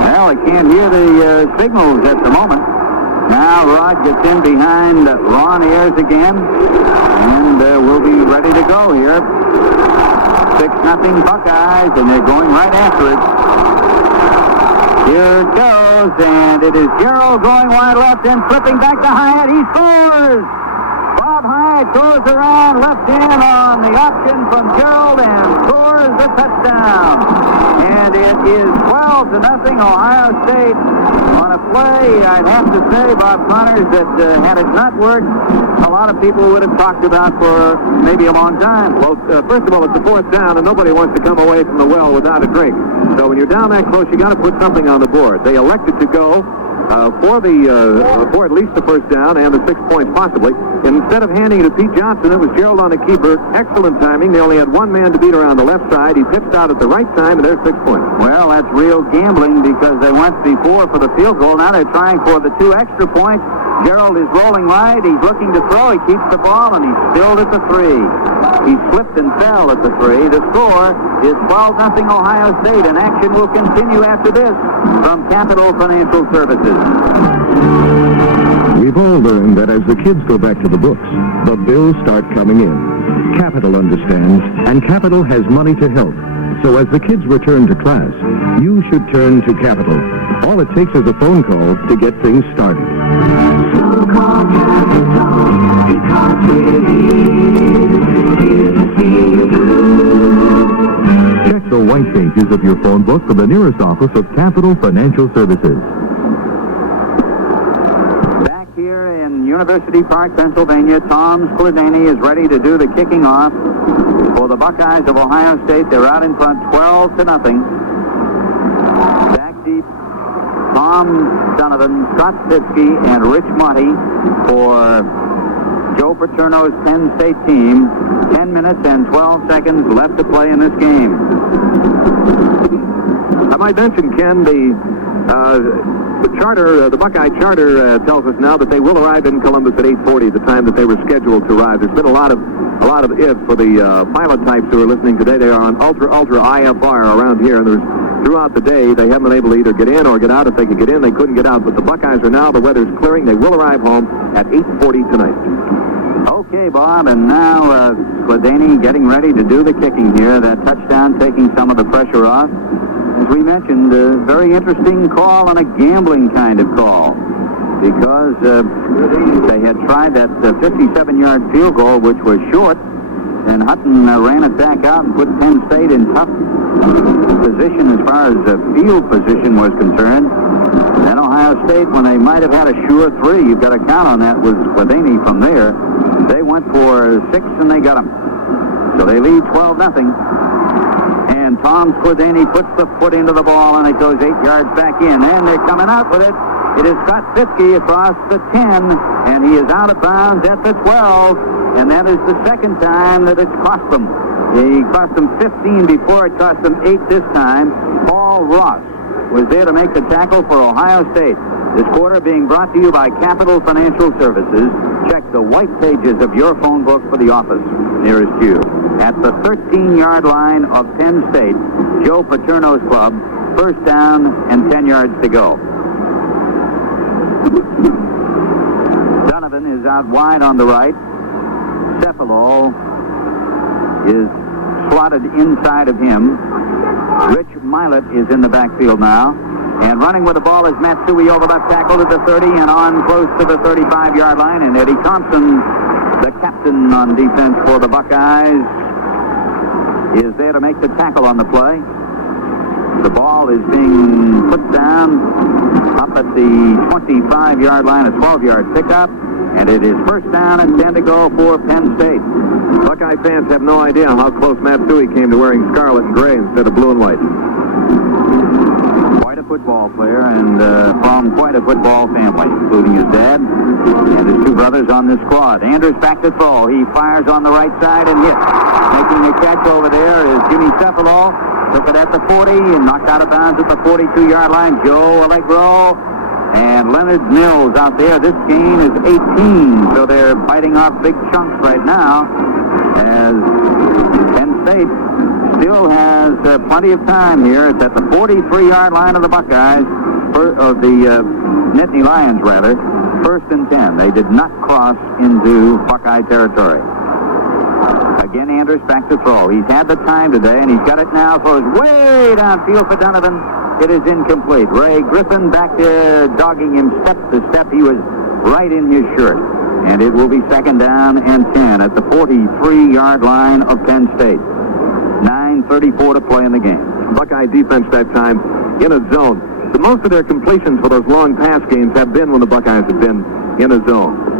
Well, I can't hear the signals at the moment. Now Rod gets in behind Ron Ayers again. And we'll be ready to go here. 6-0 Buckeyes, and they're going right after it. Here it goes, and it is Gerald going wide left and flipping back to Hyatt. He scores! Bob Hyatt goes around left in on the option from Gerald and scores the touchdown. And it is 12-0 Ohio State on a play, I'd have to say, Bob Connors, that had it not worked, a lot of people would have talked about for maybe a long time. Well, first of all, it's the fourth down, and nobody wants to come away from the well without a drink. So when you're down that close, you got to put something on the board. They elected to go for at least the first down and the 6 points possibly. Instead of handing it to Pete Johnson, it was Gerald on the keeper. Excellent timing. They only had one man to beat around the left side. He pitched out at the right time, and there's 6 points. Well, that's real gambling because they went before for the field goal. Now they're trying for the 2 extra points. Gerald is rolling right. He's looking to throw. He keeps the ball, and he's stilled at the 3. He slipped and fell at the 3. The score is 12-0 Ohio State, and action will continue after this from Capital Financial Services. We've all learned that as the kids go back to the books, the bills start coming in. Capital understands, and Capital has money to help. So as the kids return to class, you should turn to Capital. All it takes is a phone call to get things started. So call Capital, because we're here to see you through. Check the white pages of your phone book for the nearest office of Capital Financial Services. Back here in University Park, Pennsylvania, Tom Skladany is ready to do the kicking off for the Buckeyes of Ohio State. They're out in front 12-0. Back deep, Tom Donovan, Scott Sitzke, and Rich Monty for Joe Paterno's Penn State team. 10 minutes and 12 seconds left to play in this game. I might mention, Ken, The Buckeye charter tells us now that they will arrive in Columbus at 8:40, the time that they were scheduled to arrive. There's been a lot of ifs for the pilot types who are listening today. They are on ultra IFR around here, and throughout the day they haven't been able to either get in or get out. If they could get in, they couldn't get out. But the Buckeyes are now. The weather's clearing. They will arrive home at 8:40 tonight. Okay, Bob, and now Skladany getting ready to do the kicking here. That touchdown taking some of the pressure off. As we mentioned, a very interesting call and a gambling kind of call, because they had tried that 57-yard field goal, which was short, and Hutton ran it back out and put Penn State in tough position as far as field position was concerned. Then Ohio State, when they might have had a sure three, you've got to count on that with Skladany from there, they went for 6 and they got them. So they lead 12-0. And Tom Skladany puts the foot into the ball, and it goes 8 yards back in. And they're coming out with it. It is Scott Fitzke across the 10, and he is out of bounds at the 12. And that is the second time that it's cost them. He cost them 15 before, it cost them 8 this time. Paul Ross was there to make the tackle for Ohio State. This quarter being brought to you by Capital Financial Services. Check the white pages of your phone book for the office nearest you. At the 13-yard line of Penn State, Joe Paterno's club, first down and 10 yards to go. Donovan is out wide on the right. Cephalo is slotted inside of him. Rich Milet is in the backfield now. And running with the ball is Matsui over left tackle to the 30 and on close to the 35-yard line. And Eddie Thompson, the captain on defense for the Buckeyes, is there to make the tackle on the play. The ball is being put down up at the 25-yard line, a 12-yard pickup. And it is first down and 10 to go for Penn State. Buckeye fans have no idea how close Matsui came to wearing scarlet and gray instead of blue and white. Quite a football player, and from quite a football family, including his dad and his 2 brothers on this squad. Andrews back to throw. He fires on the right side and hits. Making a catch over there is Jimmy Cephalo. Took it at the 40 and knocked out of bounds at the 42-yard line. Joe Allegro and Leonard Mills out there. This game is 18, so they're biting off big chunks right now as Penn State still has plenty of time here. It's at the 43-yard line of the Buckeyes, of the Nittany Lions, rather. First and 10. They did not cross into Buckeye territory. Again, Andrews back to throw. He's had the time today, and he's got it now. Throws way downfield for Donovan. It is incomplete. Ray Griffin back there dogging him step to step. He was right in his shirt. And it will be second down and 10 at the 43-yard line of Penn State. 9:34 to play in the game. Buckeye defense that time in a zone. Most of their completions for those long pass games have been when the Buckeyes have been in a zone.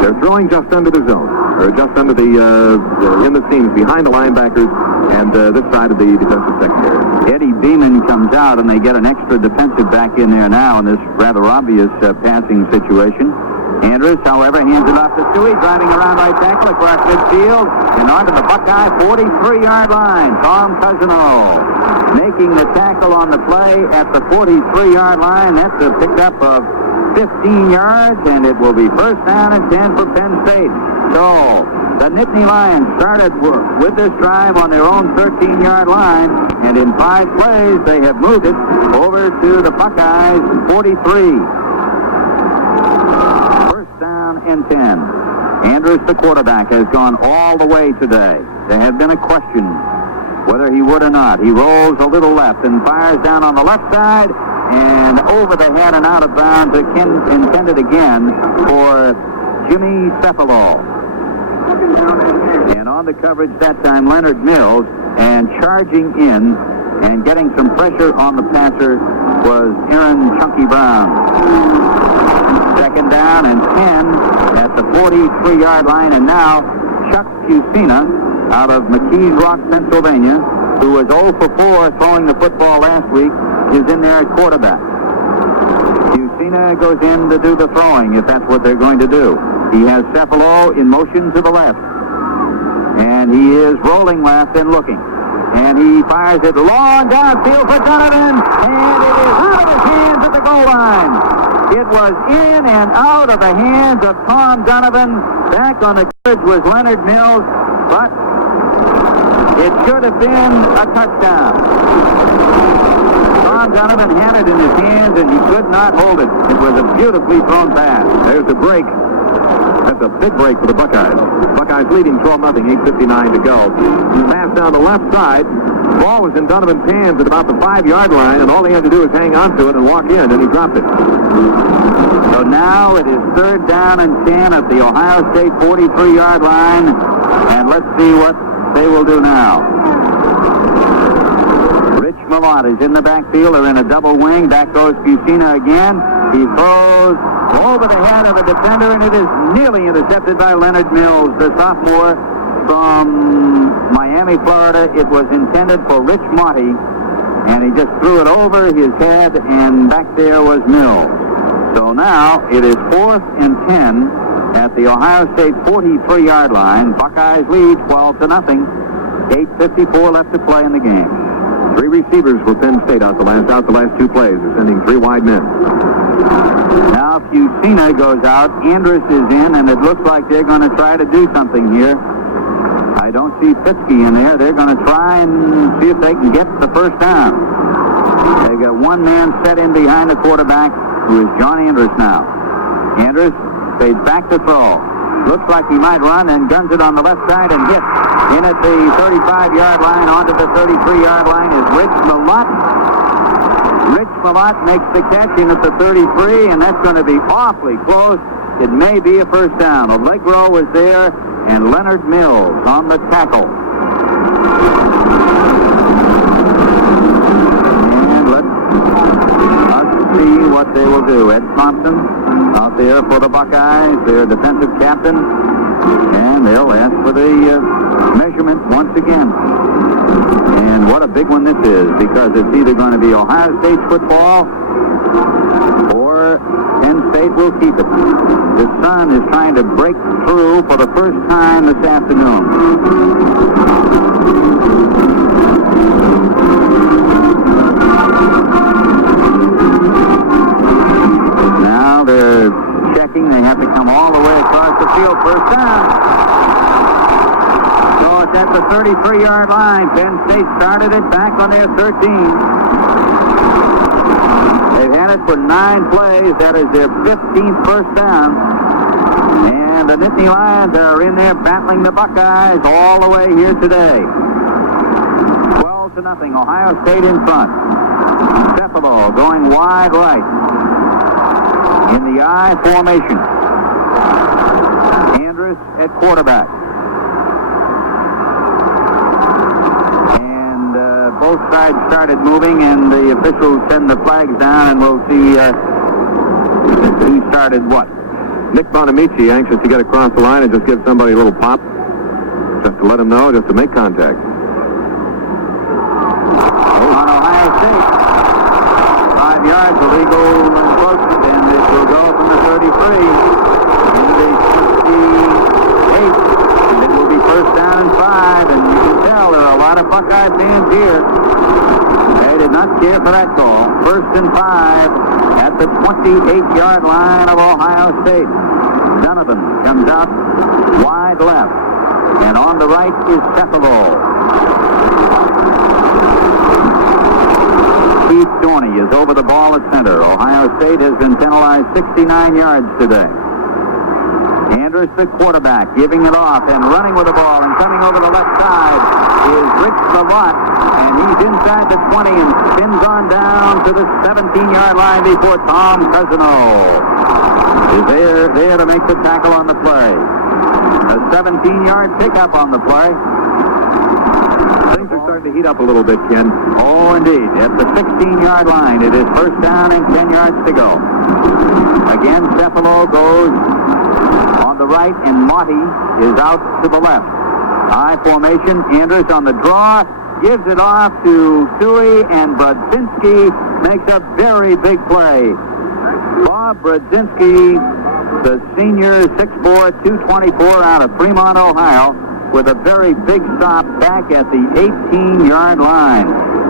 They're throwing just under the zone, or just under the, in the seams, behind the linebackers and this side of the defensive secondary. Eddie Beeman comes out, and they get an extra defensive back in there now in this rather obvious passing situation. Andrews, however, hands it off to Stewie, driving around right tackle across midfield and onto the Buckeye 43-yard line. Tom Cousino making the tackle on the play at the 43-yard line. That's a pickup of 15 yards, and it will be first down and 10 for Penn State. So the Nittany Lions started with this drive on their own 13-yard line, and in 5 plays they have moved it over to the Buckeyes 43. And 10. Andrews, the quarterback, has gone all the way today. There had been a question whether he would or not. He rolls a little left and fires down on the left side and over the head and out of bounds, intended again for Jimmy Cephalo. And on the coverage that time, Leonard Mills, and charging in and getting some pressure on the passer was Aaron Chunky Brown. Second down and 10 at the 43-yard line, and now Chuck Fusina out of McKees Rock, Pennsylvania, who was 0 for 4 throwing the football last week, is in there at quarterback. Fusina goes in to do the throwing, if that's what they're going to do. He has Cephalo in motion to the left, and he is rolling left and looking. And he fires it long downfield for Donovan, and it is out of his hands at the goal line. It was in and out of the hands of Tom Donovan. Back on the bridge was Leonard Mills, but it should have been a touchdown. Tom Donovan had it in his hands, and he could not hold it. It was a beautifully thrown pass. There's the break. That's a big break for the Buckeyes. Buckeyes leading 12-0, 8:59 to go. Pass down the left side. Ball was in Donovan's hands at about the 5-yard line, and all he had to do was hang on to it and walk in, and he dropped it. So now it is 3rd down and 10 at the Ohio State 43-yard line, and let's see what they will do now. Rich Malott is in the backfield. They're in a double wing. Back goes Fusina again. He throws over the head of a defender, and it is nearly intercepted by Leonard Mills, the sophomore from Miami, Florida. It was intended for Rich Monty, and he just threw it over his head, and back there was Mills. So now it is 4th and 10 at the Ohio State 43-yard line. Buckeyes lead 12-0. 8:54 left to play in the game. 3 receivers for Penn State out the last 2 plays. They're sending 3 wide men. Now Fusina goes out. Andrus is in, and it looks like they're going to try to do something here. I don't see Fitzke in there. They're going to try and see if they can get the first down. They've got one man set in behind the quarterback, who is John Andrus now. Andrus fades back to throw. Looks like he might run and guns it on the left side and hits. In at the 35-yard line, onto the 33-yard line is Rich Malott. Rich Malott makes the catch in at the 33, and that's going to be awfully close. It may be a first down. Allegro was there, and Leonard Mills on the tackle. And let's see what they will do. Ed Thompson out there for the Buckeyes, their defensive captain, and they'll ask for the measurement once again. And what a big one this is, because it's either going to be Ohio State's football or Penn State will keep it. The sun is trying to break through for the first time this afternoon. Now they're checking. They have to come all the way across the field. First down. So it's at the 33-yard line. Penn State started it back on their 13. They've had it for 9 plays. That is their 15th first down. And the Nittany Lions are in there battling the Buckeyes all the way here today. 12-0. Ohio State in front. Cephalo going wide right in the I formation. Andrus at quarterback. And both sides started moving, and the officials send the flags down, and we'll see who started what. Nick Bonamici anxious to get across the line and just give somebody a little pop, just to let them know, just to make contact. On Ohio State. 5 yards, illegal encroachment, and it will go from the 33 into the 28, and it will be first down and 5, and you can tell there are a lot of Buckeye fans here. They did not care for that call. First and 5 at the 28-yard line of Ohio State. Donovan comes out wide left, and on the right is Cephalo. Keith Dorney is over the ball at center. Ohio State has been penalized 69 yards today. Andrus, the quarterback, giving it off and running with the ball, and coming over the left side is Rich Malott, and he's inside the 20 and spins on down to the 17-yard line before Tom Cousino is there to make the tackle on the play. A 17-yard pickup on the play. Things are starting to heat up a little bit, Ken. Oh, indeed. At the 16-yard line, it is first down and 10 yards to go. Again, Cephalo goes on the right, and Monty is out to the left. I formation. Andrus on the draw, gives it off to Suey, and Brodzinski makes a very big play. Bob Brodzinski, the senior, 6'4", 224 out of Fremont, Ohio, with a very big stop back at the 18-yard line.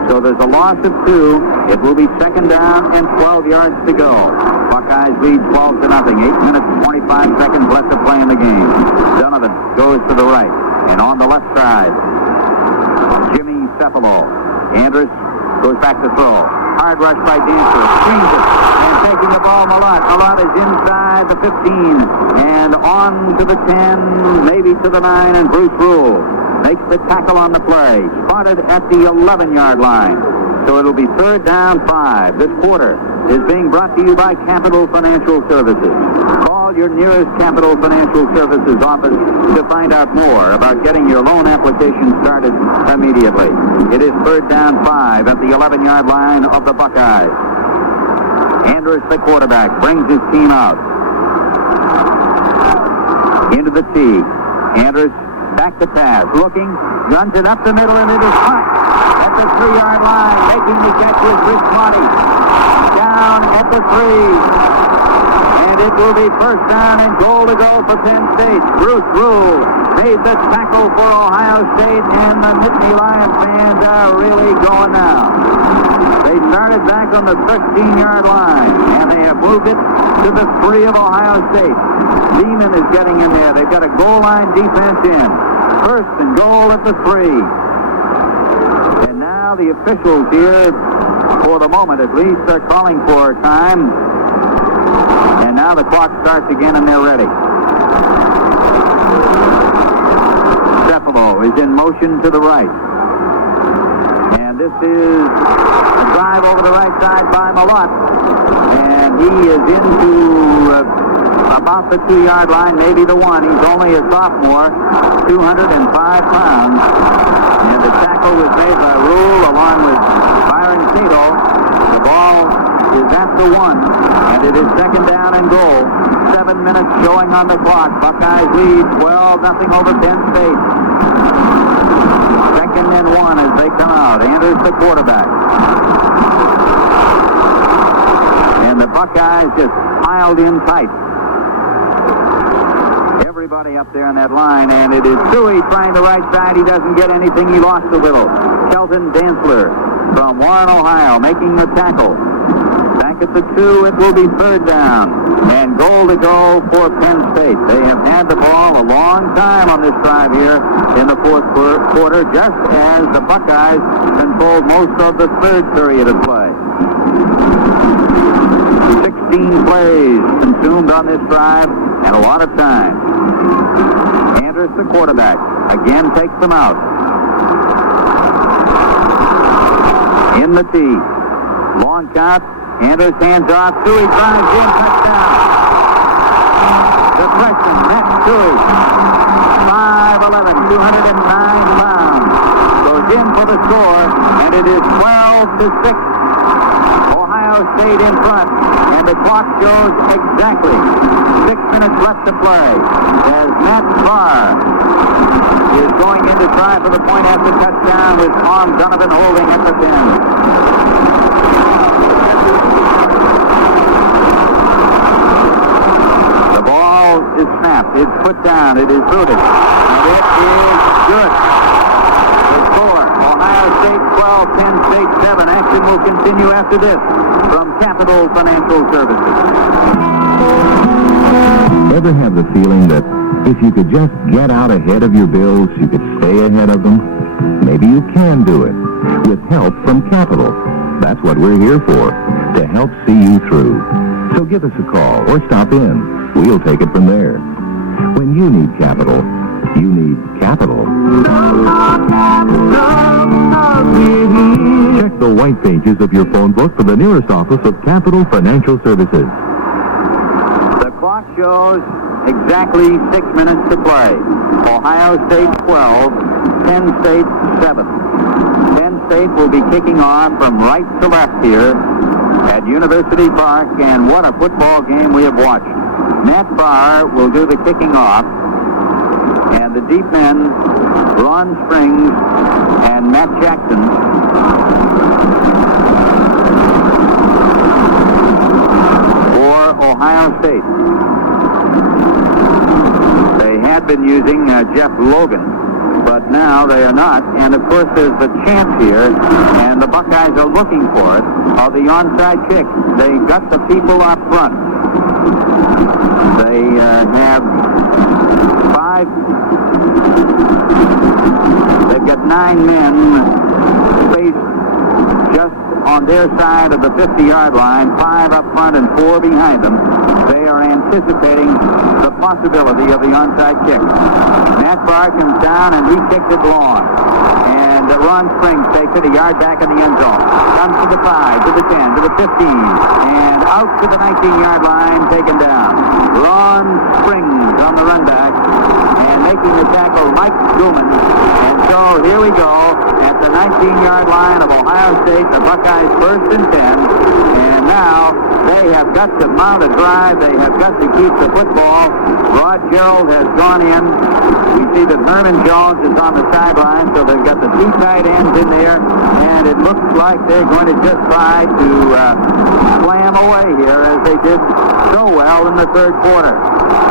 So there's a loss of 2. It will be second down and 12 yards to go. Buckeyes lead 12-0. 8 minutes, 25 seconds left to play in the game. Donovan goes to the right. And on the left side, Jimmy Cephalo. Andrus goes back to throw. Hard rush by Dancer. Screens it. And taking the ball, Malott. Malott is inside the 15. And on to the 10, maybe to the 9, and Bruce Rule makes the tackle on the play. Spotted at the 11-yard line. So it'll be third down 5. This quarter is being brought to you by Capital Financial Services. Call your nearest Capital Financial Services office to find out more about getting your loan application started immediately. It is third down 5 at the 11-yard line of the Buckeyes. Andrus, the quarterback, brings his team out. Into the tee. Andrus back to pass. Looking, runs it up the middle, and it is caught at the 3-yard line. Making the catch is Rich Monty. Down at the 3. And it will be first down and goal to go for Penn State. Bruce Rule made the tackle for Ohio State, and the Nittany Lion fans are really going now. They started back on the 13-yard line, and they have moved it to the 3 of Ohio State. Lehman is getting in there. They've got a goal line defense in. First and goal at the 3. And now the officials here, for the moment at least, are calling for time. And now the clock starts again, and they're ready. Cephalo is in motion to the right. And this is a drive over the right side by Malott. And he is into about the 2-yard line, maybe the 1. He's only a sophomore, 205 pounds. And the tackle was made by Rule along with Byron Cato. The ball is at the 1, and it is second down and goal. 7 minutes showing on the clock. Buckeyes lead 12-0 over Penn State. Second and 1 as they come out. Andrus, the quarterback. And the Buckeyes just piled in tight. Everybody up there on that line, and it is Suey trying the right side. He doesn't get anything. He lost a little. Kelton Dantzler from Warren, Ohio, making the tackle. Back at the 2, it will be third down. And goal to go for Penn State. They have had the ball a long time on this drive here in the fourth quarter, just as the Buckeyes controlled most of the third period of play. 16 plays consumed on this drive, and a lot of time. Andrus, the quarterback, again takes them out. In the tee. Long count. Andrus hands off. Suey drives in. Touchdown. The freshman, Matt Suey, 5'11", 209 pounds, goes in for the score, and it is 12-6. Ohio State in front, and the clock shows exactly 6 minutes left to play as Matt Barr is going in to try for the point after touchdown with Tom Donovan holding at the 10. The ball is snapped. It's put down. It is booted. And it is good. The score, Ohio State 12, Penn State 7. Action will continue after this from Capital Financial Services. Ever have the feeling that if you could just get out ahead of your bills, you could stay ahead of them? Maybe you can do it with help from Capital. That's what we're here for, to help see you through. So give us a call or stop in. We'll take it from there. When you need capital, you need Capital. Check the white pages of your phone book for the nearest office of Capital Financial Services. The clock shows exactly 6 minutes to play. Ohio State 12, Penn State 7. Penn State will be kicking off from right to left here at University Park, and what a football game we have watched. Matt Barr will do the kicking off, and the deep men, Ron Springs and Matt Jackson, for Ohio State. They had been using Jeff Logan now they are not. And, of course, there's the chance here, and the Buckeyes are looking for it, of the onside kick. They got the people up front. They have they've got 9 men spaced just on their side of the 50-yard line, 5 up front and 4 behind them. They are anticipating the possibility of the onside kick. Matt Barr comes down, and he kicked it long. And Ron Springs takes it a yard back in the end zone. Comes to the 5, to the 10, to the 15, and out to the 19-yard line, taken down. Ron Springs on the run back, and making the tackle, Mike Coleman. And so here we go at the 19-yard line of Ohio State, the Buckeyes first and 10. And now they have got to mount a drive. They have got to keep the football. Rod Gerald has gone in. We see that Herman Jones is on the sideline, so they've got the 2 tight ends in there, and it looks like they're going to just try to slam away here as they did so well in the third quarter.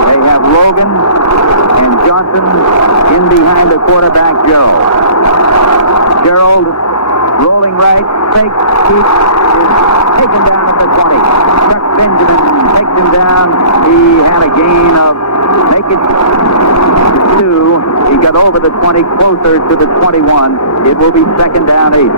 They have Logan and Johnson in behind the quarterback, Gerald. Gerald rolling right, fake, keep, is taken down at the 20. Chuck Benjamin takes him down. He had a gain of, make it 2. He got over the 20, closer to the 21. It will be second down 8.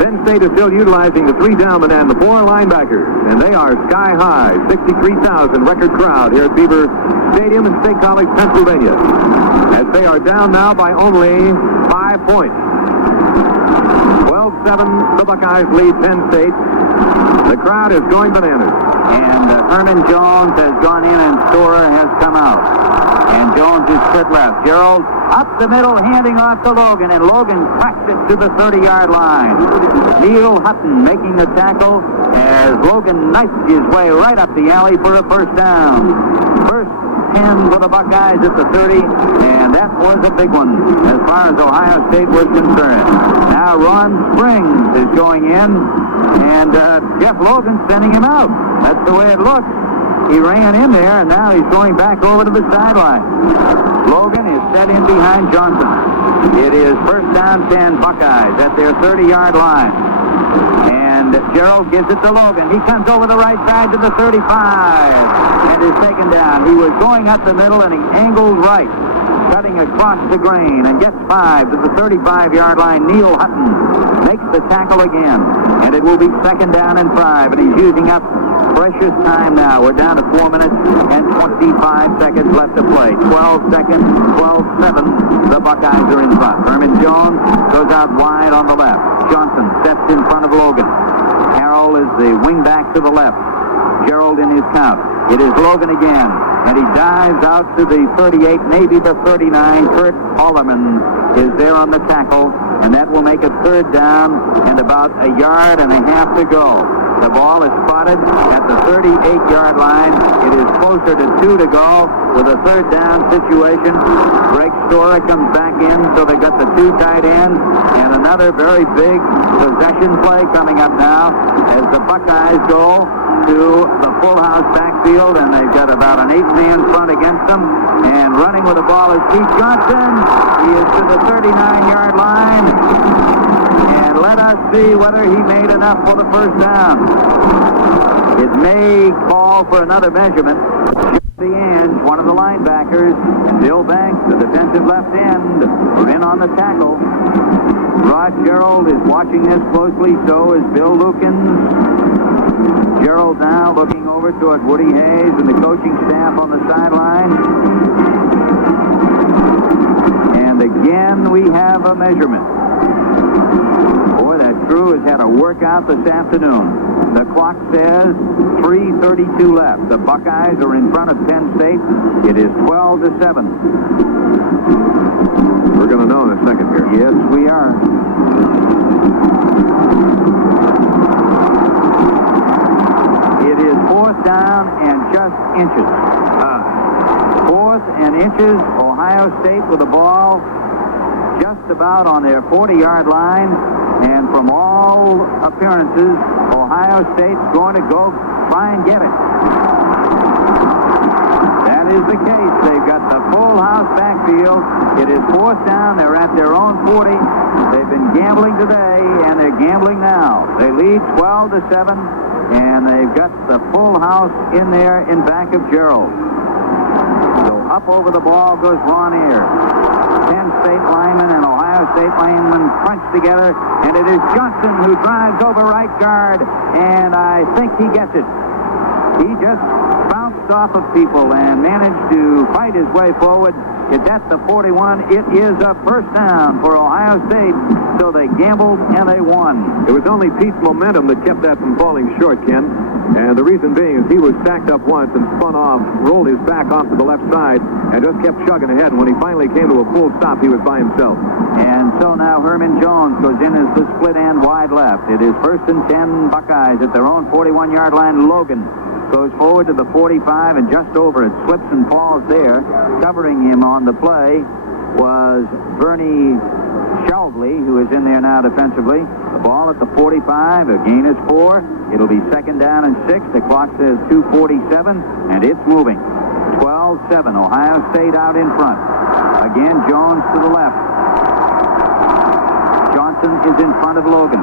Penn State is still utilizing the 3 downmen and the 4 linebackers, and they are sky high. 63,000 record crowd here at Beaver Stadium in State College, Pennsylvania, as they are down now by only 5 points. 12-7, the Buckeyes lead Penn State. The crowd is going bananas. And Herman Jones has gone in, and Storer has come out. And Jones is split left. Gerald up the middle, handing off to Logan, and Logan cracks it to the 30-yard line. Neil Hutton making the tackle as Logan knifed his way right up the alley for a first down. First 10 for the Buckeyes at the 30, and that was a big one as far as Ohio State was concerned. Now Ron Springs is going in, and Jeff Logan sending him out. That's the way it looks. He ran in there, and now he's going back over to the sideline. Logan is set in behind Johnson. It is first down 10 Buckeyes at their 30-yard line. And Gerald gives it to Logan. He comes over the right side to the 35 and is taken down. He was going up the middle, and he angled right, cutting across the grain, and gets 5 to the 35-yard line. Neil Hutton makes the tackle again, and it will be second down and 5, and he's using up precious time now. We're down to 4 minutes and 25 seconds left to play. 12 seconds, 12-7. The Buckeyes are in front. Herman Jones goes out wide on the left. Johnson steps in front of Logan. Harrell is the wing back to the left. Gerald in his count. It is Logan again, and he dives out to the 38, maybe the 39. Kurt Hollerman is there on the tackle, and that will make it third down and about a yard and a half to go. The ball is spotted at the 38-yard line. It is closer to 2 to go with a third down situation. Greg Storer comes back in, so they got the 2 tight ends, and another very big possession play coming up now as the Buckeyes go to the full house backfield, and they've got about an 8-man front against them. And running with the ball is Keith Johnson. He is to the 39-yard line. And let us see whether he made enough for the first down. It may call for another measurement. The end, one of the linebackers, Bill Banks, the defensive left end, are in on the tackle. Rod Gerald is watching this closely, so is Bill Lukens. Gerald now looking over toward Woody Hayes and the coaching staff on the sideline. And again, we have a measurement. Boy, that crew has had a workout this afternoon. The clock says 3:32 left. The Buckeyes are in front of Penn State. It is 12-7. We're going to know in a second here. Yes, we are. It is fourth down and just inches. Fourth and inches. Ohio State with the ball just about on their 40-yard line. And from all appearances, Ohio State's going to go try and get it. That is the case. They've got the full full house backfield. It is 4th down. They're at their own 40. They've been gambling today, and they're gambling now. They lead 12-7, and they've got the full house in there in back of Gerald. So up over the ball goes Ron Ayers. Penn State lineman and Ohio State lineman crunch together, and it is Johnson who drives over right guard, and I think he gets it. He just bounced off of people and managed to fight his way forward. It's at the 41. It is a first down for Ohio State, so they gambled and they won. It was only Pete's momentum that kept that from falling short, Ken. And the reason being is he was stacked up once and spun off, rolled his back off to the left side, and just kept chugging ahead. And when he finally came to a full stop, he was by himself. And so now Herman Jones goes in as the split end wide left. It is 1st and 10 Buckeyes at their own 41-yard line. Logan goes forward to the 45 and just over it, slips and falls there. Covering him on the play was Bernie Shelvey, who is in there now defensively. The ball at the 45, a gain is 4. It'll be 2nd down and 6. The clock says 2:47, and it's moving. 12-7, Ohio State out in front. Again, Jones to the left. Johnson is in front of Logan.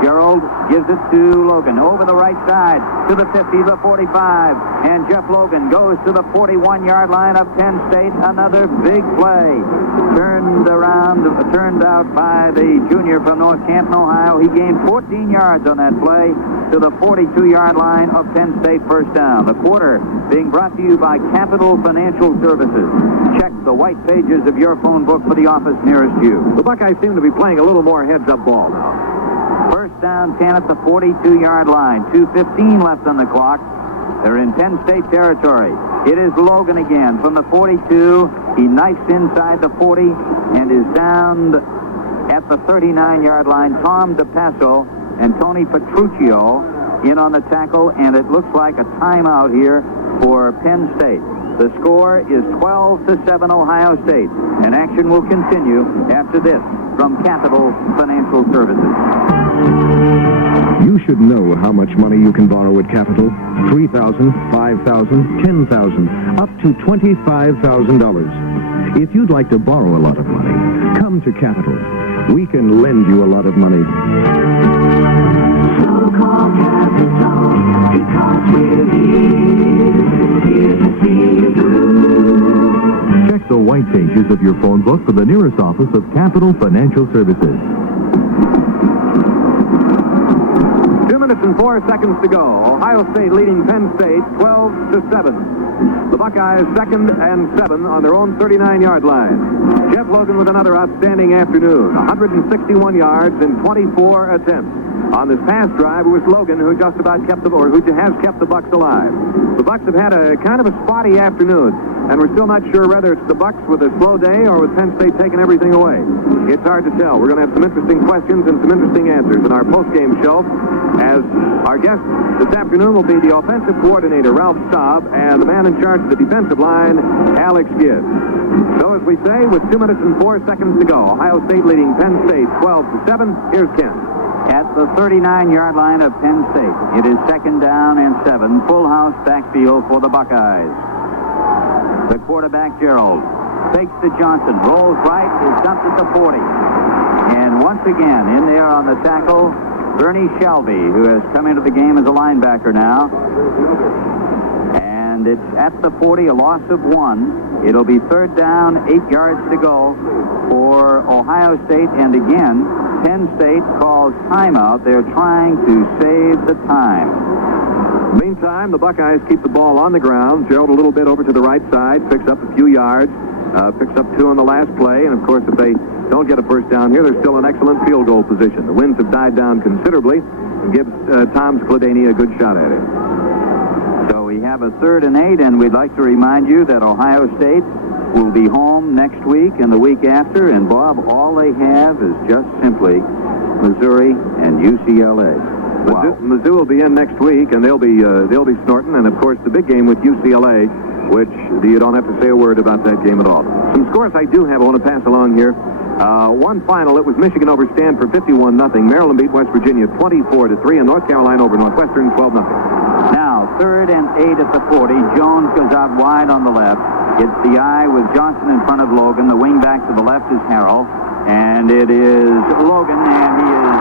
Gerald gives it to Logan over the right side to the 50, the 45, and Jeff Logan goes to the 41-yard line of Penn State. Another big play. Turned out by the junior from North Canton, Ohio. He gained 14 yards on that play to the 42-yard line of Penn State, first down. The quarter being brought to you by Capital Financial Services. Check the white pages of your phone book for the office nearest you. The Buckeyes seem to be playing a little more heads-up ball now. First down, 10 at the 42-yard line. 2:15 left on the clock. They're in Penn State territory. It is Logan again from the 42. He knifes inside the 40 and is down at the 39-yard line. Tom DePasso and Tony Petruccio in on the tackle, and it looks like a timeout here for Penn State. The score is 12-7 Ohio State, and action will continue after this from Capital Financial Services. You should know how much money you can borrow at Capital. $3,000, $5,000, $10,000, up to $25,000. If you'd like to borrow a lot of money, come to Capital. We can lend you a lot of money. So call Capital because we're here to see you through. Check the white pages of your phone book for the nearest office of Capital Financial Services. 2 minutes and 4 seconds to go. Ohio State leading Penn State 12-7. The Buckeyes 2nd and 7 on their own 39-yard line. Jeff Logan with another outstanding afternoon. 161 yards in 24 attempts. On this past drive, it was Logan who just about kept the, or who has kept the Bucks alive. The Bucks have had a kind of a spotty afternoon, and we're still not sure whether it's the Bucks with a slow day or with Penn State taking everything away. It's hard to tell. We're going to have some interesting questions and some interesting answers in our post-game show, as our guest this afternoon will be the offensive coordinator, Ralph Staub, and the man in charge of the defensive line, Alex Gibbs. So as we say, with 2 minutes and 4 seconds to go, Ohio State leading Penn State 12-7. Here's Ken. At the 39-yard line of Penn State, it is 2nd down and 7. Full house backfield for the Buckeyes. The quarterback, Gerald, fakes to Johnson, rolls right, is dumped at the 40. And once again, in there on the tackle, Bernie Shelvey, who has come into the game as a linebacker now. And it's at the 40, a loss of 1. It'll be 3rd down, 8 yards to go for Ohio State. And again, Penn State calls timeout. They're trying to save the time. Meantime, the Buckeyes keep the ball on the ground. Gerald a little bit over to the right side, picks up a few yards, picks up 2 on the last play. And, of course, if they don't get a first down here, they're still in excellent field goal position. The winds have died down considerably and gives Tom Skladany a good shot at it. So we have a 3rd and 8, and we'd like to remind you that Ohio State will be home next week and the week after. And, Bob, all they have is just simply Missouri and UCLA. Wow. Mizzou will be in next week, and they'll be snorting. And, of course, the big game with UCLA, which you don't have to say a word about that game at all. Some scores I do have I want to pass along here. One final, it was Michigan over Stanford 51-0. Maryland beat West Virginia 24-3, and North Carolina over Northwestern 12-0. Now, 3rd and 8 at the 40. Jones goes out wide on the left. It's the I with Johnson in front of Logan. The wing back to the left is Harrell. And it is Logan, and he is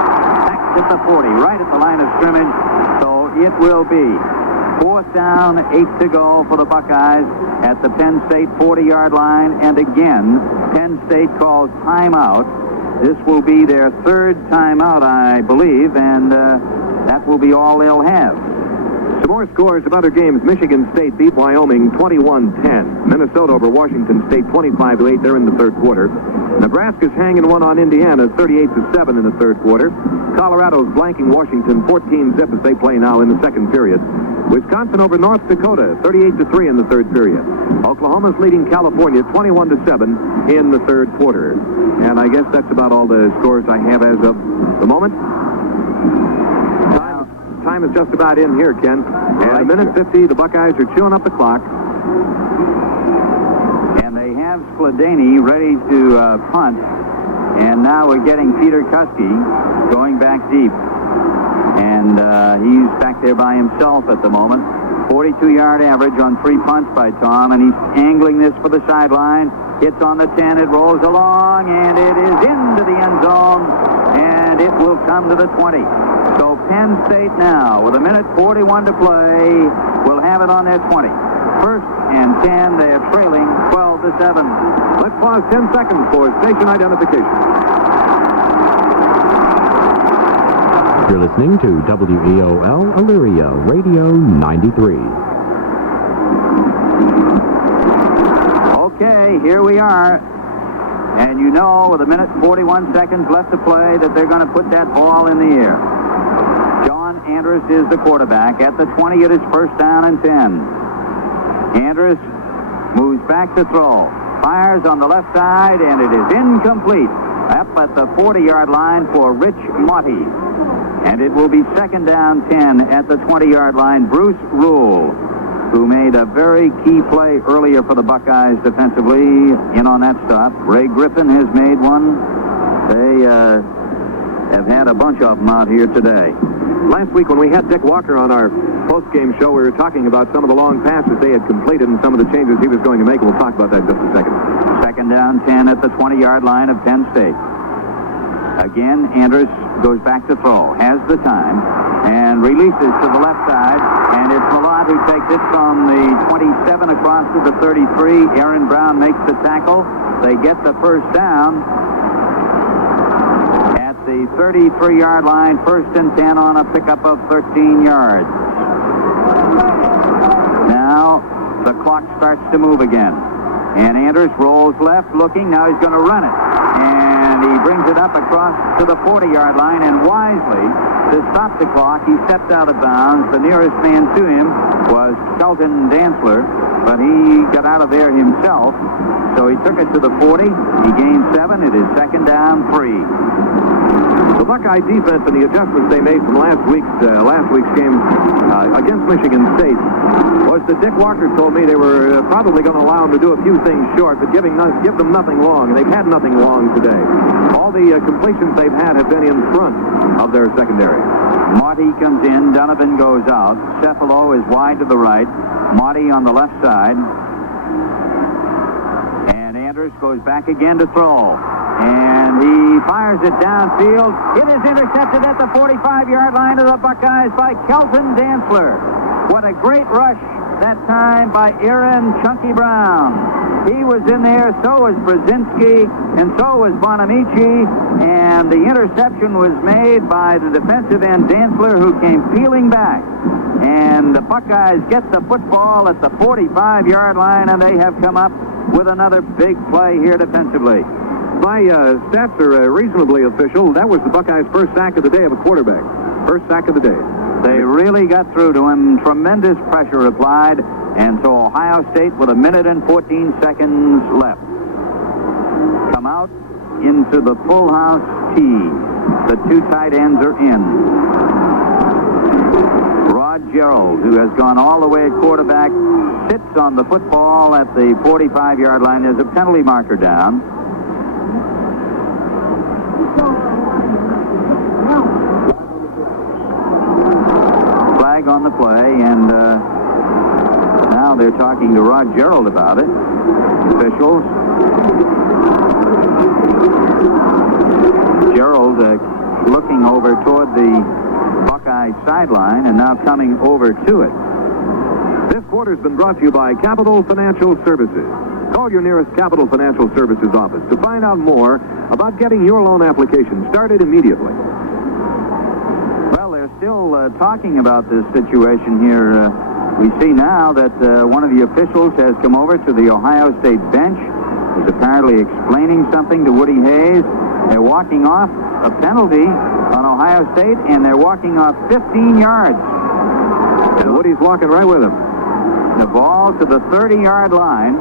back at the 40, right at the line of scrimmage. So it will be 4th down, 8 to go for the Buckeyes at the Penn State 40-yard line. And again, Penn State calls timeout. This will be their 3rd timeout, I believe, and that will be all they'll have. Some more scores of other games. Michigan State beat Wyoming 21-10. Minnesota over Washington State 25-8. They're in the third quarter. Nebraska's hanging one on Indiana 38-7 in the third quarter. Colorado's blanking Washington 14-zip as they play now in the second period. Wisconsin over North Dakota 38-3 in the third period. Oklahoma's leading California 21-7 in the third quarter. And I guess that's about all the scores I have as of the moment. Time is just about in here, Ken. And a minute 50, the Buckeyes are chewing up the clock. And they have Skladany ready to punt. And now we're getting Peter Kuski going back deep. And he's back there by himself at the moment. 42-yard average on 3 punts by Tom. And he's angling this for the sideline. Hits on the 10. It rolls along. And it is into the end zone. And it will come to the 20. So Penn State now, with a minute 41 to play, will have it on their 20. 1st and 10, they're trailing 12-7. Let's pause 10 seconds for station identification. You're listening to WEOL Elyria Radio 93. Okay, here we are. And you know, with a minute 41 seconds left to play, that they're going to put that ball in the air. John Andrus is the quarterback. At the 20, it is 1st down and 10. Andrus moves back to throw. Fires on the left side, and it is incomplete. Up at the 40-yard line for Rich Motti. And it will be 2nd down 10 at the 20-yard line. Bruce Rule, who made a very key play earlier for the Buckeyes defensively, in on that stop. Ray Griffin has made one. They have had a bunch of them out here today. Last week when we had Dick Walker on our post-game show, we were talking about some of the long passes they had completed and some of the changes he was going to make. We'll talk about that in just a second. 2nd down 10 at the 20-yard line of Penn State. Again, Andrus goes back to throw, has the time, and releases to the left side, and it's Malott who takes it from the 27 across to the 33. Aaron Brown makes the tackle. They get the 1st down at the 33-yard line, 1st and 10 on a pickup of 13 yards. Now the clock starts to move again, and Andrus rolls left looking. Now he's going to run it, and he brings it up across to the 40-yard line, and wisely, to stop the clock, he stepped out of bounds. The nearest man to him was Shelton Dantzler, but he got out of there himself, so he took it to the 40. He gained 7. It is 2nd down 3. The Buckeye defense and the adjustments they made from last week's game against Michigan State was that Dick Walker told me they were probably going to allow them to do a few things short, but give them nothing long, and they've had nothing long today. All the completions they've had have been in front of their secondary. Marty comes in. Donovan goes out. Cefalo is wide to the right. Marty on the left side. And Andrus goes back again to throw. And he fires it downfield. It is intercepted at the 45-yard line of the Buckeyes by Kelton Dantzler. What a great rush that time by Aaron Chunky Brown. He was in there, so was Brzezinski, and so was Bonamici. And the interception was made by the defensive end Dantzler, who came peeling back. And the Buckeyes get the football at the 45-yard line, and they have come up with another big play here defensively. My stats are reasonably official. That was the Buckeyes' first sack of the day of a quarterback. First sack of the day. They really got through to him. Tremendous pressure applied. And so Ohio State, with a minute and 14 seconds left, come out into the full house tee. The 2 tight ends are in. Rod Gerald, who has gone all the way at quarterback, sits on the football at the 45-yard line. There's a penalty marker down. Flag on the play, and now they're talking to Rod Gerald about it. Officials. Gerald looking over toward the Buckeye sideline and now coming over to it. This quarter's been brought to you by Capital Financial Services. Call your nearest Capital Financial Services office to find out more about getting your loan application started immediately. Well, they're still talking about this situation here. We see now that one of the officials has come over to the Ohio State bench. He's apparently explaining something to Woody Hayes. They're walking off a penalty on Ohio State, and they're walking off 15 yards. And Woody's walking right with him. The ball to the 30-yard line.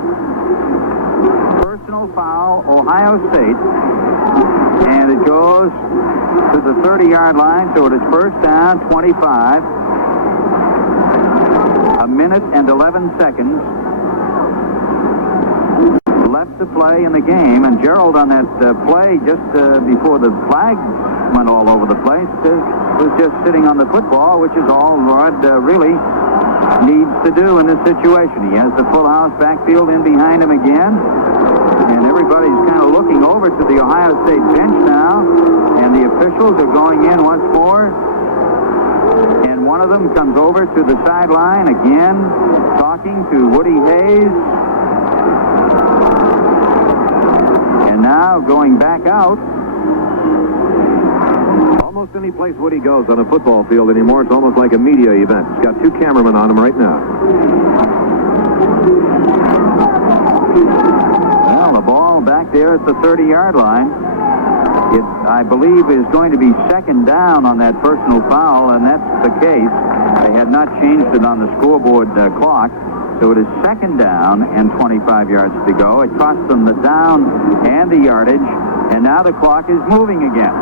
Personal foul, Ohio State. And it goes to the 30-yard line, so it is first down, 25. A minute and 11 seconds left to play in the game, and Gerald on that play just before the flag went all over the place was just sitting on the football, which is all Rod really needs to do in this situation. He has the full house backfield in behind him again, and everybody's kind of looking over to the Ohio State bench now, and the officials are going in once more, and one of them comes over to the sideline again, talking to Woody Hayes, and now going back out. Almost any place Woody goes on a football field anymore, it's almost like a media event. He's got two cameramen on him right now. Well, the ball back there at the 30-yard line. It, I believe, is going to be second down on that personal foul, and that's the case. They had not changed it on the scoreboard clock, so it is second down and 25 yards to go. It cost them the down and the yardage, and now the clock is moving again.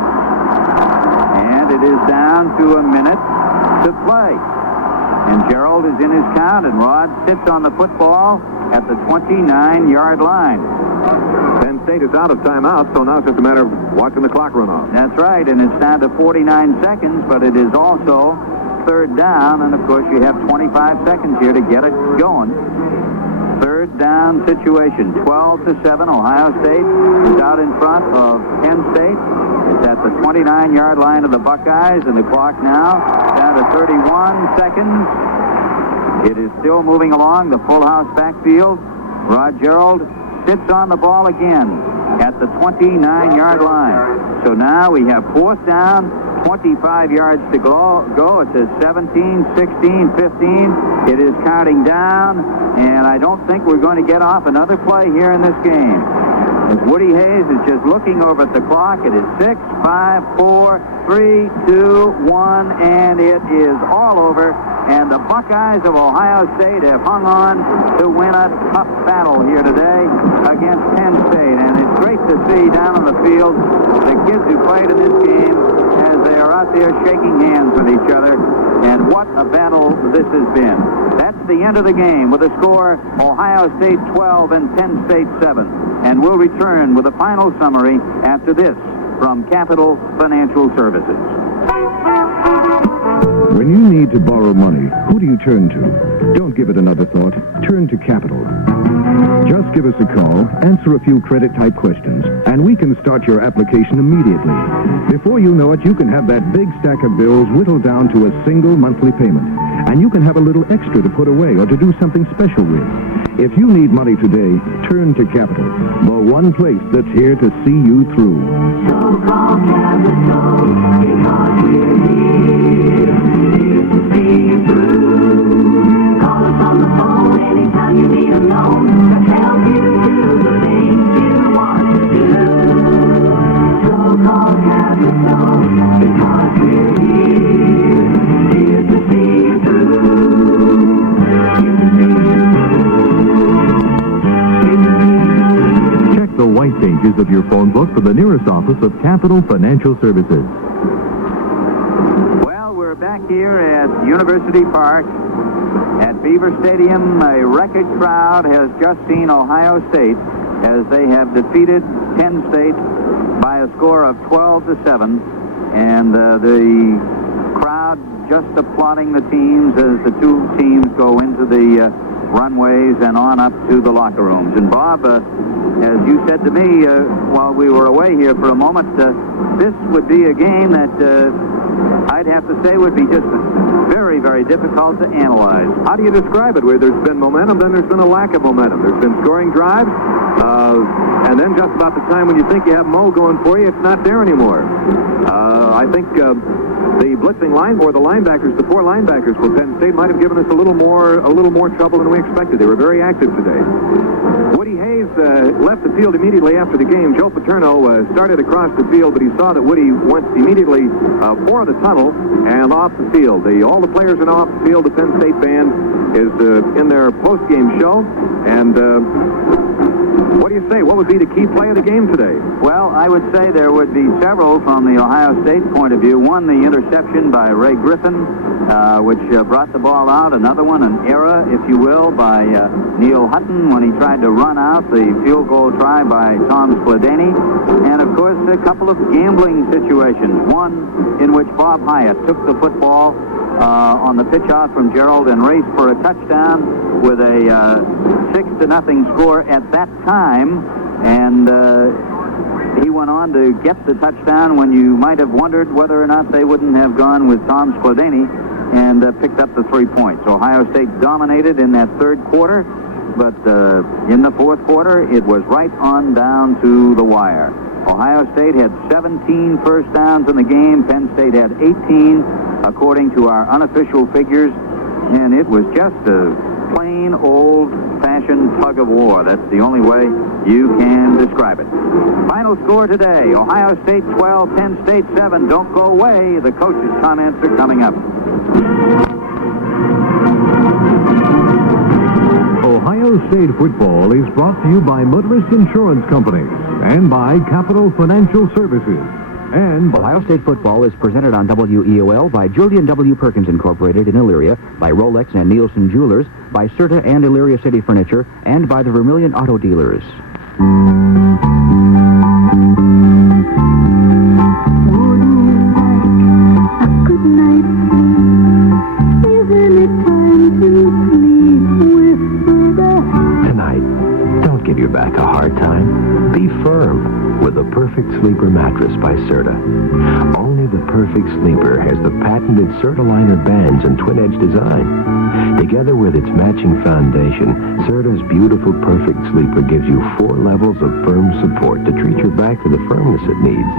And it is down to a minute to play. And Gerald is in his count, and Rod sits on the football at the 29-yard line. Penn State is out of timeout, so now it's just a matter of watching the clock run off. That's right, and it's down to 49 seconds, but it is also third down, and of course you have 25 seconds here to get it going. Third down situation, 12-7. Ohio State is out in front of Penn State. It's at the 29-yard line of the Buckeyes, and the clock now down to 31 seconds. It is still moving along, the full house backfield. Rod Gerald sits on the ball again at the 29-yard line. So now we have fourth down, 25 yards to go. It says 17, 16, 15. It is counting down, and I don't think we're going to get off another play here in this game. As Woody Hayes is just looking over at the clock, it is 6, 5, 4, 3, 2, 1, and it is all over. And the Buckeyes of Ohio State have hung on to win a tough battle here today against Penn State. And it's great to see down on the field the kids who played in this game as they are out there shaking hands with each other. And what a battle this has been. That's the end of the game with the score Ohio State 12 and Penn State 7. And we'll return with a final summary after this from Capital Financial Services. When you need to borrow money, who do you turn to? Don't give it another thought. Turn to Capital. Just give us a call, answer a few credit-type questions, and we can start your application immediately. Before you know it, you can have that big stack of bills whittled down to a single monthly payment, and you can have a little extra to put away or to do something special with. If you need money today, turn to Capital, the one place that's here to see you through. So call Capital, because we're here to see you through. Call us on the phone anytime you need a loan to help you do the things you want to do. So call Capital, because we're here to see you through. Check the white pages of your phone book for the nearest office of Capital Financial Services. Well, we're back here at University Park at Beaver Stadium. A record crowd has just seen Ohio State as they have defeated Penn State by a score of 12-7. And the crowd just applauding the teams as the two teams go into the runways and on up to the locker rooms. And Bob, as you said to me while we were away here for a moment, this would be a game that I'd have to say would be just very, very difficult to analyze. How do you describe it? Where there's been momentum, then there's been a lack of momentum. There's been scoring drives, and then just about the time when you think you have Mo going for you, it's not there anymore. I think the blitzing line, or the linebackers, the 4 linebackers for Penn State might have given us a little more trouble than we expected. They were very active today. Woody Hayes left the field immediately after the game. Joe Paterno started across the field, but he saw that Woody went immediately for the tunnel and off the field. All the players are now off the field. The Penn State band is in their post-game show. And what do you say? What would be the key play of the game today? Well, I would say there would be several from the Ohio State point of view. One, the interception by Ray Griffin, which brought the ball out. Another one, an error, if you will, by Neil Hutton when he tried to run out. The field goal try by Tom Skladany. And, of course, a couple of gambling situations. One in which Bob Hyatt took the football on the pitch out from Gerald and raced for a touchdown with a 6-0 score at that time. And he went on to get the touchdown when you might have wondered whether or not they wouldn't have gone with Tom Skladany and picked up the 3 points. Ohio State dominated in that third quarter, but in the fourth quarter, it was right on down to the wire. Ohio State had 17 first downs in the game. Penn State had 18, according to our unofficial figures, and it was just a plain old-fashioned tug of war. That's the only way you can describe it. Final score today, Ohio State 12, Penn State 7. Don't go away. The coach's comments are coming up. Ohio State football is brought to you by Motorist Insurance Company and by Capital Financial Services. And Ohio State football is presented on WEOL by Julian W. Perkins Incorporated in Elyria, by Rolex and Nielsen Jewelers, by Serta and Elyria City Furniture, and by the Vermilion Auto Dealers. Tonight, don't give your back a hard time. Be firm with the Perfect Sleeper mattress by Serta. Only the Perfect Sleeper has the patented Serta liner bands and twin-edge design. Together with its matching foundation, Serta's beautiful Perfect Sleeper gives you 4 levels of firm support to treat your back to the firmness it needs,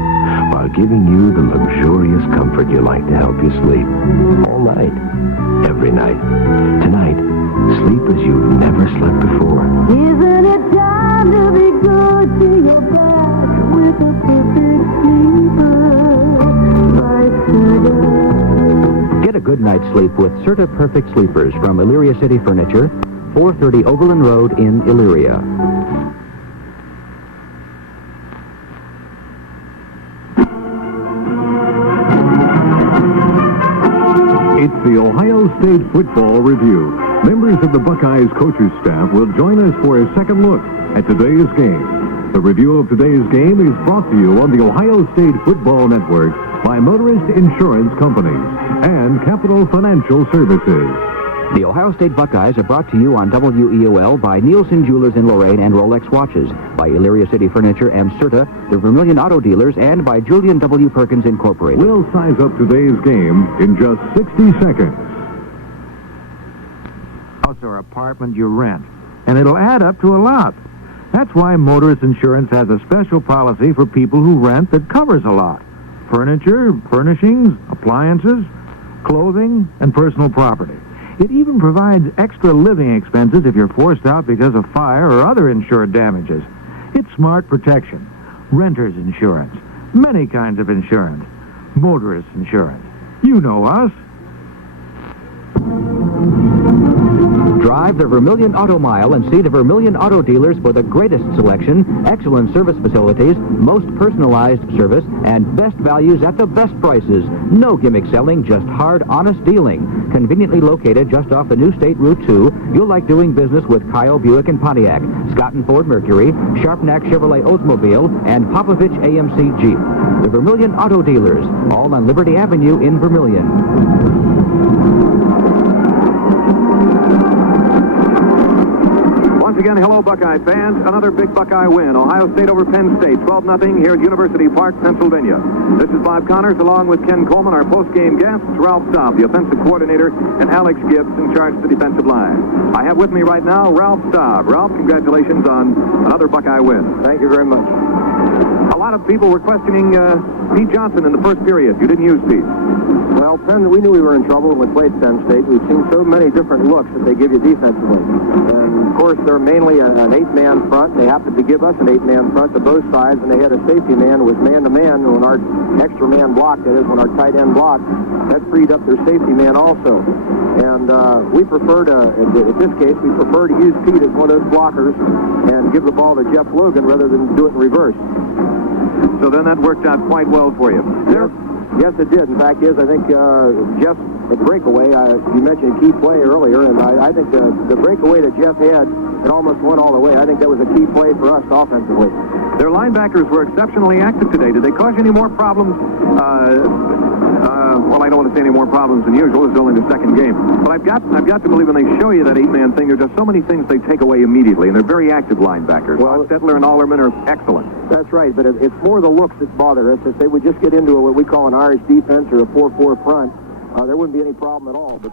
while giving you the luxurious comfort you like to help you sleep. All night. Every night. Tonight, sleep as you've never slept before. Isn't it time to be good to your back with a Perfect Sleeper by Serta? Get a good night's sleep with Serta Perfect Sleepers from Elyria City Furniture, 430 Overland Road in Elyria. It's the Ohio State Football Review. Members of the Buckeyes coaches staff will join us for a second look at today's game. The review of today's game is brought to you on the Ohio State Football Network by Motorist Insurance Companies and Capital Financial Services. The Ohio State Buckeyes are brought to you on WEOL by Nielsen Jewelers in Lorraine and Rolex Watches, by Elyria City Furniture and Serta, the Vermilion Auto Dealers, and by Julian W. Perkins Incorporated. We'll size up today's game in just 60 seconds. House or apartment you rent, and it'll add up to a lot. That's why Motorist Insurance has a special policy for people who rent that covers a lot. Furniture, furnishings, appliances, clothing, and personal property. It even provides extra living expenses if you're forced out because of fire or other insured damages. It's smart protection. Renter's insurance. Many kinds of insurance. Motorist insurance. You know us. Drive the Vermilion Auto Mile and see the Vermilion Auto Dealers for the greatest selection, excellent service facilities, most personalized service, and best values at the best prices. No gimmick selling, just hard, honest dealing. Conveniently located just off the new State Route 2, you'll like doing business with Kyle Buick and Pontiac, Scott and Ford Mercury, Sharpnack Chevrolet Oldsmobile, and Popovich AMC Jeep. The Vermilion Auto Dealers, all on Liberty Avenue in Vermilion. and hello, Buckeye fans. Another big Buckeye win. Ohio State over Penn State, 12-0 here at University Park, Pennsylvania. This is Bob Connors along with Ken Coleman, our post-game guests, Ralph Staub, the offensive coordinator, and Alex Gibbs in charge of the defensive line. I have with me right now Ralph Staub. Ralph, congratulations on another Buckeye win. Thank you very much. A lot of people were questioning Pete Johnson in the first period. You didn't use Pete. Well, Penn, we knew we were in trouble when we played Penn State. We've seen so many different looks that they give you defensively. And, of course, they're mainly an 8-man front. They happened to give us an 8-man front to both sides, and they had a safety man who was man-to-man when our extra man blocked, that is, when our tight end blocked. That freed up their safety man also. And we prefer to, in this case, we prefer to use Pete as one of those blockers and give the ball to Jeff Logan rather than do it in reverse. So then that worked out quite well for you. Yes, it did. In fact, I think Jeff, the breakaway, you mentioned a key play earlier, and I think the breakaway that Jeff had, it almost went all the way. I think that was a key play for us offensively. Their linebackers were exceptionally active today. Did they cause you any more problems? Well, I don't want to say any more problems than usual. It's only the second game. But I've got to believe when they show you that 8-man thing, there's just so many things they take away immediately, and they're very active linebackers. Well, Stettler and Allerman are excellent. That's right, but it's more the looks that bother us. If they would just get into what we call an Irish defense or a 4-4 front, there wouldn't be any problem at all. But